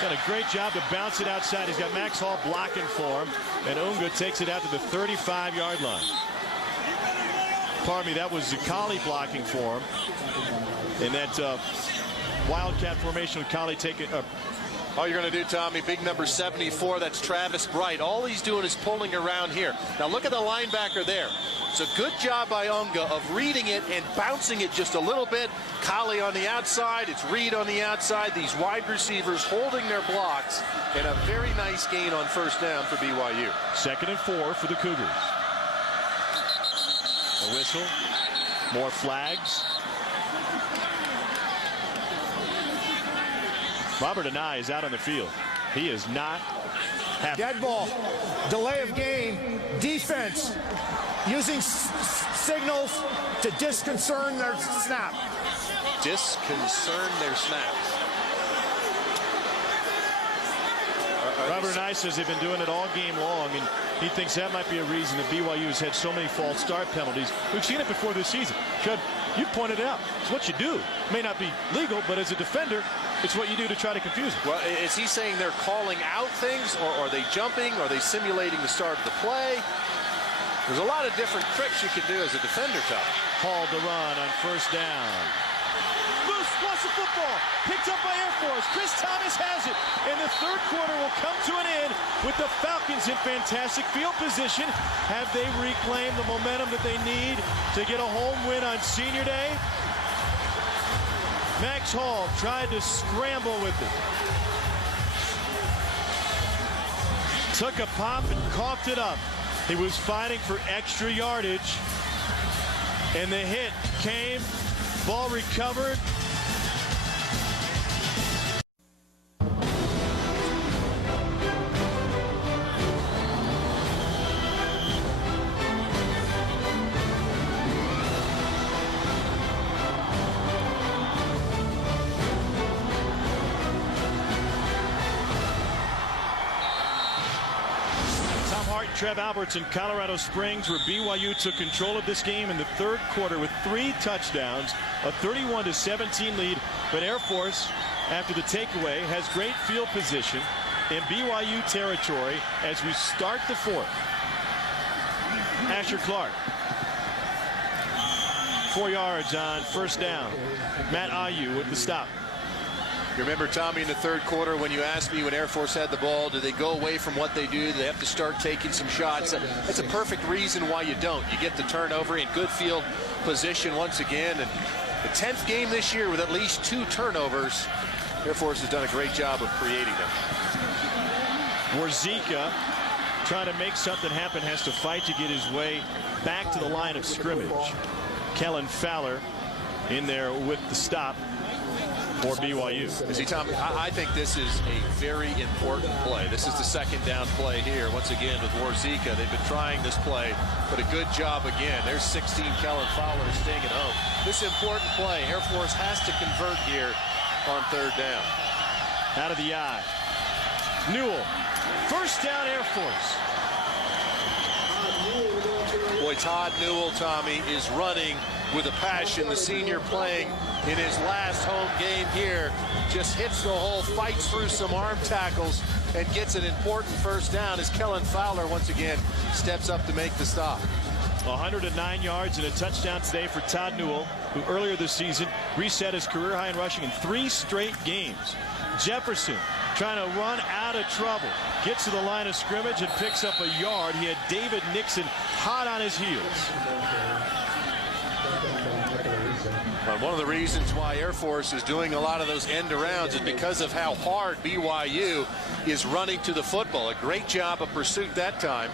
Done a great job to bounce it outside. He's got Max Hall blocking for him, and Unga takes it out to the 35-yard line. Pardon me, that was Zakali blocking for him. And that Wildcat formation with Kali taking All you're going to do, Tommy, big number 74, that's Travis Bright. All he's doing is pulling around here. Now look at the linebacker there. It's a good job by Unga of reading it and bouncing it just a little bit. Kali on the outside, it's Reed on the outside. These wide receivers holding their blocks, and a very nice gain on first down for BYU. 2nd and 4 for the Cougars. A whistle, more flags. Robert Anai is out on the field. He is not happy. Dead ball, delay of game, defense using signals to disconcern their snap. Disconcern their snap. Robert Anai says they've been doing it all game long, and he thinks that might be a reason that BYU has had so many false start penalties. We've seen it before this season. Chud, you pointed it out. It's what you do. It may not be legal, but as a defender, it's what you do to try to confuse them. Well, is he saying they're calling out things, or are they jumping? Or are they simulating the start of the play? There's a lot of different tricks you can do as a defender, Tom. Hauled the run on first down. Loose, lost the football. Picked up by AirForce. Chris Thomas has it. And the third quarter will come to an end with the Falcons in fantastic field position. Have they reclaimed the momentum that they need to get a home win on Senior Day? Max Hall tried to scramble with it. Took a pop and coughed it up. He was fighting for extra yardage. And the hit came. Ball recovered. Trev Alberts in Colorado Springs, where BYU took control of this game in the third quarter with 3 touchdowns, a 31-17 lead. But AirForce, after the takeaway, has great field position in BYU territory as we start the fourth. Asher Clark, 4 yards on first down. Matt Ayu with the stop. You remember, Tommy, in the third quarter when you asked me when AirForce had the ball, do they go away from what they do? Do they have to start taking some shots? That's a perfect reason why you don't. You get the turnover in good field position once again. And the 10th game this year with at least 2 turnovers. AirForce has done a great job of creating them. Warzika, trying to make something happen, has to fight to get his way back to the line of scrimmage. Kellen Fowler in there with the stop for BYU. See, Tommy, I think this is a very important play. This is the second down play here. Once again with Warzika, they've been trying this play, but a good job again. There's 16, Kellen Fowler staying at home. This important play, AirForce has to convert here on third down. Out of the eye. Newell, first down AirForce. Boy, Todd Newell, Tommy, is running with a passion. The senior playing in his last home game here, just hits the hole, fights through some arm tackles, and gets an important first down as Kellen Fowler once again steps up to make the stop. 109 yards and a touchdown today for Todd Newell, who earlier this season reset his career high in rushing in 3 straight games. Jefferson trying to run out of trouble, gets to the line of scrimmage and picks up a yard. He had David Nixon hot on his heels. But one of the reasons why AirForce is doing a lot of those end arounds is because of how hard BYU is running to the football. A great job of pursuit that time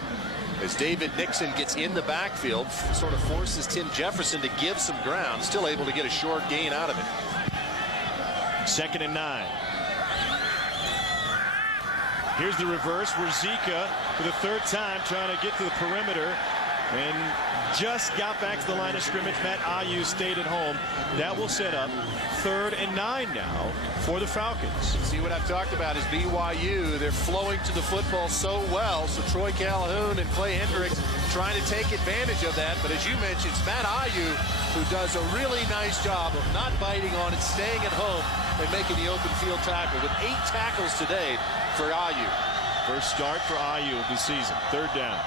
as David Nixon gets in the backfield, sort of forces Tim Jefferson to give some ground, still able to get a short gain out of it. 2nd and 9. Here's the reverse. Warzika for the 3rd time trying to get to the perimeter and just got back to the line of scrimmage. Matt Ayu stayed at home. That will set up 3rd and 9 now for the Falcons. See, what I've talked about is BYU. They're flowing to the football so well. So Troy Calhoun and Clay Hendricks trying to take advantage of that. But as you mentioned, it's Matt Ayu who does a really nice job of not biting on it, staying at home, and making the open field tackle with 8 tackles today for Ayu. First start for Ayu of the season. 3rd down.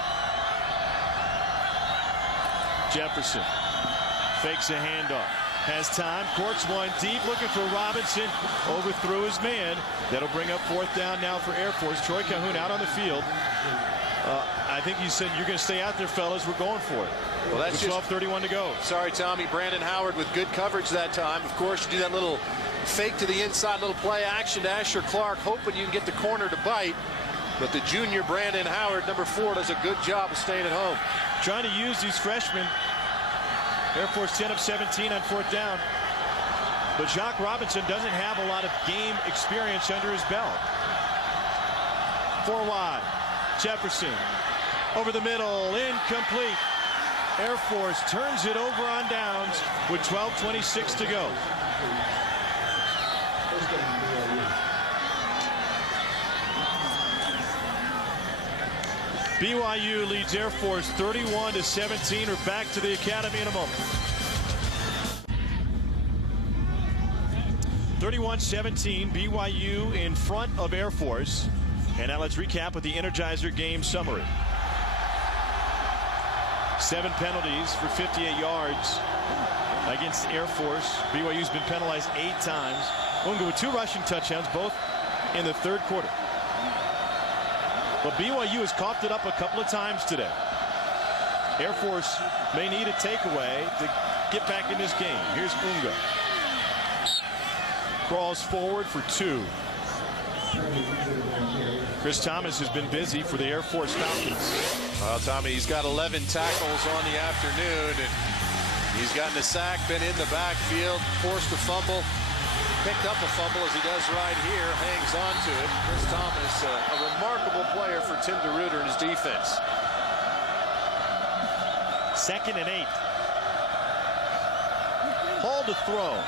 Jefferson fakes a handoff. Has time, courts one deep, looking for Robinson, overthrew his man. That'll bring up 4th down now for Air Force. Troy Calhoun out on the field. I think you said you're going to stay out there, fellas. We're going for it. Well, that's with 12:31 to go. Sorry, Tommy. Brandon Howard with good coverage that time. Of course, you do that little fake to the inside, little play action to Asher Clark, hoping you can get the corner to bite. But the junior Brandon Howard, number 4, does a good job of staying at home. Trying to use these freshmen. Air Force 10 of 17 on 4th down. But Jacques Robinson doesn't have a lot of game experience under his belt. 4 wide. Jefferson over the middle, incomplete. Air Force turns it over on downs with 12:26 to go. BYU leads Air Force 31-17. We're back to the academy in a moment. 31-17, BYU in front of Air Force. And now let's recap with the Energizer game summary. 7 penalties for 58 yards against Air Force. BYU's been penalized 8 times. Unga with 2 rushing touchdowns, both in the 3rd quarter. But BYU has coughed it up a couple of times today. Air Force may need a takeaway to get back in this game. Here's Unga. Crawls forward for 2. Chris Thomas has been busy for the Air Force Falcons. Well, Tommy, he's got 11 tackles on the afternoon, and he's gotten a sack, been in the backfield, forced a fumble, picked up a fumble as he does right here, hangs on to it. Chris Thomas, a remarkable player for Tim DeRuyter and his defense. 2nd and 8. Hall to throw.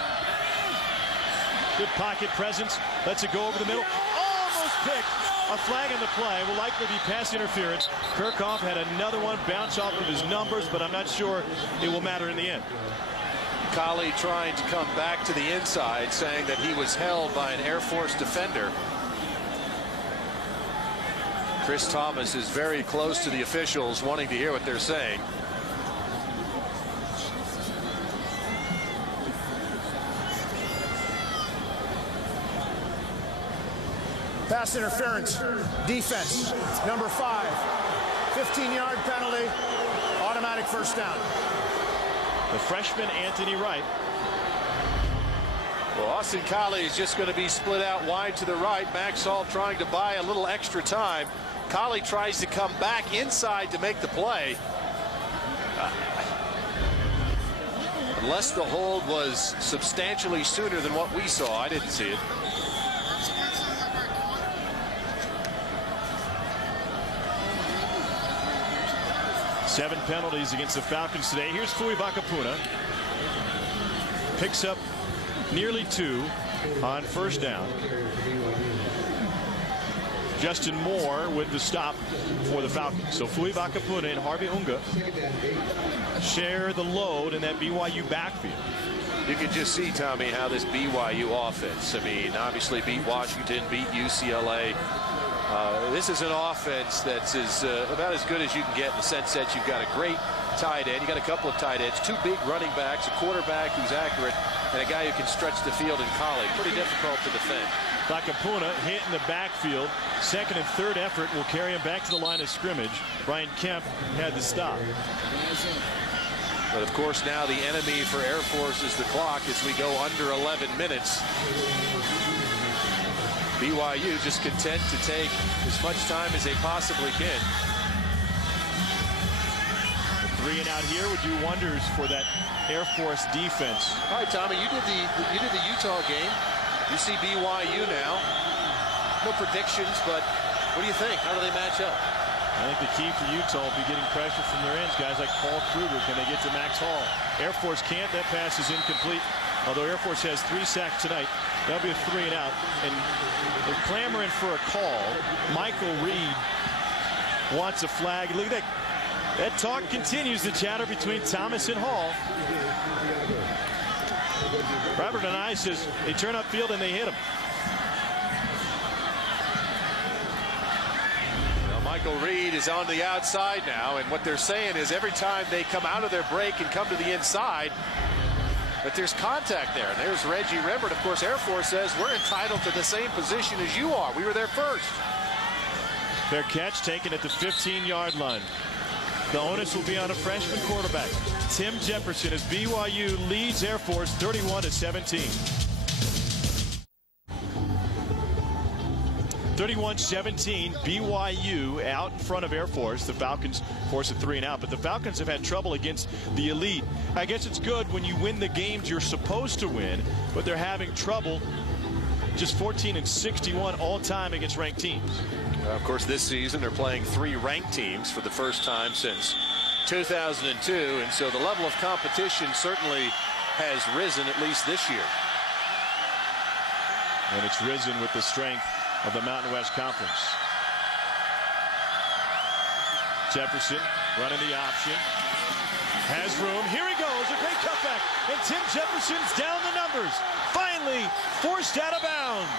Good pocket presence. Lets it go over the middle. Almost picked. A flag on the play. Will likely be pass interference. Kirchhoff had another one bounce off of his numbers, but I'm not sure it will matter in the end. Colley trying to come back to the inside, saying that he was held by an Air Force defender. Chris Thomas is very close to the officials, wanting to hear what they're saying. Pass interference, defense, number 5, 15-yard penalty, automatic 1st down. The freshman Anthony Wright. Well, Austin Colley is just going to be split out wide to the right. Max Hall trying to buy a little extra time. Colley tries to come back inside to make the play. Unless the hold was substantially sooner than what we saw, I didn't see it. Seven penalties against the Falcons today. Here's Fui Vakapuna. Picks up nearly 2 on 1st down. Justin Moore with the stop for the Falcons. So Fui Vakapuna and Harvey Unga share the load in that BYU backfield. You can just see, Tommy, how this BYU offense, I mean, obviously beat Washington, beat UCLA. This is an offense that's about as good as you can get in the sense that you've got a great tight end. You got a couple of tight ends, 2 big running backs, a quarterback who's accurate, and a guy who can stretch the field in Colley. Pretty difficult to defend. Vakapuna hit in the backfield. 2nd and 3rd effort will carry him back to the line of scrimmage. Brian Kemp had the stop. But of course now the enemy for Air Force is the clock as we go under 11 minutes. BYU just content to take as much time as they possibly can. The 3 and out here would do wonders for that Air Force defense. All right, Tommy, you did the Utah game. You see BYU now. No predictions, but what do you think? How do they match up? I think the key for Utah will be getting pressure from their ends. Guys like Paul Kruger, can they get to Max Hall? Air Force can't. That pass is incomplete. Although Air Force has 3 sacks tonight, that'll be a 3 and out. And they're clamoring for a call. Michael Reed wants a flag. Look at that That talk continues, the chatter between Thomas and Hall. Robert and I says they turn upfield and they hit him. Well, Michael Reed is on the outside now, and what they're saying is every time they come out of their break and come to the inside, that there's contact there. And there's Reggie Remmert. Of course, Air Force says we're entitled to the same position as you are. We were there first. Fair catch taken at the 15-yard line. The onus will be on a freshman quarterback, Tim Jefferson, as BYU leads Air Force 31-17. 31-17, BYU out in front of Air Force. The Falcons force a 3-and-out, but the Falcons have had trouble against the elite. I guess it's good when you win the games you're supposed to win, but they're having trouble. Just 14-61 all time against ranked teams. Of course, this season they're playing 3 ranked teams for the first time since 2002, and so the level of competition certainly has risen, at least this year. And it's risen with the strength of the Mountain West Conference. Jefferson running the option. Has room. Here he goes. A great cutback. And Tim Jefferson's down the numbers. Finally forced out of bounds.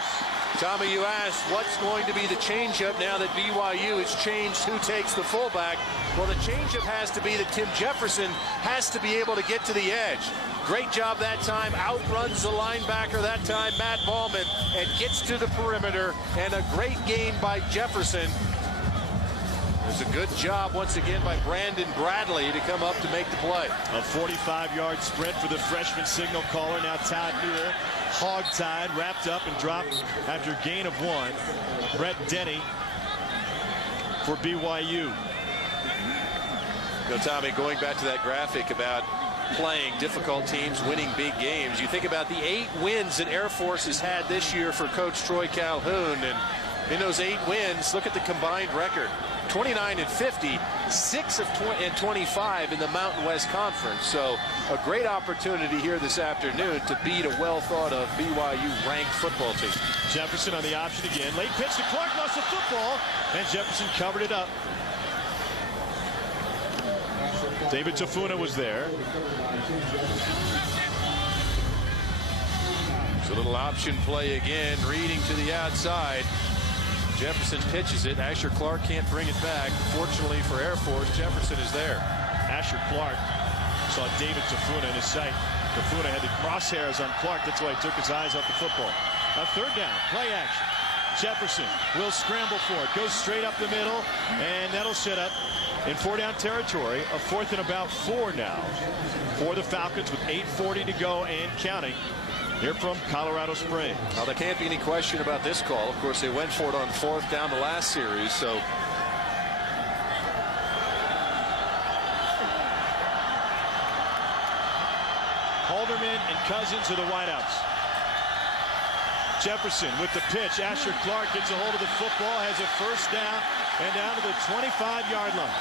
Tommy, you asked what's going to be the changeup now that BYU has changed who takes the fullback. Well, the changeup has to be that Tim Jefferson has to be able to get to the edge. Great job that time. Outruns the linebacker that time, Matt Ballman, and gets to the perimeter. And a great gain by Jefferson. There's a good job once again by Brandon Bradley to come up to make the play. A 45-yard sprint for the freshman signal caller. Now Todd Newell, hog-tied, wrapped up and dropped after gain of 1. Brett Denny for BYU. You know, Tommy, going back to that graphic about playing difficult teams, winning big games, you think about the 8 wins that Air Force has had this year for Coach Troy Calhoun, and in those 8 wins, look at the combined record. 29-50, 6-25 in the Mountain West Conference. So a great opportunity here this afternoon to beat a well-thought-of BYU ranked football team. Jefferson on the option again. Late pitch to Clark, lost the football, and Jefferson covered it up. David Tafuna was there. It's a little option play again, reading to the outside. Jefferson pitches it. Asher Clark can't bring it back. Fortunately for Air Force, Jefferson is there. Asher Clark saw David Tafuna in his sight. Tafuna had the crosshairs on Clark. That's why he took his eyes off the football. A 3rd down, play action. Jefferson will scramble for it. Goes straight up the middle, and that'll set up in 4-down territory. A 4th and about 4 now for the Falcons with 8:40 to go and counting. Here from Colorado Springs. Now, there can't be any question about this call. Of course, they went for it on 4th down the last series, so. Halderman and Cousins are the wideouts. Jefferson with the pitch. Asher Clark gets a hold of the football, has a 1st down, and down to the 25-yard line.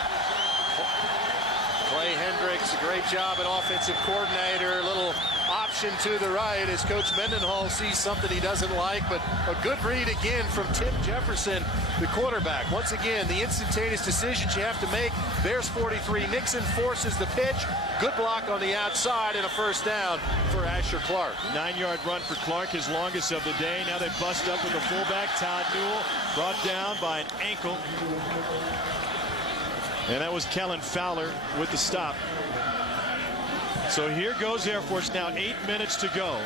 Clay Hendricks, a great job at offensive coordinator. A little option to the right as Coach Mendenhall sees something he doesn't like, but a good read again from Tim Jefferson, the quarterback. Once again, the instantaneous decisions you have to make. There's 43. Nixon forces the pitch. Good block on the outside and a 1st down for Asher Clark. 9-yard run for Clark, his longest of the day. Now they bust up with the fullback, Todd Newell, brought down by an ankle. And that was Kellen Fowler with the stop. So here goes Air Force now, 8 minutes to go.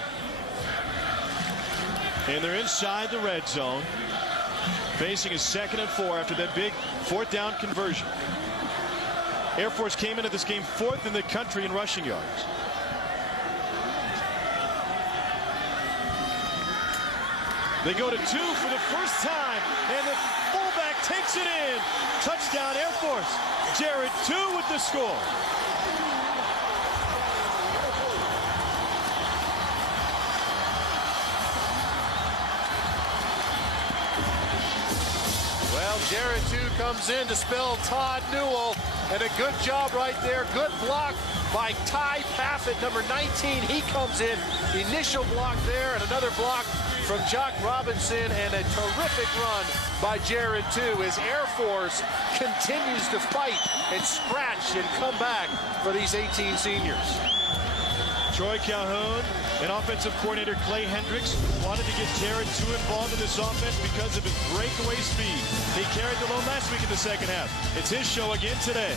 And they're inside the red zone, facing a 2nd and 4 after that big 4th down conversion. Air Force came into this game 4th in the country in rushing yards. They go to 2 for the first time, and the fullback takes it in. Touchdown Air Force. Jared 2 with the score. Well, Jared 2 comes in to spell Todd Newell. And a good job right there. Good block by Ty Paffett, number 19. He comes in. Initial block there, and another block from Jock Robinson, and a terrific run by Jared, too, as Air Force continues to fight and scratch and come back for these 18 seniors. Troy Calhoun and offensive coordinator Clay Hendricks wanted to get Jared too involved in this offense because of his breakaway speed. He carried the load last week in the second half. It's his show again today.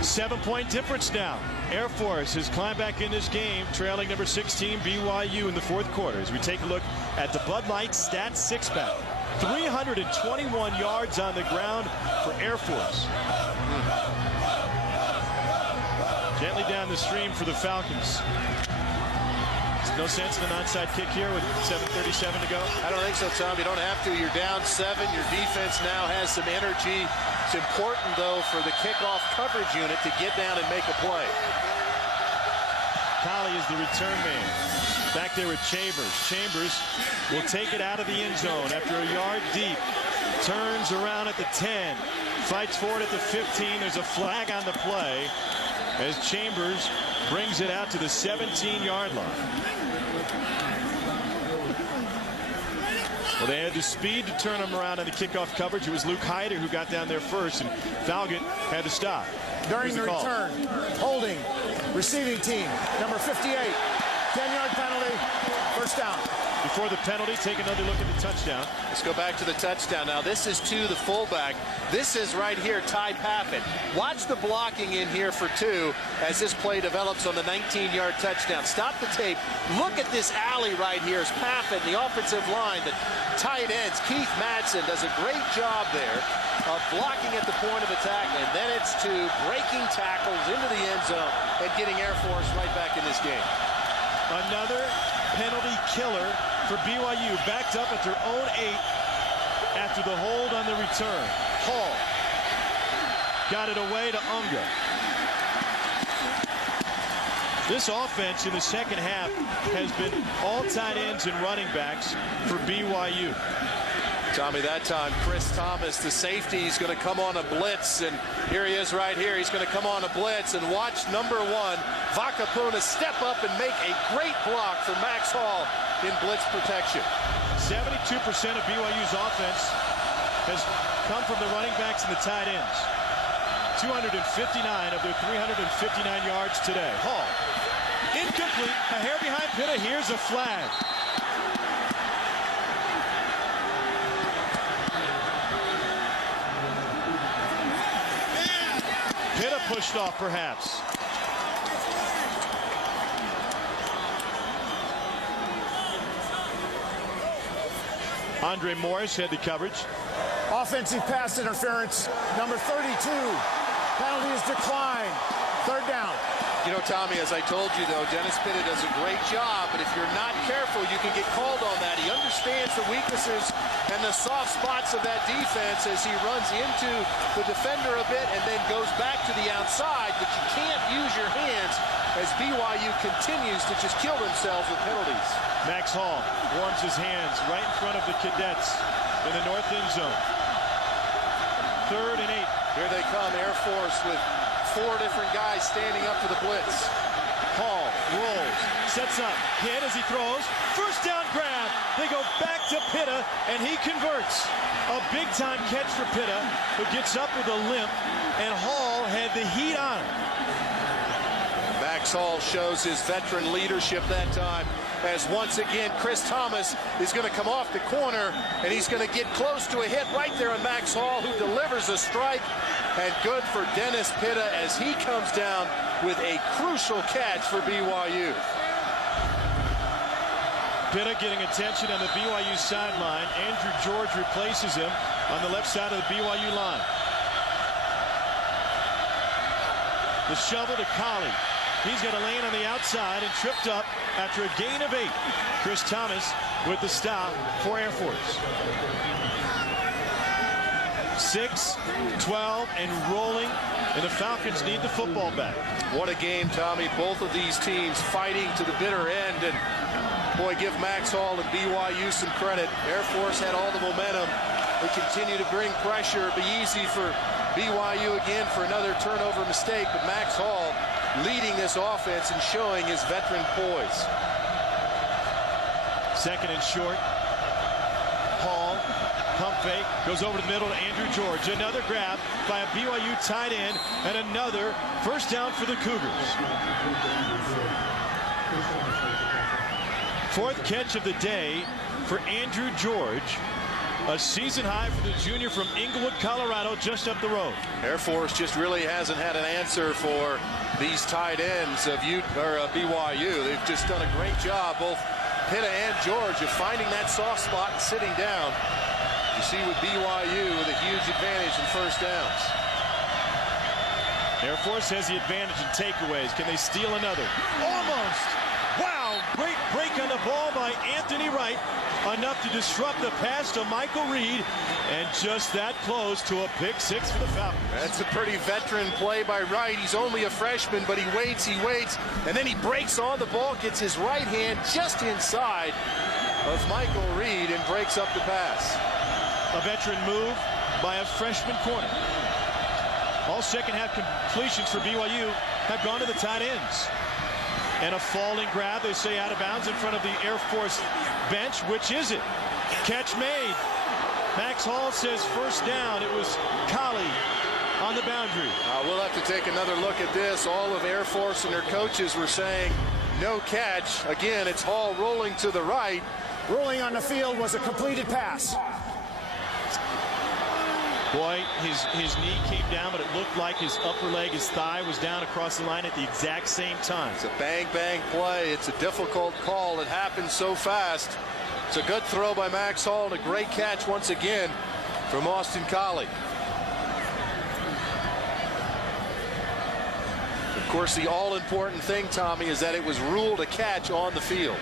7-point difference now. Air Force has climbed back in this game, trailing number 16 BYU in the fourth quarter. As we take a look at the Bud Light Stats 6-pack. 321 yards on the ground for Air Force. Gently down the stream for the Falcons. No sense in an onside kick here with 7:37 to go. I don't think so, Tom. You don't have to. You're down 7. Your defense now has some energy. It's important, though, for the kickoff coverage unit to get down and make a play. Colley is the return man. Back there with Chambers. Chambers will take it out of the end zone after a yard deep. Turns around at the 10. Fights for it at the 15. There's a flag on the play as Chambers brings it out to the 17-yard line. Well, they had the speed to turn them around on the kickoff coverage. It was Luke Hyder who got down there first, and Falcon had to stop. During the return, holding, receiving team, number 58, 10-yard penalty, first down. Before the penalty, take another look at the touchdown. Let's go back to the touchdown. Now, this is to the fullback. This is right here, Ty Paffett. Watch the blocking in here for 2 as this play develops on the 19-yard touchdown. Stop the tape. Look at this alley right here as Paffett, the offensive line, the tight ends. Keith Madsen does a great job there of blocking at the point of attack, and then it's to breaking tackles into the end zone and getting Air Force right back in this game. Another penalty killer for BYU, backed up at their own 8 after the hold on the return. Hall got it away to Unga. This offense in the second half has been all tight ends and running backs for BYU. Tommy, that time, Chris Thomas, the safety, is going to come on a blitz, and here he is right here. He's going to come on a blitz, and watch number 1, Vakapuna, step up and make a great block for Max Hall in blitz protection. 72% of BYU's offense has come from the running backs and the tight ends. 259 of their 359 yards today. Hall, incomplete, a hair behind Pitta. Here's a flag. Pitta pushed off, perhaps. Andre Morris had the coverage. Offensive pass interference, number 32. Penalty is declined. Third down. You know, Tommy, as I told you, though, Dennis Pitta does a great job, but if you're not careful, you can get called on that. He understands the weaknesses and the soft spots of that defense as he runs into the defender a bit and then goes back to the outside, but you can't use your hands as BYU continues to just kill themselves with penalties. Max Hall warms his hands right in front of the cadets in the north end zone. 3rd and 8. Here they come, Air Force with 4 different guys standing up for the blitz. Hall rolls, sets up, hit as he throws. First down grab. They go back to Pitta, and he converts. A big-time catch for Pitta, who gets up with a limp, and Hall had the heat on him. Max Hall shows his veteran leadership that time, as once again Chris Thomas is going to come off the corner, and he's going to get close to a hit right there on Max Hall, who delivers a strike. And good for Dennis Pitta as he comes down with a crucial catch for BYU. Pitta getting attention on the BYU sideline. Andrew George replaces him on the left side of the BYU line. The shovel to Colley. He's got a lane on the outside and tripped up after a gain of 8. Chris Thomas with the stop for Air Force. 6, 12, and rolling, and the Falcons need the football back. What a game, Tommy. Both of these teams fighting to the bitter end, and Boy, give Max Hall and BYU some credit. Air Force had all the momentum. They continue to bring pressure. It'd be easy for BYU again for another turnover mistake, but Max Hall leading this offense and showing his veteran poise. Second and short. Hall, pump fake, goes over to the middle to Andrew George. Another grab by a BYU tight end, and another first down for the Cougars. Fourth catch of the day for Andrew George. A season high for the junior from Inglewood, Colorado, just up the road. Air Force just really hasn't had an answer for these tight ends of BYU. They've just done a great job, both Pitta and George, of finding that soft spot and sitting down. You see with BYU with a huge advantage in first downs. Air Force has the advantage in takeaways. Can they steal another? Almost! Wow, great break on the ball by Anthony Wright. Enough to disrupt the pass to Michael Reed, and just that close to a pick six for the Falcons. That's a pretty veteran play by Wright. He's only a freshman, but he waits, and then he breaks on the ball, gets his right hand just inside of Michael Reed and breaks up the pass. A veteran move by a freshman corner. All second half completions for BYU have gone to the tight ends. And a falling grab, they say, out of bounds in front of the Air Force bench. Which is it? Catch made. Max Hall says first down. It was Colley on the boundary. We'll have to take another look at this. All of Air Force and their coaches were saying no catch. Again, it's Hall rolling to the right. Ruling on the field was a completed pass. Boy, his knee came down, but it looked like his upper leg, his thigh, was down across the line at the exact same time. It's a bang-bang play. It's a difficult call. It happens so fast. It's a good throw by Max Hall and a great catch once again from Austin Colley. Of course, the all-important thing, Tommy, is that it was ruled a catch on the field.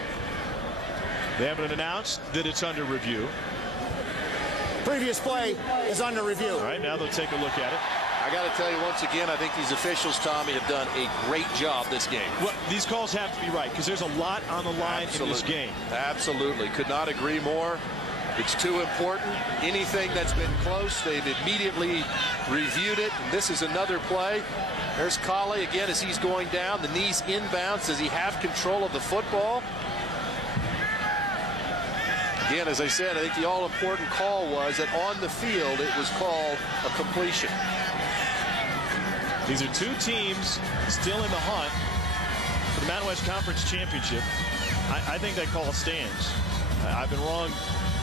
They haven't announced that it's under review. Previous play is under review. All right, now they'll take a look at it. I got to tell you once again, I think these officials, Tommy, have done a great job this game. Well, these calls have to be right because there's a lot on the line in this game. Absolutely. Could not agree more. It's too important. Anything that's been close, they've immediately reviewed it. And this is another play. There's Colley again as he's going down. The knee's inbounds. Does he have control of the football? Again, as I said, I think the all-important call was that on the field it was called a completion. These are two teams still in the hunt for the Mountain West Conference Championship. I think that call stands. I've been wrong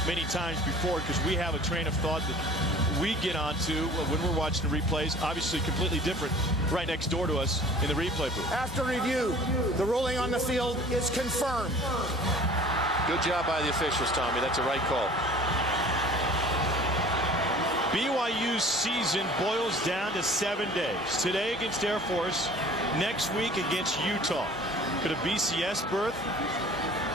many times before because we have a train of thought that we get onto when we're watching the replays, obviously completely different right next door to us in the replay booth. After review, the ruling on the field is confirmed. Good job by the officials, Tommy. That's a right call. BYU's season boils down to 7 days. Today against Air Force, next week against Utah. Could a BCS berth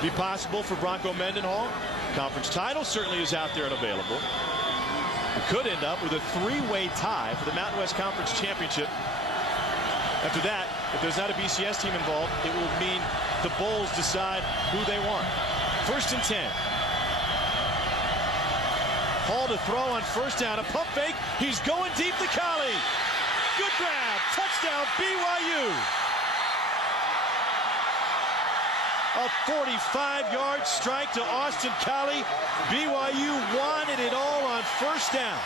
be possible for Bronco Mendenhall? Conference title certainly is out there and available. It could end up with a three-way tie for the Mountain West Conference Championship. After that, if there's not a BCS team involved, it will mean the Bulls decide who they want. First and 10. Hall to throw on first down. A pump fake. He's going deep to Colley. Good grab. Touchdown BYU. A 45-yard strike to Austin Colley. BYU wanted it all on first down.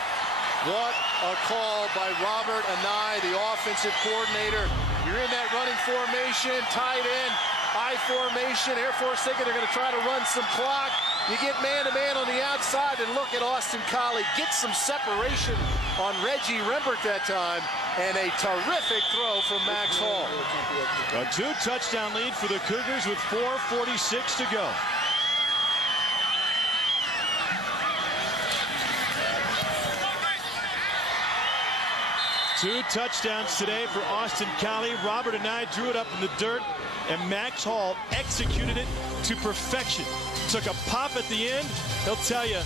What a call by Robert Anai, the offensive coordinator. You're in that running formation, tight end, I formation. Air Force thinking they're going to try to run some clock. You get man-to-man on the outside, and look at Austin Colley. Get some separation on Reggie Rembert that time, and a terrific throw from Max Hall. A two-touchdown lead for the Cougars with 4:46 to go. Two touchdowns today for Austin Colley. Robert and I drew it up in the dirt, and Max Hall executed it to perfection. Took a pop at the end. He'll tell you,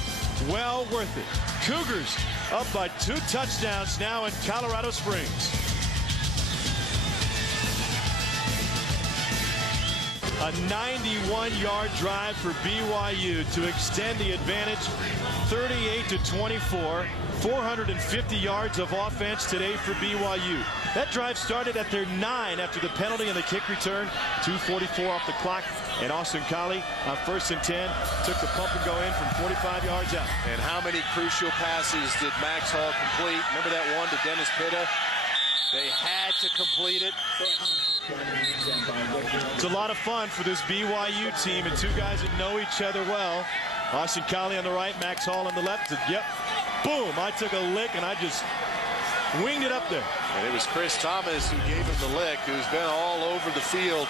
well worth it. Cougars up by 2 touchdowns now in Colorado Springs. A 91-yard drive for BYU to extend the advantage 38-24. 450 yards of offense today for BYU. That drive started at their 9 after the penalty and the kick return. 2:44 off the clock. And Austin Collie on 1st and 10 took the pump and go in from 45 yards out. And how many crucial passes did Max Hall complete? Remember that one to Dennis Pitta? They had to complete it. It's a lot of fun for this BYU team and two guys that know each other well. Austin Collie on the right, Max Hall on the left. Yep. Boom. I took a lick and I just winged it up there. And it was Chris Thomas who gave him the lick, who's been all over the field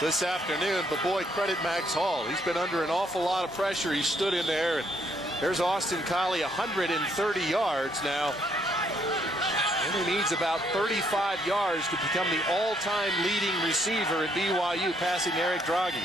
this afternoon. But boy, credit Max Hall. He's been under an awful lot of pressure. He stood in there, and there's Austin Collie, 130 yards now. And he needs about 35 yards to become the all-time leading receiver at BYU, passing Eric Draghi.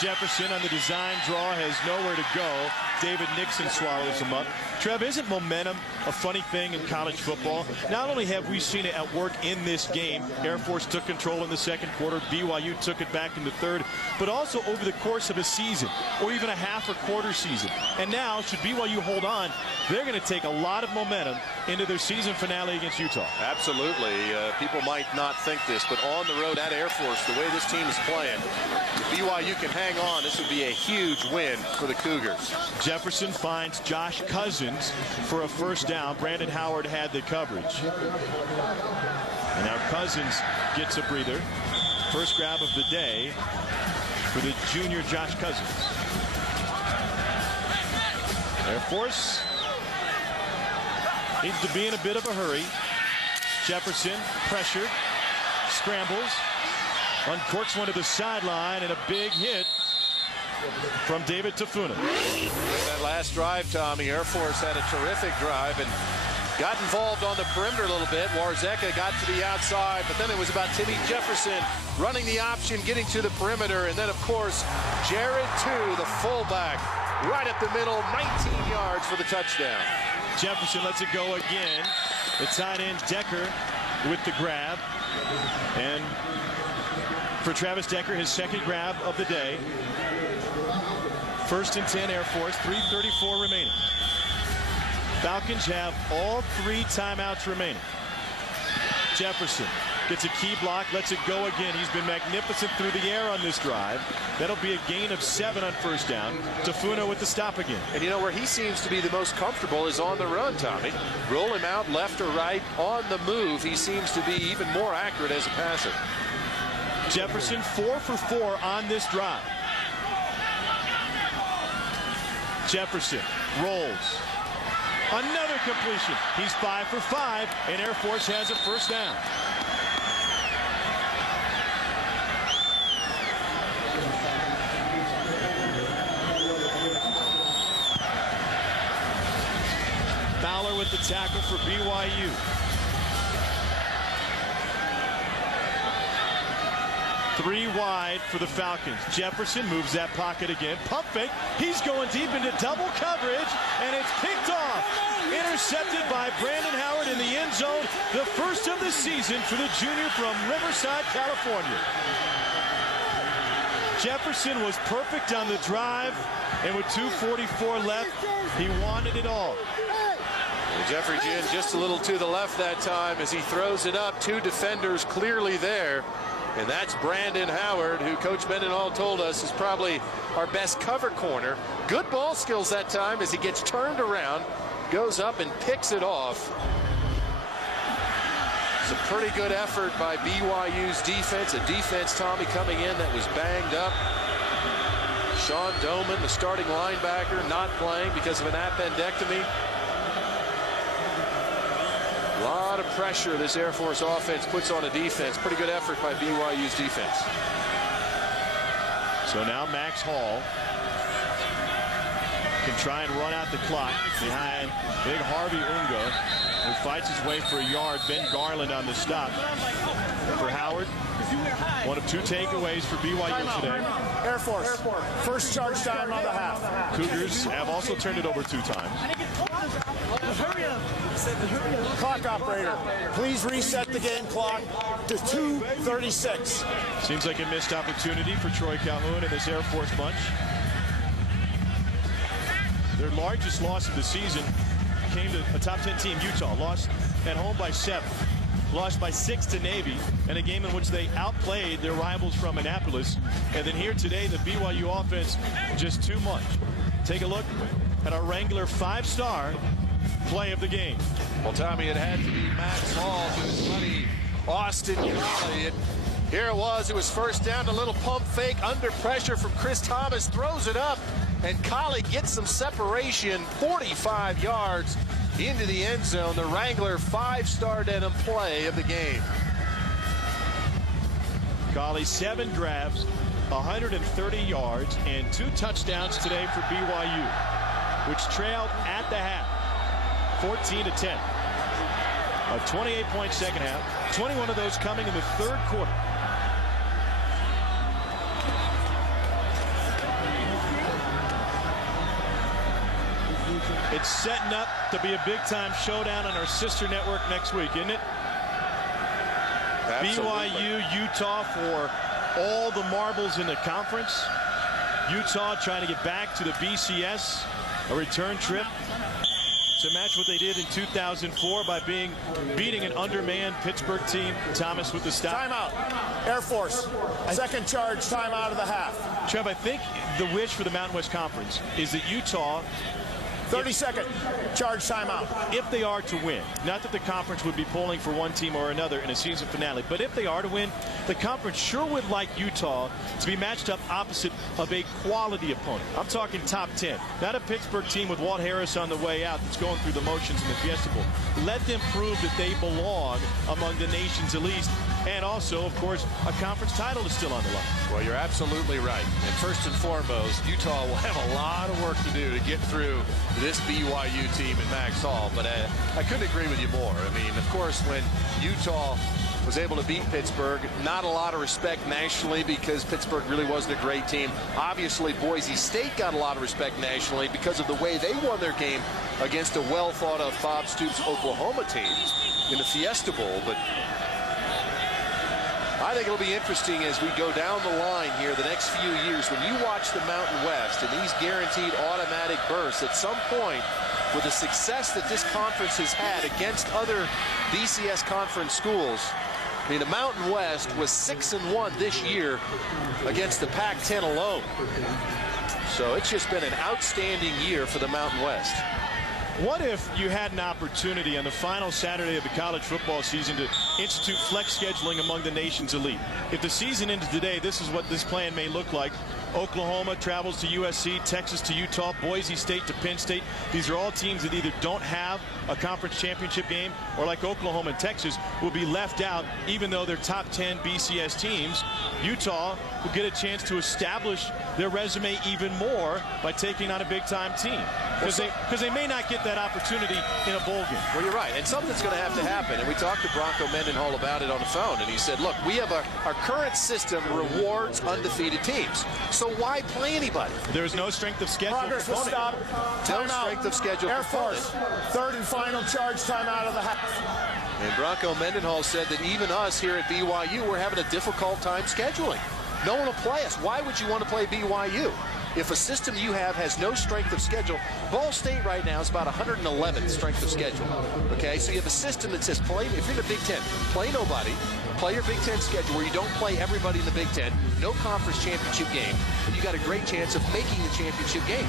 Jefferson on the design draw has nowhere to go. David Nixon swallows him up. Trev, isn't momentum a funny thing in college football? Not only have we seen it at work in this game, Air Force took control in the second quarter, BYU took it back in the third, but also over the course of a season or even a half or quarter season. And now, should BYU hold on, they're going to take a lot of momentum into their season finale against Utah. Absolutely. People might not think this, but on the road at Air Force, the way this team is playing, if BYU can hang on, this would be a huge win for the Cougars. Jefferson finds Josh Cousins for a first down. Brandon Howard had the coverage. And now Cousins gets a breather. First grab of the day for the junior Josh Cousins. Air Force needs to be in a bit of a hurry. Jefferson pressured, scrambles, uncorks one to the sideline, and a big hit from David Tafuna. That last drive, Tommy, Air Force had a terrific drive and got involved on the perimeter a little bit. Warzeka got to the outside, but then it was about Timmy Jefferson running the option, getting to the perimeter, and then, of course, Jared Two, the fullback, right at the middle, 19 yards for the touchdown. Jefferson lets it go again. The tight end Decker with the grab. And for Travis Decker, his second grab of the day. 1st and 10 Air Force, 3:34 remaining. Falcons have all 3 timeouts remaining. Jefferson gets a key block, lets it go again. He's been magnificent through the air on this drive. That'll be a gain of 7 on first down. Tafuna with the stop again. And you know where he seems to be the most comfortable is on the run, Tommy. Roll him out left or right, on the move. He seems to be even more accurate as a passer. Jefferson 4 for 4 on this drive. Jefferson rolls. Another completion. He's 5 for 5, and Air Force has a first down. Fowler with the tackle for BYU. Three wide for the Falcons. Jefferson moves that pocket again. Pump fake. He's going deep into double coverage, and it's picked off. Intercepted by Brandon Howard in the end zone. The first of the season for the junior from Riverside, California. Jefferson was perfect on the drive, and with 2:44 left, he wanted it all. Jeffrey Ginn just a little to the left that time as he throws it up. 2 defenders clearly there. And that's Brandon Howard, who Coach Mendenhall told us is probably our best cover corner. Good ball skills that time as he gets turned around, goes up and picks it off. It's a pretty good effort by BYU's defense. A defense, Tommy, coming in that was banged up. Sean Doman, the starting linebacker, not playing because of an appendectomy. A lot of pressure this Air Force offense puts on a defense. Pretty good effort by BYU's defense. So now Max Hall can try and run out the clock behind big Harvey Unga, who fights his way for a yard. Ben Garland on the stop. For Howard, one of 2 takeaways for BYU today. Air Force, first charge time on the half. Cougars have also turned it over 2 times. Hurry up. Clock operator, please reset the game clock to 2:36. Seems like a missed opportunity for Troy Calhoun and this Air Force bunch. Their largest loss of the season came to a top 10 team, Utah. Lost at home by 7. Lost by 6 to Navy in a game in which they outplayed their rivals from Annapolis. And then here today, the BYU offense just too much. Take a look at our Wrangler 5-star play of the game. Well, Tommy, it had to be Max Hall to his buddy Austin Collie. Here it was first down, a little pump fake under pressure from Chris Thomas, throws it up, and Collie gets some separation, 45 yards into the end zone. The Wrangler 5-star denim play of the game. Collie 7 grabs, 130 yards, and 2 touchdowns today for BYU, which trailed at the half, 14-10. A 28-point second half, 21 of those coming in the third quarter. It's setting up to be a big-time showdown on our sister network next week, isn't it? Absolutely. BYU, Utah for all the marbles in the conference. Utah trying to get back to the BCS, a return trip to match what they did in 2004 by beating an undermanned Pittsburgh team. Thomas with the stop. Timeout. Air Force. Second charge timeout of the half. Trev, I think the wish for the Mountain West Conference is that Utah, 30-second charge timeout. if they are to win, not that the conference would be pulling for one team or another in a season finale, but if they are to win, the conference sure would like Utah to be matched up opposite of a quality opponent. I'm talking top 10, not a Pittsburgh team with Walt Harris on the way out that's going through the motions in the Fiesta Bowl. Let them prove that they belong among the nation's elite. And also, of course, a conference title is still on the line. Well, you're absolutely right. And first and foremost, Utah will have a lot of work to do to get through this BYU team at Max Hall. But I couldn't agree with you more. I mean, of course, when Utah was able to beat Pittsburgh, not a lot of respect nationally because Pittsburgh really wasn't a great team. Obviously, Boise State got a lot of respect nationally because of the way they won their game against a well-thought-of Bob Stoops Oklahoma team in the Fiesta Bowl. But I think it'll be interesting as we go down the line here the next few years when you watch the Mountain West and these guaranteed automatic berths at some point with the success that this conference has had against other BCS conference schools. I mean, the Mountain West was 6-1 this year against the Pac-10 alone. So it's just been an outstanding year for the Mountain West. What if you had an opportunity on the final Saturday of the college football season to institute flex scheduling among the nation's elite? If the season ended today, this is what this plan may look like. Oklahoma travels to USC, Texas to Utah, Boise State to Penn State. These are all teams that either don't have a conference championship game or, like Oklahoma and Texas, will be left out even though they're top 10 BCS teams. Utah will get a chance to establish their resume even more by taking on a big-time team. Because they may not get that opportunity in a bowl game. Well, you're right. And something's going to have to happen. And we talked to Bronco Mendenhall about it on the phone. And he said, look, we have our current system rewards undefeated teams. So why play anybody? There's no strength of schedule. Progress will stop. No strength of schedule. Air Force. Third and final charge timeout of the half. And Bronco Mendenhall said that even us here at BYU, we're having a difficult time scheduling. No one will play us. Why would you want to play BYU? If a system you have has no strength of schedule, Ball State right now is about 111th strength of schedule. Okay, so you have a system that says play, if you're in the Big Ten, play nobody, play your Big Ten schedule where you don't play everybody in the Big Ten, no conference championship game, and you got a great chance of making the championship game.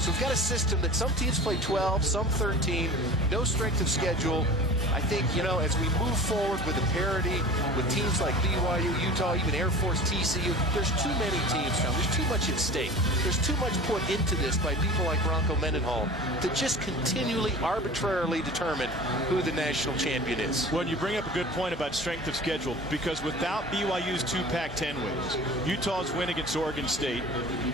So we've got a system that some teams play 12, some 13, no strength of schedule. I think, you know, as we move forward with the parity, with teams like BYU, Utah, even Air Force, TCU, there's too many teams, Tom. There's too much at stake. There's too much put into this by people like Bronco Mendenhall to just continually, arbitrarily determine who the national champion is. Well, you bring up a good point about strength of schedule, because without BYU's 2 Pac-10 wins, Utah's win against Oregon State,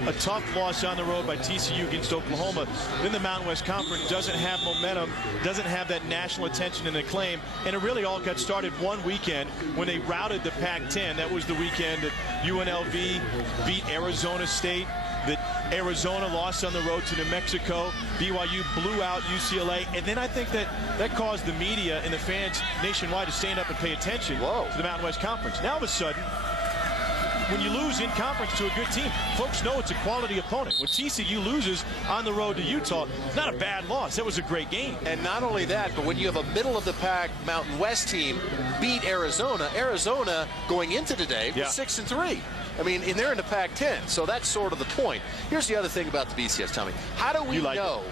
a tough loss on the road by TCU against Oklahoma, then the Mountain West Conference doesn't have momentum, doesn't have that national attention and acclaim, and it really all got started one weekend when they routed the Pac-10. That was the weekend that UNLV beat Arizona State. that Arizona lost on the road to New Mexico. BYU blew out UCLA. And then I think that caused the media and the fans nationwide to stand up and pay attention to the Mountain West Conference. Now, all of a sudden, when you lose in conference to a good team, folks know it's a quality opponent. When TCU loses on the road to Utah, it's not a bad loss. That was a great game. And not only that, but when you have a middle-of-the-pack Mountain West team beat Arizona going into today was 6-3. I mean, and they're in the Pac-10, so that's sort of the point. Here's the other thing about the BCS, Tommy. How do we know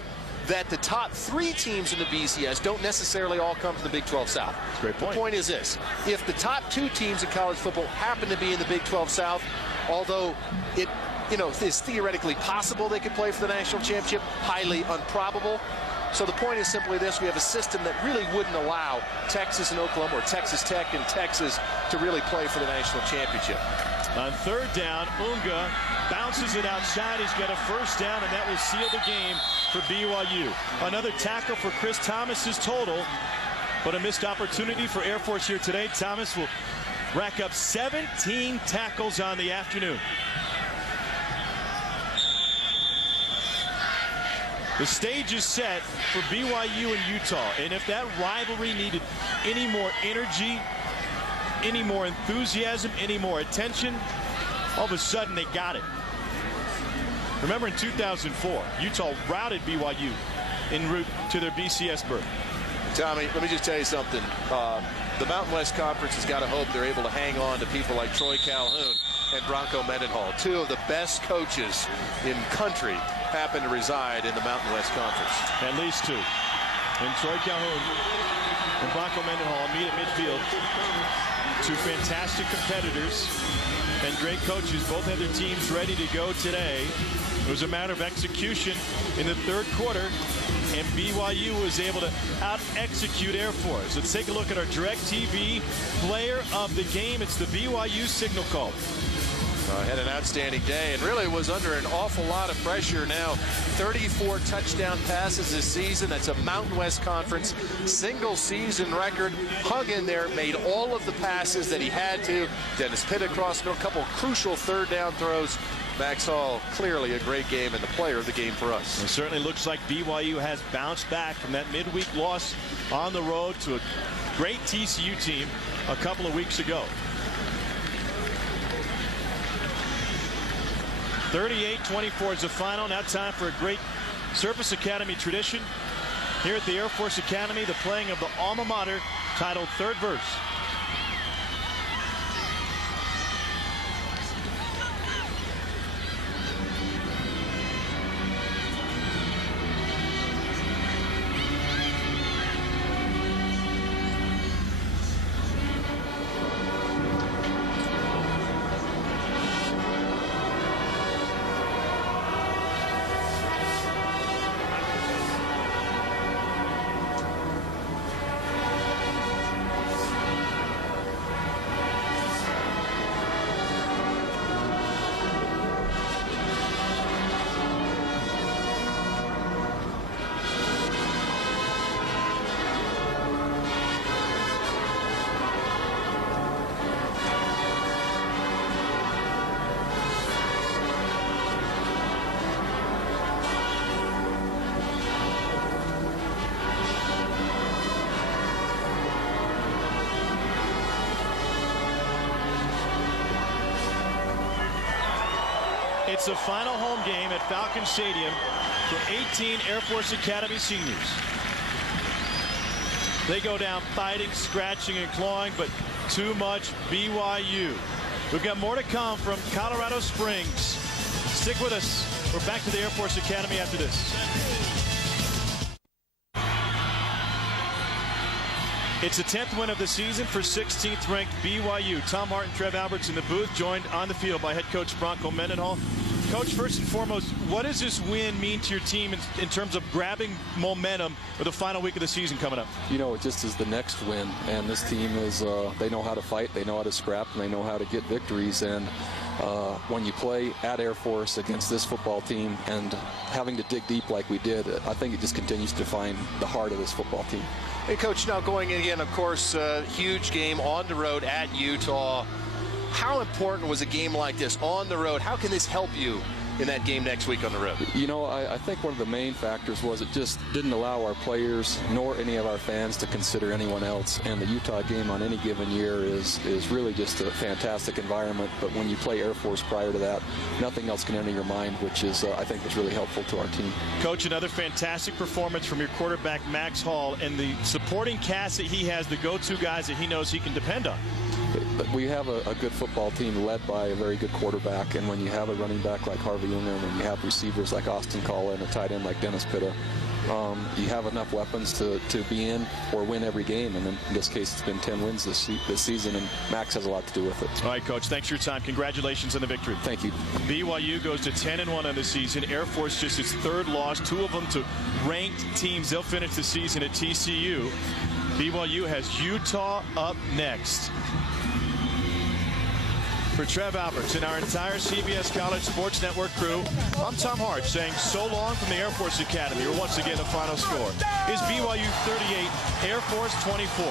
that the top 3 teams in the BCS don't necessarily all come from the Big 12 South? Great point. The point is this. If the top 2 teams in college football happen to be in the Big 12 South, although it is theoretically possible they could play for the national championship, highly improbable. So the point is simply this. We have a system that really wouldn't allow Texas and Oklahoma, or Texas Tech and Texas, to really play for the national championship. On third down, Unga bounces it outside. He's got a first down, and that will seal the game for BYU. Another tackle for Chris Thomas's total, but a missed opportunity for Air Force here today. Thomas will rack up 17 tackles on the afternoon. The stage is set for BYU and Utah, and if that rivalry needed any more energy, any more enthusiasm, any more attention, all of a sudden they got it. Remember in 2004, Utah routed BYU en route to their BCS berth. Tommy, let me just tell you something. The Mountain West Conference has got to hope they're able to hang on to people like Troy Calhoun and Bronco Mendenhall. 2 of the best coaches in country happen to reside in the Mountain West Conference. At least 2. And Troy Calhoun and Bronco Mendenhall meet at midfield. 2 fantastic competitors and great coaches. Both had their teams ready to go today. It was a matter of execution in the third quarter, and BYU was able to out-execute Air Force. Let's take a look at our DirecTV player of the game. It's the BYU signal caller. Had an outstanding day and really was under an awful lot of pressure. Now 34 touchdown passes this season. That's a Mountain West Conference single season record. Hung in there, made all of the passes that he had to. Dennis Pitt across the middle, a couple crucial third down throws. Max Hall, clearly a great game and the player of the game for us. It certainly looks like BYU has bounced back from that midweek loss on the road to a great TCU team a couple of weeks ago. 38-24 is the final. Now time for a great Surface Academy tradition. Here at the Air Force Academy, the playing of the alma mater, titled Third Verse. It's the final home game at Falcon Stadium for 18 Air Force Academy seniors. They go down fighting, scratching, and clawing, but too much BYU. We've got more to come from Colorado Springs. Stick with us. We're back to the Air Force Academy after this. It's the 10th win of the season for 16th ranked BYU. Tom Hart and Trev Alberts in the booth, joined on the field by head coach Bronco Mendenhall. Coach, first and foremost, what does this win mean to your team in terms of grabbing momentum for the final week of the season coming up? You know, it just is the next win, and this team is, they know how to fight, they know how to scrap, and they know how to get victories. And when you play at Air Force against this football team and having to dig deep like we did, I think it just continues to find the heart of this football team. Hey, Coach, now going in again, of course, huge game on the road at Utah. How important was a game like this on the road? How can this help you in that game next week on the road? You know, I think one of the main factors was it just didn't allow our players nor any of our fans to consider anyone else. And the Utah game on any given year is really just a fantastic environment. But when you play Air Force prior to that, nothing else can enter your mind, which is, I think, was really helpful to our team. Coach, another fantastic performance from your quarterback, Max Hall, and the supporting cast that he has, the go-to guys that he knows he can depend on. We have a good football team led by a very good quarterback, and when you have a running back like Harvey Ingram, when you have receivers like Austin Kalla and a tight end like Dennis Pitta, you have enough weapons to be in or win every game. And in this case, it's been 10 wins this season, and Max has a lot to do with it. All right, Coach, thanks for your time. Congratulations on the victory. Thank you. BYU goes to 10-1 on the season. Air Force just its third loss, 2 of them to ranked teams. They'll finish the season at TCU. BYU has Utah up next. For Trev Alberts and our entire CBS College Sports Network crew, I'm Tom Hart saying so long from the Air Force Academy, where once again the final score is BYU 38, Air Force 24.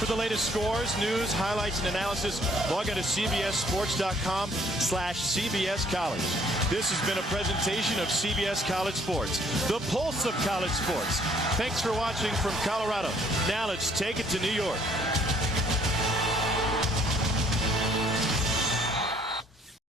For the latest scores, news, highlights, and analysis, log on to cbssports.com/CBS College. This has been a presentation of CBS College Sports, the pulse of college sports. Thanks for watching from Colorado. Now let's take it to New York.